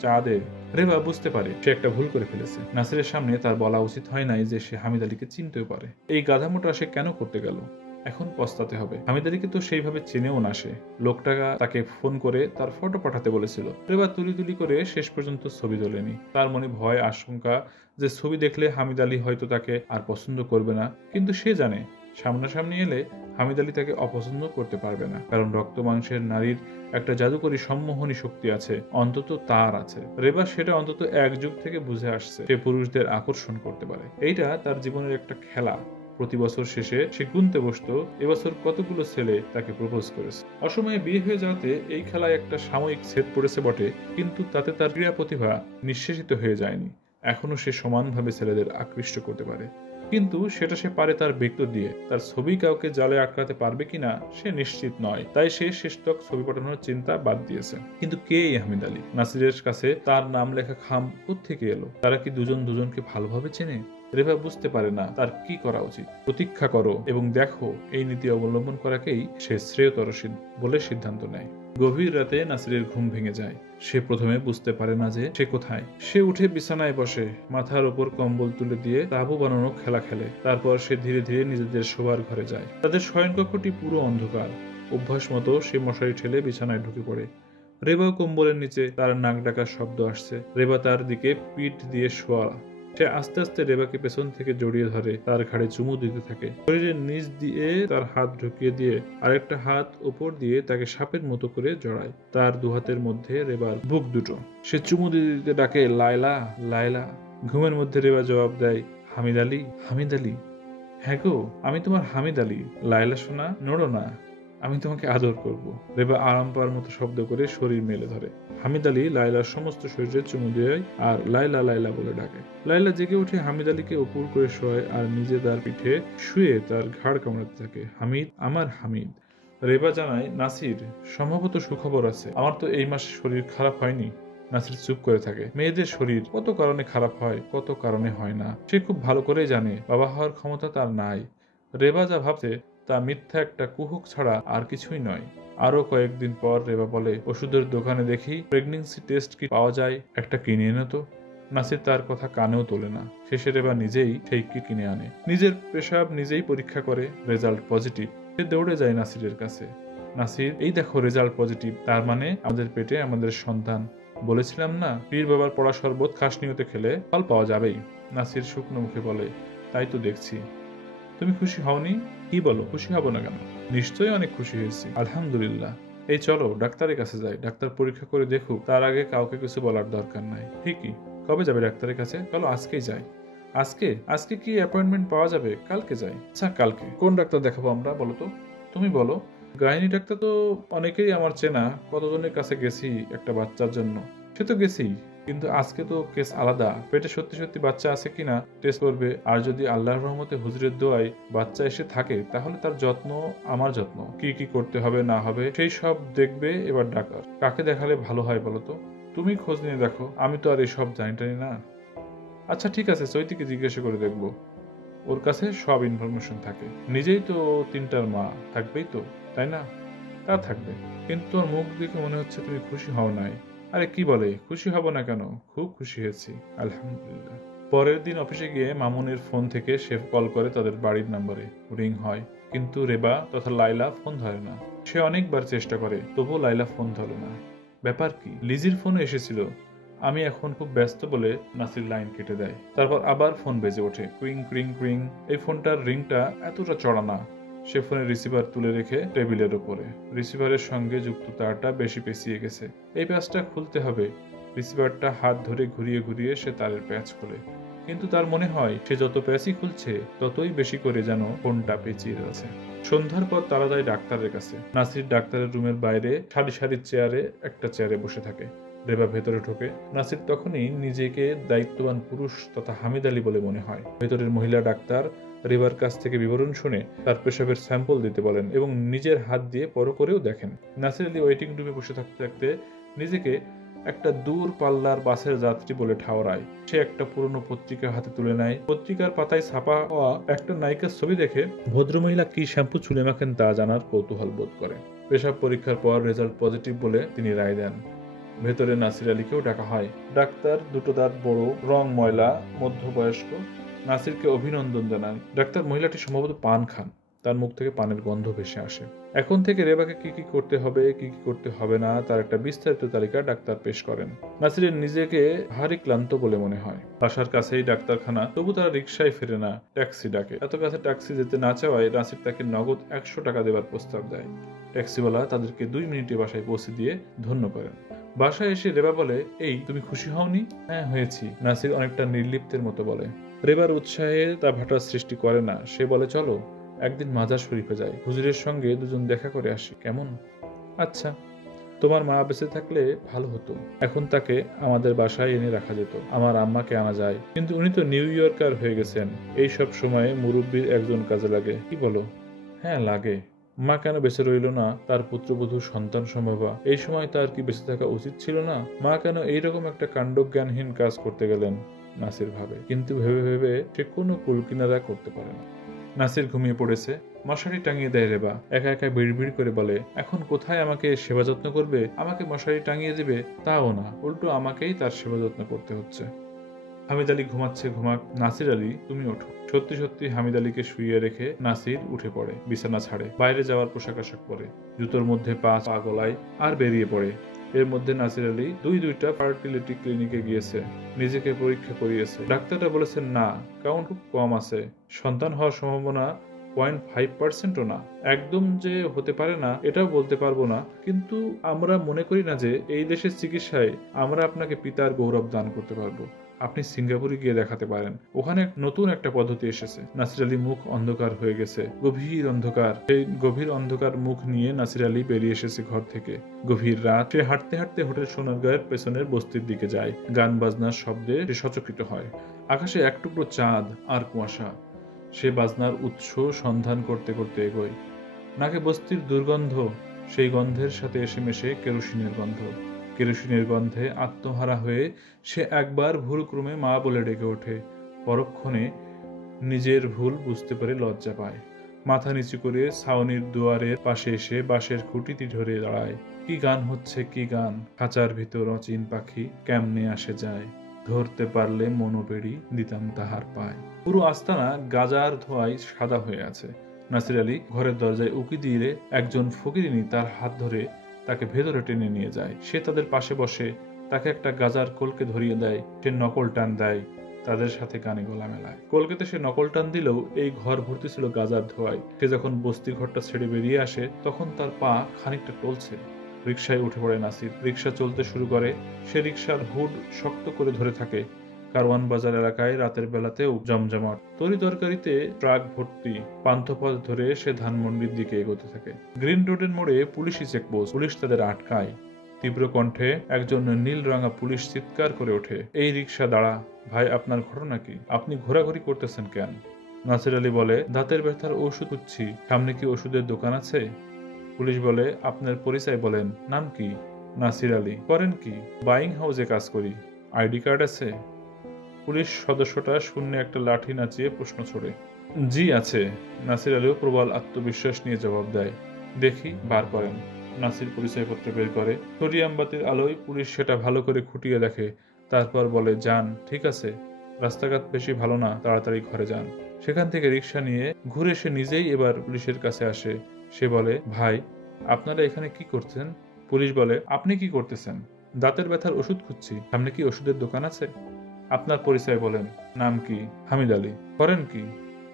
চা দে। রেবা বুঝতে পারে সে একটা ভুল করে ফেলেছে। নাসিরের সামনে তার বলা উচিত হয় নাই যে সে হামিদ আলীকে চিনতেও পারে। এই গাধামোটা সে কেন করতে গেল? এখন পস্তাতে হবে। হামিদ আলীকে তো সেইভাবে চেনেও না সে। লোকটা তাকে ফোন করে তার ফটো পাঠাতে বলেছিল। রেবা তুলি তুলি করে শেষ পর্যন্ত ছবি তোলেনি। তার মনে ভয়, আশঙ্কা যে ছবি দেখলে হামিদ আলী হয়তো তাকে আর পছন্দ করবে না, কিন্তু সে জানে সামনাসামনি এলে হামিদ আলী তাকে অপছন্দ করতে পারবে না, কারণ রক্ত মাংসের নারীর একটা জাদুকরী সম্মোহনী শক্তি আছে, অন্তত তার আছে। রেবা সেটা অন্তত এক যুগ থেকে বুঝে আসছে। সে পুরুষদের আকর্ষণ করতে পারে। এইটা তার জীবনের একটা খেলা। প্রতি বছর শেষে সে গুনতে বসতো এবছর কতগুলো ছেলে তাকে প্রপোজ করেছে। অসময়ে বিয়ে হয়ে যাওয়াতে এই খেলায় একটা সাময়িক ছেদ পড়েছে বটে, কিন্তু তাতে তার ক্রীড়া প্রতিভা নিঃশেষিত হয়ে যায়নি। এখনো সে সমানভাবে ছেলেদের আকৃষ্ট করতে পারে, কিন্তু সেটা সে পারে তার ব্যক্তিত্ব দিয়ে। তার ছবি কাউকে জালে আটকাতে পারবে কিনা সে নিশ্চিত নয়, তাই সে শেষতক ছবি পাঠানোর চিন্তা বাদ দিয়েছে। কিন্তু কে এই হামিদ আলী? নাসিরের কাছে তার নাম লেখা খাম কোত্থেকে এলো? তারা কি দুজন দুজনকে ভালোভাবে চেনে? রেবা বুঝতে পারে না তার কি করা উচিত। প্রতীক্ষা করো এবং দেখো, এই নীতি অবলম্বন করাকেই সে শ্রেয়তর বলে সিদ্ধান্ত নেয়। গভীর রাতে নাসিরের ঘুম ভেঙে যায়। সে প্রথমে বুঝতে পারে না যে সে কোথায়। সে উঠে বিছানায় বসে, মাথার ওপর কম্বল তুলে দিয়ে তাঁবু বানানো খেলা খেলে। তারপর সে ধীরে ধীরে নিজেদের শোবার ঘরে যায়। তাদের শয়নকক্ষটি পুরো অন্ধকার। অভ্যাস মতো সে মশারি ঠেলে বিছানায় ঢুকে পড়ে। রেবা কম্বলের নিচে তার নাক ডাকার শব্দ আসছে। রেবা তার দিকে পিঠ দিয়ে শোয়া। সে আস্তে আস্তে রেবাকে পেছন থেকে জড়িয়ে ধরে, তার ঘাড়ে চুমু দিতে থাকে। শরীরের নিচ দিয়ে তার হাত ঢুকিয়ে দিয়ে আরেকটা হাত উপর দিয়ে তাকে সাপের মতো করে জড়ায়। তার দুহাতের মধ্যে রেবার বুক দুটো। সে চুমু দিতে দিতে ডাকে, লায়লা, লায়লা। ঘুমের মধ্যে রেবা জবাব দেয়, হামিদ আলী, হামিদ আলী। হ্যাঁ গো, আমি তোমার হামিদ আলী। লায়লা সোনা, নড়ো না, আমি তোমাকে আদর করব। রেবা আরাম পাওয়ার মতো শব্দ করে শরীর মেলে ধরে। হামিদ আলী লায়লার সমস্ত শরীরে চুমু দিয়ে আর লায়লা লায়লা বলে ডাকে। লায়লা জেগে উঠে হামিদ আলীকে উপর করে শোয় আর নিজে তার পিঠে শুয়ে তার ঘাড় কামড়াতে থাকে। হামিদ, আমার হামিদ। রেবা জানায়, নাসির, সম্ভবত সুখবর আছে। আমার তো এই মাসে শরীর খারাপ হয়নি। নাসির চুপ করে থাকে। মেয়েদের শরীর কত কারণে খারাপ হয়, কত কারণে হয় না, সে খুব ভালো করেই জানে। বাবা হওয়ার ক্ষমতা তার নাই। রেবা যা ভাবছে তা মিথ্যা একটা কুহুক ছাড়া আর কিছুই নয়। আরো কয়েকদিন পর রেবা বলে, ওষুধের দোকানে দেখি প্রেগন্যান্সি টেস্ট কি পাওয়া যায়, একটা কিনে এনে তো। নাসির তার কথা কানেও তোলে না। শেষে রেবা নিজেই সেই কিট কিনে আনে। নিজের পেশাব নিজেই পরীক্ষা করে, রেজাল্ট পজিটিভ। সে দৌড়ে যায় নাসিরের কাছে। নাসির, এই দেখো রেজাল্ট পজিটিভ, তার মানে আমাদের পেটে আমাদের সন্তান। বলেছিলাম না, পীর বাবার পড়া শরবত খাস নিয়তে খেলে ফল পাওয়া যাবেই। নাসির শুকনো মুখে বলে, তাই তো দেখছি। তুমি খুশি হওনি? কি বলো, খুশি হব না কেন? নিশ্চয়ই অনেক খুশি হয়েছি, আলহামদুলিল্লাহ। এই চলো ডাক্তারের কাছে যাই, ডাক্তার পরীক্ষা করে দেখুক। তার আগে কাউকে কিছু বলার দরকার নাই। ঠিকই, কবে যাবে ডাক্তারের কাছে? চলো আজকেই যাই। আজকে? আজকে কি অ্যাপয়েন্টমেন্ট পাওয়া যাবে? কালকে যাই। আচ্ছা কালকে। কোন ডাক্তার দেখাবো আমরা বলো তো? তুমি বলো। গাইনি ডাক্তার তো অনেকেই আমার চেনা, কতজনের কাছে গেছি একটা বাচ্চার জন্য। সে তো গেছি, কিন্তু আজকে তো কেস আলাদা। পেটে সত্যি সত্যি বাচ্চা আছে কিনা টেস্ট করবে, আর যদি আল্লাহর রহমতে হুজুরের দোয়ায় বাচ্চা এসে থাকে, তাহলে তার যত্ন আমার যত্ন। কি কি করতে হবে না হবে সেই সব দেখবে এবার ডাক্তার। কাকে দেখালে ভালো হয় বলো তো? তুমি খোঁজ নিয়ে দেখো, আমি তো আর এসব জানি না। আচ্ছা ঠিক আছে, চৈতিকে জিজ্ঞাসা করে দেখবো, ওর কাছে সব ইনফরমেশন থাকে। নিজেই তো তিনটার মা, থাকবেই তো, তাই না? তা থাকবে, কিন্তু তোর মুখ দেখে মনে হচ্ছে তুমি খুশি হও নাই। আরে কি বলে, খুশি হব না কেন, খুব খুশি হয়েছি, আলহামদুলিল্লাহ। পরের দিন অফিসে গিয়ে মামুনের ফোন থেকে সে কল করে তাদের বাড়ির নম্বরে। রিং হয়, কিন্তু রেবা তথা লাইলা ফোন ধরে না। সে অনেকবার চেষ্টা করে, তবুও লাইলা ফোন ধরে না। ব্যাপার কি? লিজির ফোন এসেছিল, আমি এখন খুব ব্যস্ত বলে নাসির লাইন কেটে দেয়। তারপর আবার ফোন বেজে ওঠে, ক্রিং ক্রিং ক্রিং। এই ফোনটার রিংটা এতটা চড়া না। সে ফোনের রিসিভার তুলে রেখে টেবিলের উপরে। রিসিভারের সঙ্গে যুক্ত তারটা বেশি পেঁচিয়ে গেছে, এই প্যাচটা খুলতে হবে। রিসিভারটা হাত ধরে ঘুরিয়ে ঘুরিয়ে সে তারের প্যাচ খোলে, কিন্তু তার মনে হয় সে যত প্যাচই খুলছে ততই বেশি করে যেন ফোনটা পেঁচিয়ে রয়েছে। সন্ধ্যার পর তারা যায় ডাক্তারের কাছে। নাসির ডাক্তারের রুমের বাইরে সারি সারি চেয়ারে একটা চেয়ারে বসে থাকে। রেবা ভেতরে ঢোকে। নাসির তখনই নিজেকে দায়িত্ববান পুরুষ তথা হামিদ আলী বলে মনে হয়। ভেতরের মহিলা ডাক্তার রেবার কাছ থেকে বিবরণ শুনে তার পেশাবের স্যাম্পল দিতে বলেন এবং নিজের হাত দিয়ে পরখ করেও দেখেন। নাসির আলী ওয়েটিং রুমে বসে থাকতে থাকতে নিজেকে একটা দূর পাল্লার বাসের যাত্রী বলে ঠাওরায়। সে একটা পুরনো পত্রিকা হাতে তুলে নেয়। পত্রিকার পাতায় ছাপা হওয়া একটা নায়িকার ছবি দেখে ভদ্রমহিলা কি শ্যাম্পু চুলে মাখেন তা জানার কৌতূহল বোধ করে। পেশাব পরীক্ষার পর রেজাল্ট পজিটিভ বলে তিনি রায় দেন। ভেতরে নাসির আলীকেও ডাকা হয়। ডাক্তার দুটো দাঁত বড়, রং ময়লা, মধ্যবয়স্ক, নাসিরকে অভিনন্দন জানান। ডাক্তার মহিলাটি সম্ভবত পান খান, তার মুখ থেকে পানের গন্ধ ভেসে আসে। এখন থেকে রেবাকে কি কি করতে হবে, কি কি করতে হবে না তার একটা বিস্তারিত তালিকা ডাক্তার পেশ করেন। নাসিরের নিজেকে ভারী ক্লান্ত বলে মনে হয়। বাসার কাছেই ডাক্তারখানা, তবু তারা রিকশায় ফেরে না, ট্যাক্সি ডাকে। এত কাছে ট্যাক্সি যেতে না চাওয়ায় নাসির তাকে নগদ 100 টাকা দেবার প্রস্তাব দেয়। ট্যাক্সিওয়ালা তাদেরকে 2 মিনিটে বাসায় পৌঁছে দিয়ে ধন্য করেন। বাসায় এসে রেবা বলে, এই তুমি খুশি হওনি? হ্যাঁ হয়েছি, নাসির অনেকটা নির্লিপ্তের মতো বলে। রেবার উৎসাহে তা ভাটার সৃষ্টি করে না। সে বলে, চলো একদিন মাজার শরীফে যাই, হুজুরের সঙ্গে দুজন দেখা করে আসি, কেমন? আচ্ছা, তোমার মা বেঁচে থাকলে ভালো হতো, এখন তাকে আমাদের বাসায় এনে রাখা যেত, আমার আম্মাকে আনা যায়, কিন্তু উনি তো নিউ ইয়র্কার হয়ে গেছেন, এই সব সময়ে মুরব্বীর একজন কাজে লাগে, কি বলো? হ্যাঁ লাগে। মা কেন বেঁচে রইল না? তার পুত্রবধূ সন্তান সম্ভবা, এই সময় তার কি বেঁচে থাকা উচিত ছিল না? মা কেন এইরকম একটা কাণ্ডজ্ঞানহীন কাজ করতে গেলেন? নাসির ভাবে, কিন্তু ভেবে ভেবে সে কোনো কুলকিনারা করতে পারে না। নাসির ঘুমিয়ে পড়েছে। মশারি টাঙিয়ে দেয় রেবা। একা একা বিড়বিড় করে বলে, এখন কোথায় আমাকে সেবা যত্ন করবে? আমাকে মশারি টাঙিয়ে দিবে তাও না, উল্টো আমাকেই তার সেবা যত্ন করতে হচ্ছে। হামিদ আলী ঘুমাচ্ছে, ঘুমাক। নাসির আলী তুমি ওঠো। সত্যি সত্যি হামিদ আলীকে শুইয়ে রেখে নাসির উঠে পড়ে, বিছানা ছাড়ে, বাইরে যাওয়ার পোশাক আশাক পরে, জুতোর মধ্যে পা গলায়, আর বেরিয়ে পড়ে। এর মধ্যে নাসির আলী দুইটা ফার্টিলিটি ক্লিনিকে গিয়েছে, নিজেকে পরীক্ষা করিয়েছে। ডাক্তাররা বলেছেন না, কাউন্ট খুব কম আছে, সন্তান হওয়ার সম্ভাবনা 0.5%ও না। একদম যে হতে পারে না এটাও বলতে পারবো না, কিন্তু আমরা মনে করি না যে এই দেশের চিকিৎসায় আমরা আপনাকে পিতার গৌরব দান করতে পারবো। আপনি সিঙ্গাপুরে গিয়ে দেখাতে পারেন, ওখানে নতুন একটা পদ্ধতি এসেছে। নাসির আলী মুখ অন্ধকার হয়ে গেছে, গভীর অন্ধকার। সেই গভীর অন্ধকার মুখ নিয়ে নাসির আলী বেরিয়ে এসেছে ঘর থেকে। গভীর রাত। সে হাঁটতে হাঁটতে হোটেল সোনারগাঁয়ের পেছনের বস্তির দিকে যায়। গান বাজনার শব্দে সে সচকিত হয়। আকাশে এক টুকরো চাঁদ আর কুয়াশা। সে বাজনার উৎস সন্ধান করতে করতে এগোয়। নাকে বস্তির দুর্গন্ধ, সেই গন্ধের সাথে এসে মেশে কেরোসিনের গন্ধ। কেরোসিনের গন্ধে আত্মহারা হয়ে সে একবার ভুলক্রমে মা বলে ডেকে ওঠে। পরক্ষণে নিজের ভুল বুঝতে পেরে লজ্জা পায়। মাথা নিচু করে ছাউনির দুয়ারের পাশে এসে বাঁশের খুঁটিটি ধরে দাঁড়ায়। কি গান হচ্ছে, কি গান! খাঁচার ভিতর অচিন পাখি কেমনে আসে যায়, ধরতে পারলে মনোবেড়ি দিতাম তাহার পায়। পুরো আস্তানা গাজার ধোঁয়ায় সাদা হয়ে আছে। নাসির আলী ঘরের দরজায় উকি দিয়ে একজন ফকিরিনী তার হাত ধরে তাকে ভেতরে টেনে নিয়ে যায়। সে তাদের পাশে বসে তাকে একটা গাজার কলকে ধরিয়ে দেয়। সে নকল টান দেয়, তাদের সাথে গানে গলা মেলায়। কলকাতা সে নকল টান দিলেও এই ঘর ভর্তি ছিল গাজার ধোঁয়ায়। সে যখন বস্তির ঘরটা ছেড়ে বেরিয়ে আসে তখন তার পা খানিকটা টলছে। রিকশায় উঠে পড়ে নাসির। রিকশা চলতে শুরু করে। সে রিকশার হুড শক্ত করে ধরে থাকে। কারওয়ান বাজার এলাকায় রাতের বেলাতেও জমজমাট। তরি তরকারিতে ট্রাক ভর্তি। পান্থপথ ধরে সে ধানমন্ডির দিকে এগোতে থাকে। গ্রিন রোডের মোড়ে পুলিশি চেকপোস্ট। পুলিশ তাদের আটকায়। তীব্র কণ্ঠে একজন নীল রঙা পুলিশ চিৎকার করে ওঠে, এই রিকশা দাঁড়া! ভাই, আপনার ঘটনা কি? আপনি ঘোরাঘুরি করতেছেন কেন? নাসির আলী বলে, দাঁতের ব্যথার ওষুধ খুঁজছি, সামনে কি ওষুধের দোকান আছে? পুলিশ বলে, আপনার পরিচয় বলেন। নাম কি? নাসির আলী। করেন কি? বাইং হাউসে কাজ করি। আইডি কার্ড আছে? পুলিশ সদস্যটা শূন্য একটা লাঠি নাচিয়ে প্রশ্ন ছড়ে। জি আছে। নাসির আলীও প্রবল আত্মবিশ্বাস নিয়ে জবাব দেয়। দেখি, বার করেন। নাসির পরিচয়পত্র বের করে। সোডিয়াম বাতির আলোয় পুলিশ সেটা ভালো করে খুঁটিয়ে দেখে। তারপর বলে, যান, ঠিক আছে, রাস্তাঘাট বেশি ভালো না, তাড়াতাড়ি ঘরে যান। সেখান থেকে রিকশা নিয়ে ঘুরে সে নিজেই এবার পুলিশের কাছে আসে। সে বলে, ভাই, আপনারা এখানে কি করছেন? পুলিশ বলে, আপনি কি করতেছেন? দাঁতের ব্যথার ওষুধ খুঁজছি, সামনে কি ওষুধের দোকান আছে? আপনার পরিচয় বলেন। নাম কি? হামিদ আলী। করেন কি?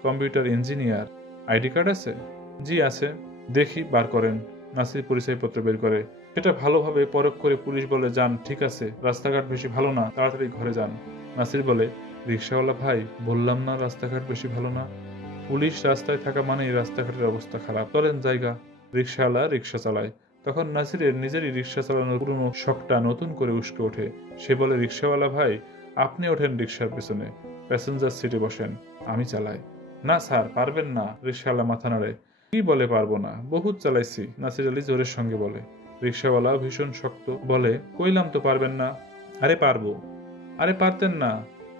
Computer engineer. আইডি কার্ড আছে? জি আছে। দেখি, বার করেন। নাসির পরিচয়পত্র বের করে। সেটা ভালোভাবে পরখ করে পুলিশ বলে, যান, ঠিক আছে, রাস্তাঘাট বেশি ভালো না, তাড়াতাড়ি ঘরে যান। নাসির বলে, রিকশাওয়ালা ভাই, বললাম না রাস্তাঘাট বেশি ভালো না। পুলিশ রাস্তায় থাকা মানেই রাস্তাঘাটের অবস্থা খারাপ, চলেন জায়গা। রিকশাওয়ালা রিকশা চালায়। তখন নাসিরের নিজেরই রিকশা চালানোর পুরনো শখটা নতুন করে উস্কে ওঠে। সে বলে, রিকশাওয়ালা ভাই, আপনি ওঠেন রিকশার পেছনে, প্যাসেঞ্জার সিটে বসেন, আমি চালাই। না স্যার, পারবেন না। রিকশাওয়ালা মাথা নাড়ে। কি বলে পারবো না? বহুত চালাইছি, নাসির আলী জোরের সঙ্গে বলে। রিক্সাওয়ালা ভীষণ শক্ত বলে, কইলাম তো পারবেন না। আরে পারবো। আরে পারতেন না,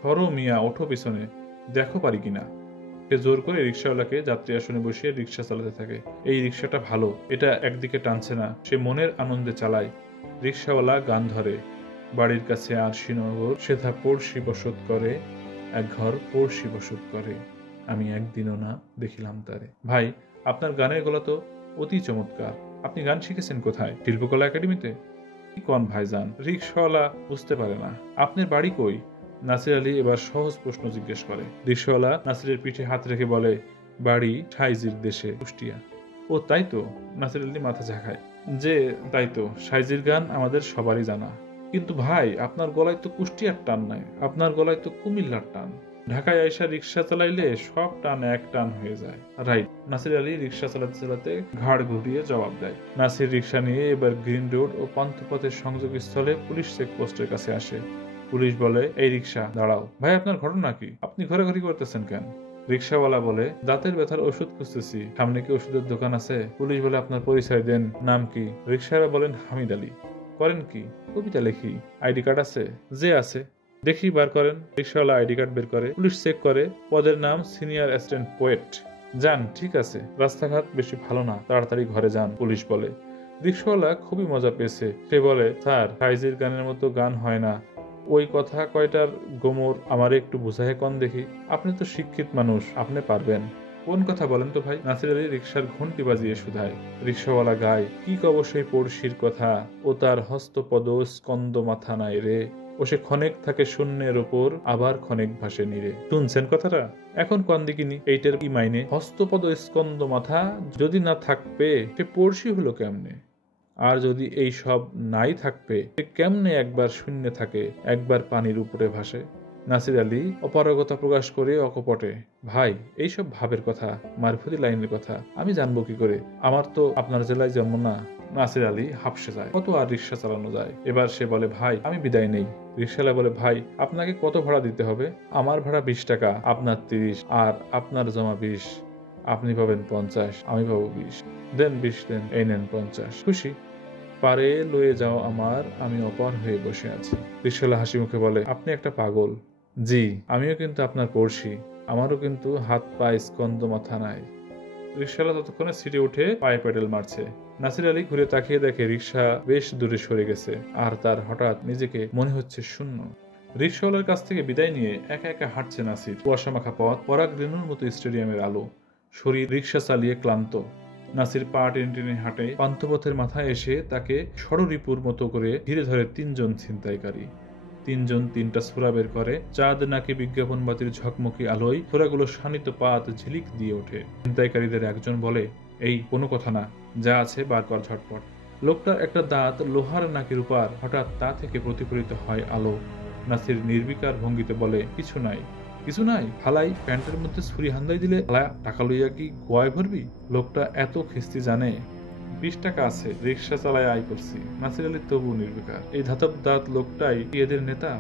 ধরো মিয়া, ওঠো পিছনে, দেখো পারি কিনা। সে জোর করে রিক্সাওয়ালাকে যাত্রী আসনে বসিয়ে রিক্সা চালাতে থাকে। এই রিক্সাটা ভালো, এটা একদিকে টানছে না, সে মনের আনন্দে চালায়। রিক্সাওয়ালা গান ধরে, বাড়ির কাছে আরশিনগর সেথা পড়শি বসত করে, এক ঘর পড়শি বসত করে, আমি একদিনও না দেখিলাম তারে। ভাই, আপনার গানের গলা তো অতি চমৎকার। আপনি গান শিখেছেন কোথায়? শিল্পকলা একাডেমিতে? কি কন ভাইজান? রিক্সাওয়ালা বুঝতে পারে না। আপনার বাড়ি কই? নাসির আলী এবার সহজ প্রশ্ন জিজ্ঞেস করে। রিক্সাওয়ালা নাসিরের পিঠে হাত রেখে বলে, বাড়ি সাইজির দেশে, কুষ্টিয়া। ও তাই তো? নাসির আলী মাথা ঝাঁকায়। যে তাই তো, সাইজির গান আমাদের সবারই জানা। কিন্তু ভাই, আপনার গলায় তো কুষ্টিয়ার টান নাই, আপনার গলায় তো কুমিল্লার টান। ঢাকায় আইসা রিক্সা চালাইলে সব টান এক টান হয়ে যায়। রাইট। নাসির আলী রিক্সা চালাতে চালাতে ঘাড় ঘুরিয়ে জবাব দেয়। নাসির রিক্সা নিয়ে এবার গ্রিন রোড ও পান্থপথের সংযোগস্থলে পুলিশ চেকপোস্টের কাছে আসে। পুলিশ বলে, এই রিক্সা দাঁড়াও। ভাই, আপনার ঘটনা কি? আপনি ঘোরাঘুরি করতেছেন কেন? রিক্সাওয়ালা বলে, দাঁতের ব্যথার ওষুধ খুঁজতেছি, সামনে কি ওষুধের দোকান আছে? পুলিশ বলে, আপনার পরিচয় দেন, নাম কি? রিক্সাওয়ালা বলেন, হামিদ আলী। করেন কি? কবিতা লেখি। আইডি কার্ড আছে? যে আছে। দেখি, বার করেন। রিক্সাওয়ালা আইডি কার্ড বের করে। পুলিশ চেক করে, পদের নাম সিনিয়র অ্যাসিস্ট্যান্ট পোয়েট। যান, ঠিক আছে, রাস্তাঘাট বেশি ভালো না, তাড়াতাড়ি ঘরে যান, পুলিশ বলে। রিক্সাওয়ালা খুবই মজা পেয়েছে। সে বলে, স্যার, সাইজির গানের মতো গান হয় না, ওই কথা কয়টার গোমর আমারে একটু বুঝায় কন দেখি। আপনি তো শিক্ষিত মানুষ, আপনি পারবেন। কোন কথা বলেন তো ভাই? নাসির আলী রিক্সার ঘন্টি বাজিয়ে শুধায়। রিক্সাওয়ালা গায়, কি কব সেই পড়শির কথা, ও তার হস্তপদ স্কন্দ মাথা নাই রে, ও সে ক্ষণেক থাকে শূন্যের ওপর, আবার ক্ষণেক ভাসে নিরে। শুনছেন কথাটা? এখন কন দেখিনি, এইটার কি মাইনে? হস্তপদ স্কন্দ মাথা যদি না থাকবে, সে পড়শি হলো কেমনে? আর যদি এই সব নাই থাকবে, সে কেমনে একবার শূন্য থাকে, একবার পানির উপরে ভাসে? নাসির আলী অপারগতা প্রকাশ করে অকপটে, ভাই, এইসব ভাবের কথা, মারফতি লাইনের কথা আমি জানবো কি করে? আমার তো আপনার জেলায় জন্ম না। নাসির আলী হাঁপসে যায়। কত আর রিক্সা চালানো যায়? এবার সে বলে, ভাই, আমি বিদায় নেই। রিক্সাওয়ালা বলে, ভাই, আপনাকে কত ভাড়া দিতে হবে? আমার ভাড়া 20 টাকা, আপনার 30, আর আপনার জমা 20। আপনি পাবেন 50, আমি পাবো 20। দেন 20 দেন, এই নেন 50। খুশি? পারে লয়ে যাও আমার, আমি অপার হয়ে বসে আছি। রিক্সাওয়ালা হাসি মুখে বলে, আপনি একটা পাগল। জি, আমিও কিন্তু আপনার পড়শি, আমারও কিন্তু হাত পা স্কন্দ মাথা নাই। রিক্সাওয়ালা ততক্ষণে সিটে উঠে পায়ে পেডেল মারছে। নাসির আলী ঘুরে তাকিয়ে দেখে রিক্সা বেশ দূরে সরে গেছে, আর তার হঠাৎ নিজেকে মনে হচ্ছে শূন্য। রিক্সাওয়ালার কাছ থেকে বিদায় নিয়ে একা একা হাঁটছে নাসির। কুয়াশা মাখা পথ, পরাগ রেণুর মতো স্টেডিয়ামের আলো, শরীর রিক্সা চালিয়ে ক্লান্ত। নাসির পা টেনে টেনে হাঁটে। পান্থপথের মাথায় এসে তাকে ষড়রিপুর মতো করে ঘিরে ধরে 3 জন ছিনতাইকারী। 3 জন 3টা ছোরা বের করে। চাঁদ নাকি বিজ্ঞাপন বাতির ঝকমকি আলোয় ছোরাগুলো শানিত পাত ঝিলিক দিয়ে ওঠে। ছিনতাইকারীদের একজন বলে, এই কোনো কথা না, যা আছে বার কর ঝটপট। লোকটার একটা দাঁত লোহার নাকের উপর, হঠাৎ তা থেকে প্রতিফলিত হয় আলো। নাসির নির্বিকার ভঙ্গিতে বলে, কিছু নাই। কিছু নাই? হালাই প্যান্টের মধ্যে ছুরি হান্দাই দিলে টাকা লইয়া কি গোয়ায় ভরবি? লোকটা এত খিস্তি জানে। 20 টাকা আছে, রিক্সা চালায় আয় করছি। নাসির আলী তবু নির্বিকার। এই ধাতব দাঁত লোকটাই এদের নেতা।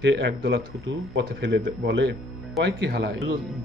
সে একদলা থুতু পথে ফেলে বলে, কয় কি হালায়,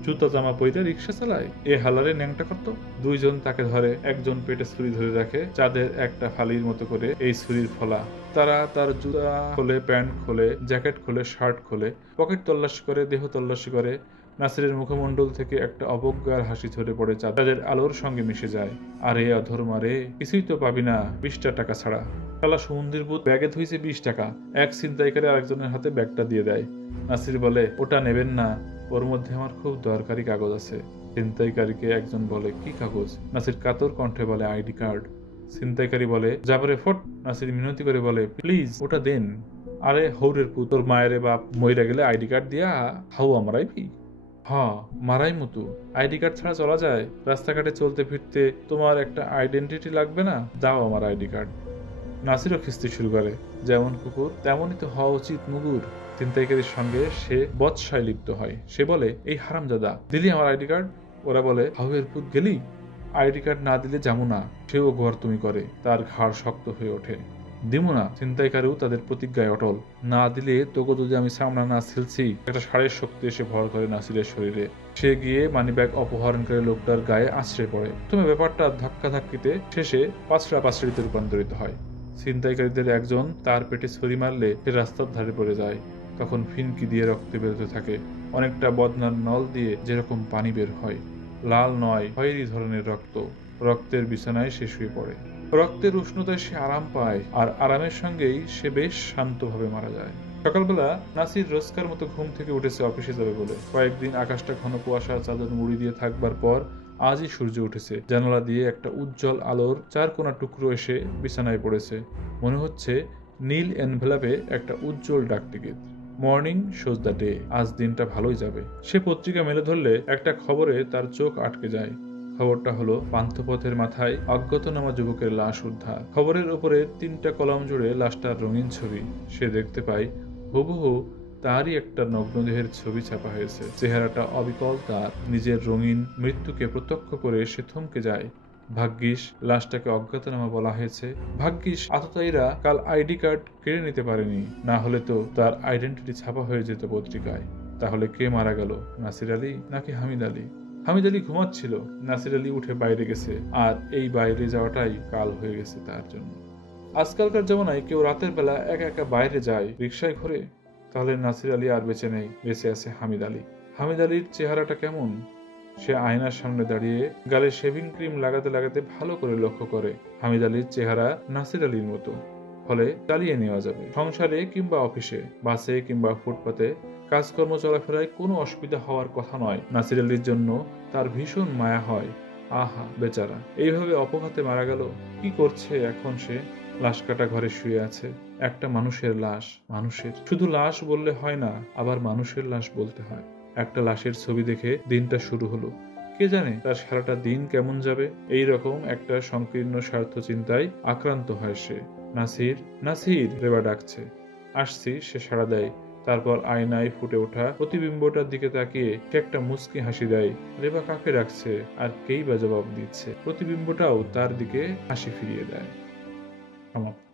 জুতা জামা পইরা রিক্সা চালায়? এ হালারে ন্যাংটা করতো। 2 জন তাকে ধরে, একজন পেটে ছুরি ধরে রাখে, চাঁদের একটা ফালির মতো করে এই ছুরির ফলা। তারা তার জুতা খোলে, প্যান্ট খোলে, জ্যাকেট খোলে, শার্ট খোলে, পকেট তল্লাশি করে, দেহ তল্লাশি করে। নাসিরের মুখমণ্ডল থেকে একটা অবজ্ঞার হাসি ঝরে পড়ে, চাঁদের আলোর সঙ্গে মিশে যায়। আরে অধর্মা রে, কিছুই তো পাবি না 20 টাকা ছাড়া। শালা সমুদ্রের বুধ ব্যাগে ধুইছে 20 টাকা। এক ছিনতাইকারী আরেকজনের হাতে ব্যাগটা দিয়ে দেয়। নাসির বলে, ওটা নেবেন না, ওর মধ্যে আমার খুব দরকারি কাগজ আছে। ছিনতাইকারীকে একজন বলে, কি কাগজ? নাসির কাতর কণ্ঠে বলে, আইডি কার্ড। ছিনতাইকারী বলে, যাবারে ফট। নাসির মিনতি করে বলে, প্লিজ ওটা দেন। আরে হৌরের পুত, তোর মায়ের বাপ মইরা গেলে আইডি কার্ড দিয়া হাউ আমরাইবি? হ, মারাই মতো। আইডি কার্ড ছাড়া চলা যায়? রাস্তাঘাটে চলতে ফিরতে তোমার একটা আইডেন্টিটি লাগবে না? দাও আমার আইডি কার্ড। নাসিরও খিস্তি শুরু করে, যেমন কুকুর তেমনই তো হওয়া উচিত মুগুর। ছিনতাইকারীর সঙ্গে সে বৎসায় লিপ্ত হয়। সে বলে, এই হারামজাদা, দিলি আমার আইডি কার্ড? ওরা বলে, হাউয়ের পুত গেলি, আইডি কার্ড না দিলে যাবো না। সেও ঘর তুমি করে, তার ঘাড় শক্ত হয়ে ওঠে। দিমু না। ছিনতাইকারীও তাদের প্রতিজ্ঞায় অটল। না দিলে তোকে যদি আমি সামনা না ছিলছি। একটা ষাঁড়ের শক্তি এসে ভর করে নাসিরের শরীরে। সে গিয়ে মানিব্যাগ অপহরণকারী লোকটার গায়ে আছড়ে পড়ে। প্রথমে ব্যাপারটা ধাক্কাধাক্কিতে, শেষে পাঁচড়াপাঁচড়িতে রূপান্তরিত হয়। ছিনতাইকারীদের একজন তার পেটে ছুরি মারলে সে রাস্তার ধারে পড়ে যায়। তখন ফিনকি দিয়ে রক্ত বেরোতে থাকে, অনেকটা বদনার নল দিয়ে যেরকম পানি বের হয়। লাল নয়, খয়েরি ধরনের রক্ত। রক্তের বিছানায় সে শুয়ে পড়ে। রক্তের উষ্ণতায় সে আরাম পায়, আর আরামের সঙ্গেই সে বেশ শান্তভাবে মারা যায়। সকালবেলা নাসির রোজকার মতো ঘুম থেকে উঠেছে অফিসে যাবে বলে। কয়েকদিন আকাশটা ঘন কুয়াশা চাদর মুড়ি দিয়ে থাকবার পর আজই সূর্য উঠেছে। জানালা দিয়ে একটা উজ্জ্বল আলোর চারকোনা টুকরো এসে বিছানায় পড়েছে। মনে হচ্ছে নীল এনভেলাপে একটা উজ্জ্বল ডাকটিকিট। Morning shows the day. আজ দিনটা ভালোই যাবে। সে পত্রিকা মেলে ধরলে একটা খবরে তার চোখ আটকে যায়। খবরটা হলো পান্থপথের মাথায় অজ্ঞাতনামা যুবকের লাশ উদ্ধার। খবরের উপরে 3টা কলাম জুড়ে লাশটার রঙিন ছবি। সে দেখতে পায় হুবহু তারই একটা নগ্নদেহের ছবি ছাপা হয়েছে। চেহারাটা অবিকল তার। নিজের রঙিন মৃত্যুকে প্রত্যক্ষ করে সে থমকে যায়। ভাগ্যিস লাশটাকে অজ্ঞাতনামা বলা হয়েছে। ভাগ্যিস আততায়ীরা কাল আইডি কার্ড কেড়ে নিতে পারেনি, না হলে তো তার আইডেন্টিটি ছাপা হয়ে যেত পত্রিকায়। তাহলে কে মারা গেল, নাসির আলী নাকি হামিদ আলী? হামিদ আলী ঘুমাচ্ছিল, নাসির আলী উঠে বাইরে গেছে, আর এই বাইরে যাওয়াটাই কাল হয়ে গেছে তার জন্য। আজকালকার জমানায় কেউ রাতের বেলা একা একা বাইরে যায় রিকশায় ঘুরে, তাহলে নাসির আলী আর বেঁচে নেই, বেঁচে আছে হামিদ আলী। হামিদ আলীর চেহারাটা কেমন? সে আয়নার সামনে দাঁড়িয়ে গালে শেভিং ক্রিম লাগাতে লাগাতে ভালো করে লক্ষ্য করে। হামিদ আলীর চেহারা নাসির আলীর মতো, ফলে চালিয়ে নেওয়া যাবে। সংসারে কিংবা অফিসে, বাসে কিংবা ফুটপাতে কাজকর্ম চলাফেরায় কোনো অসুবিধা হওয়ার কথা নয়। নাসির আলীর জন্য তার ভীষণ মায়া হয়। আহা বেচারা, এইভাবে অপঘাতে মারা গেল। কি করছে এখন সে? লাশ কাটা ঘরে শুয়ে আছে। একটা মানুষের লাশ। মানুষের, শুধু লাশ বললে হয় না, আবার মানুষের লাশ বলতে হয়। একটা লাশের ছবি দেখে দিনটা শুরু হলো। কে জানে তার সারাটা দিন কেমন যাবে। এই রকম একটা সংকীর্ণ স্বার্থ চিন্তায় আক্রান্ত হয় সে। নাসির, নাসির রেবা ডাকছে। আসছি, সে সাড়া দেয়। তারপর আয়নায় ফুটে ওঠা প্রতিবিম্বটার দিকে তাকিয়ে সে একটা মুচকি হাসি দেয়। রেবা কাকে ডাকছে আর কেই বা জবাব দিচ্ছে? প্রতিবিম্বটাও তার দিকে হাসি ফিরিয়ে দেয়। সমাপ্ত।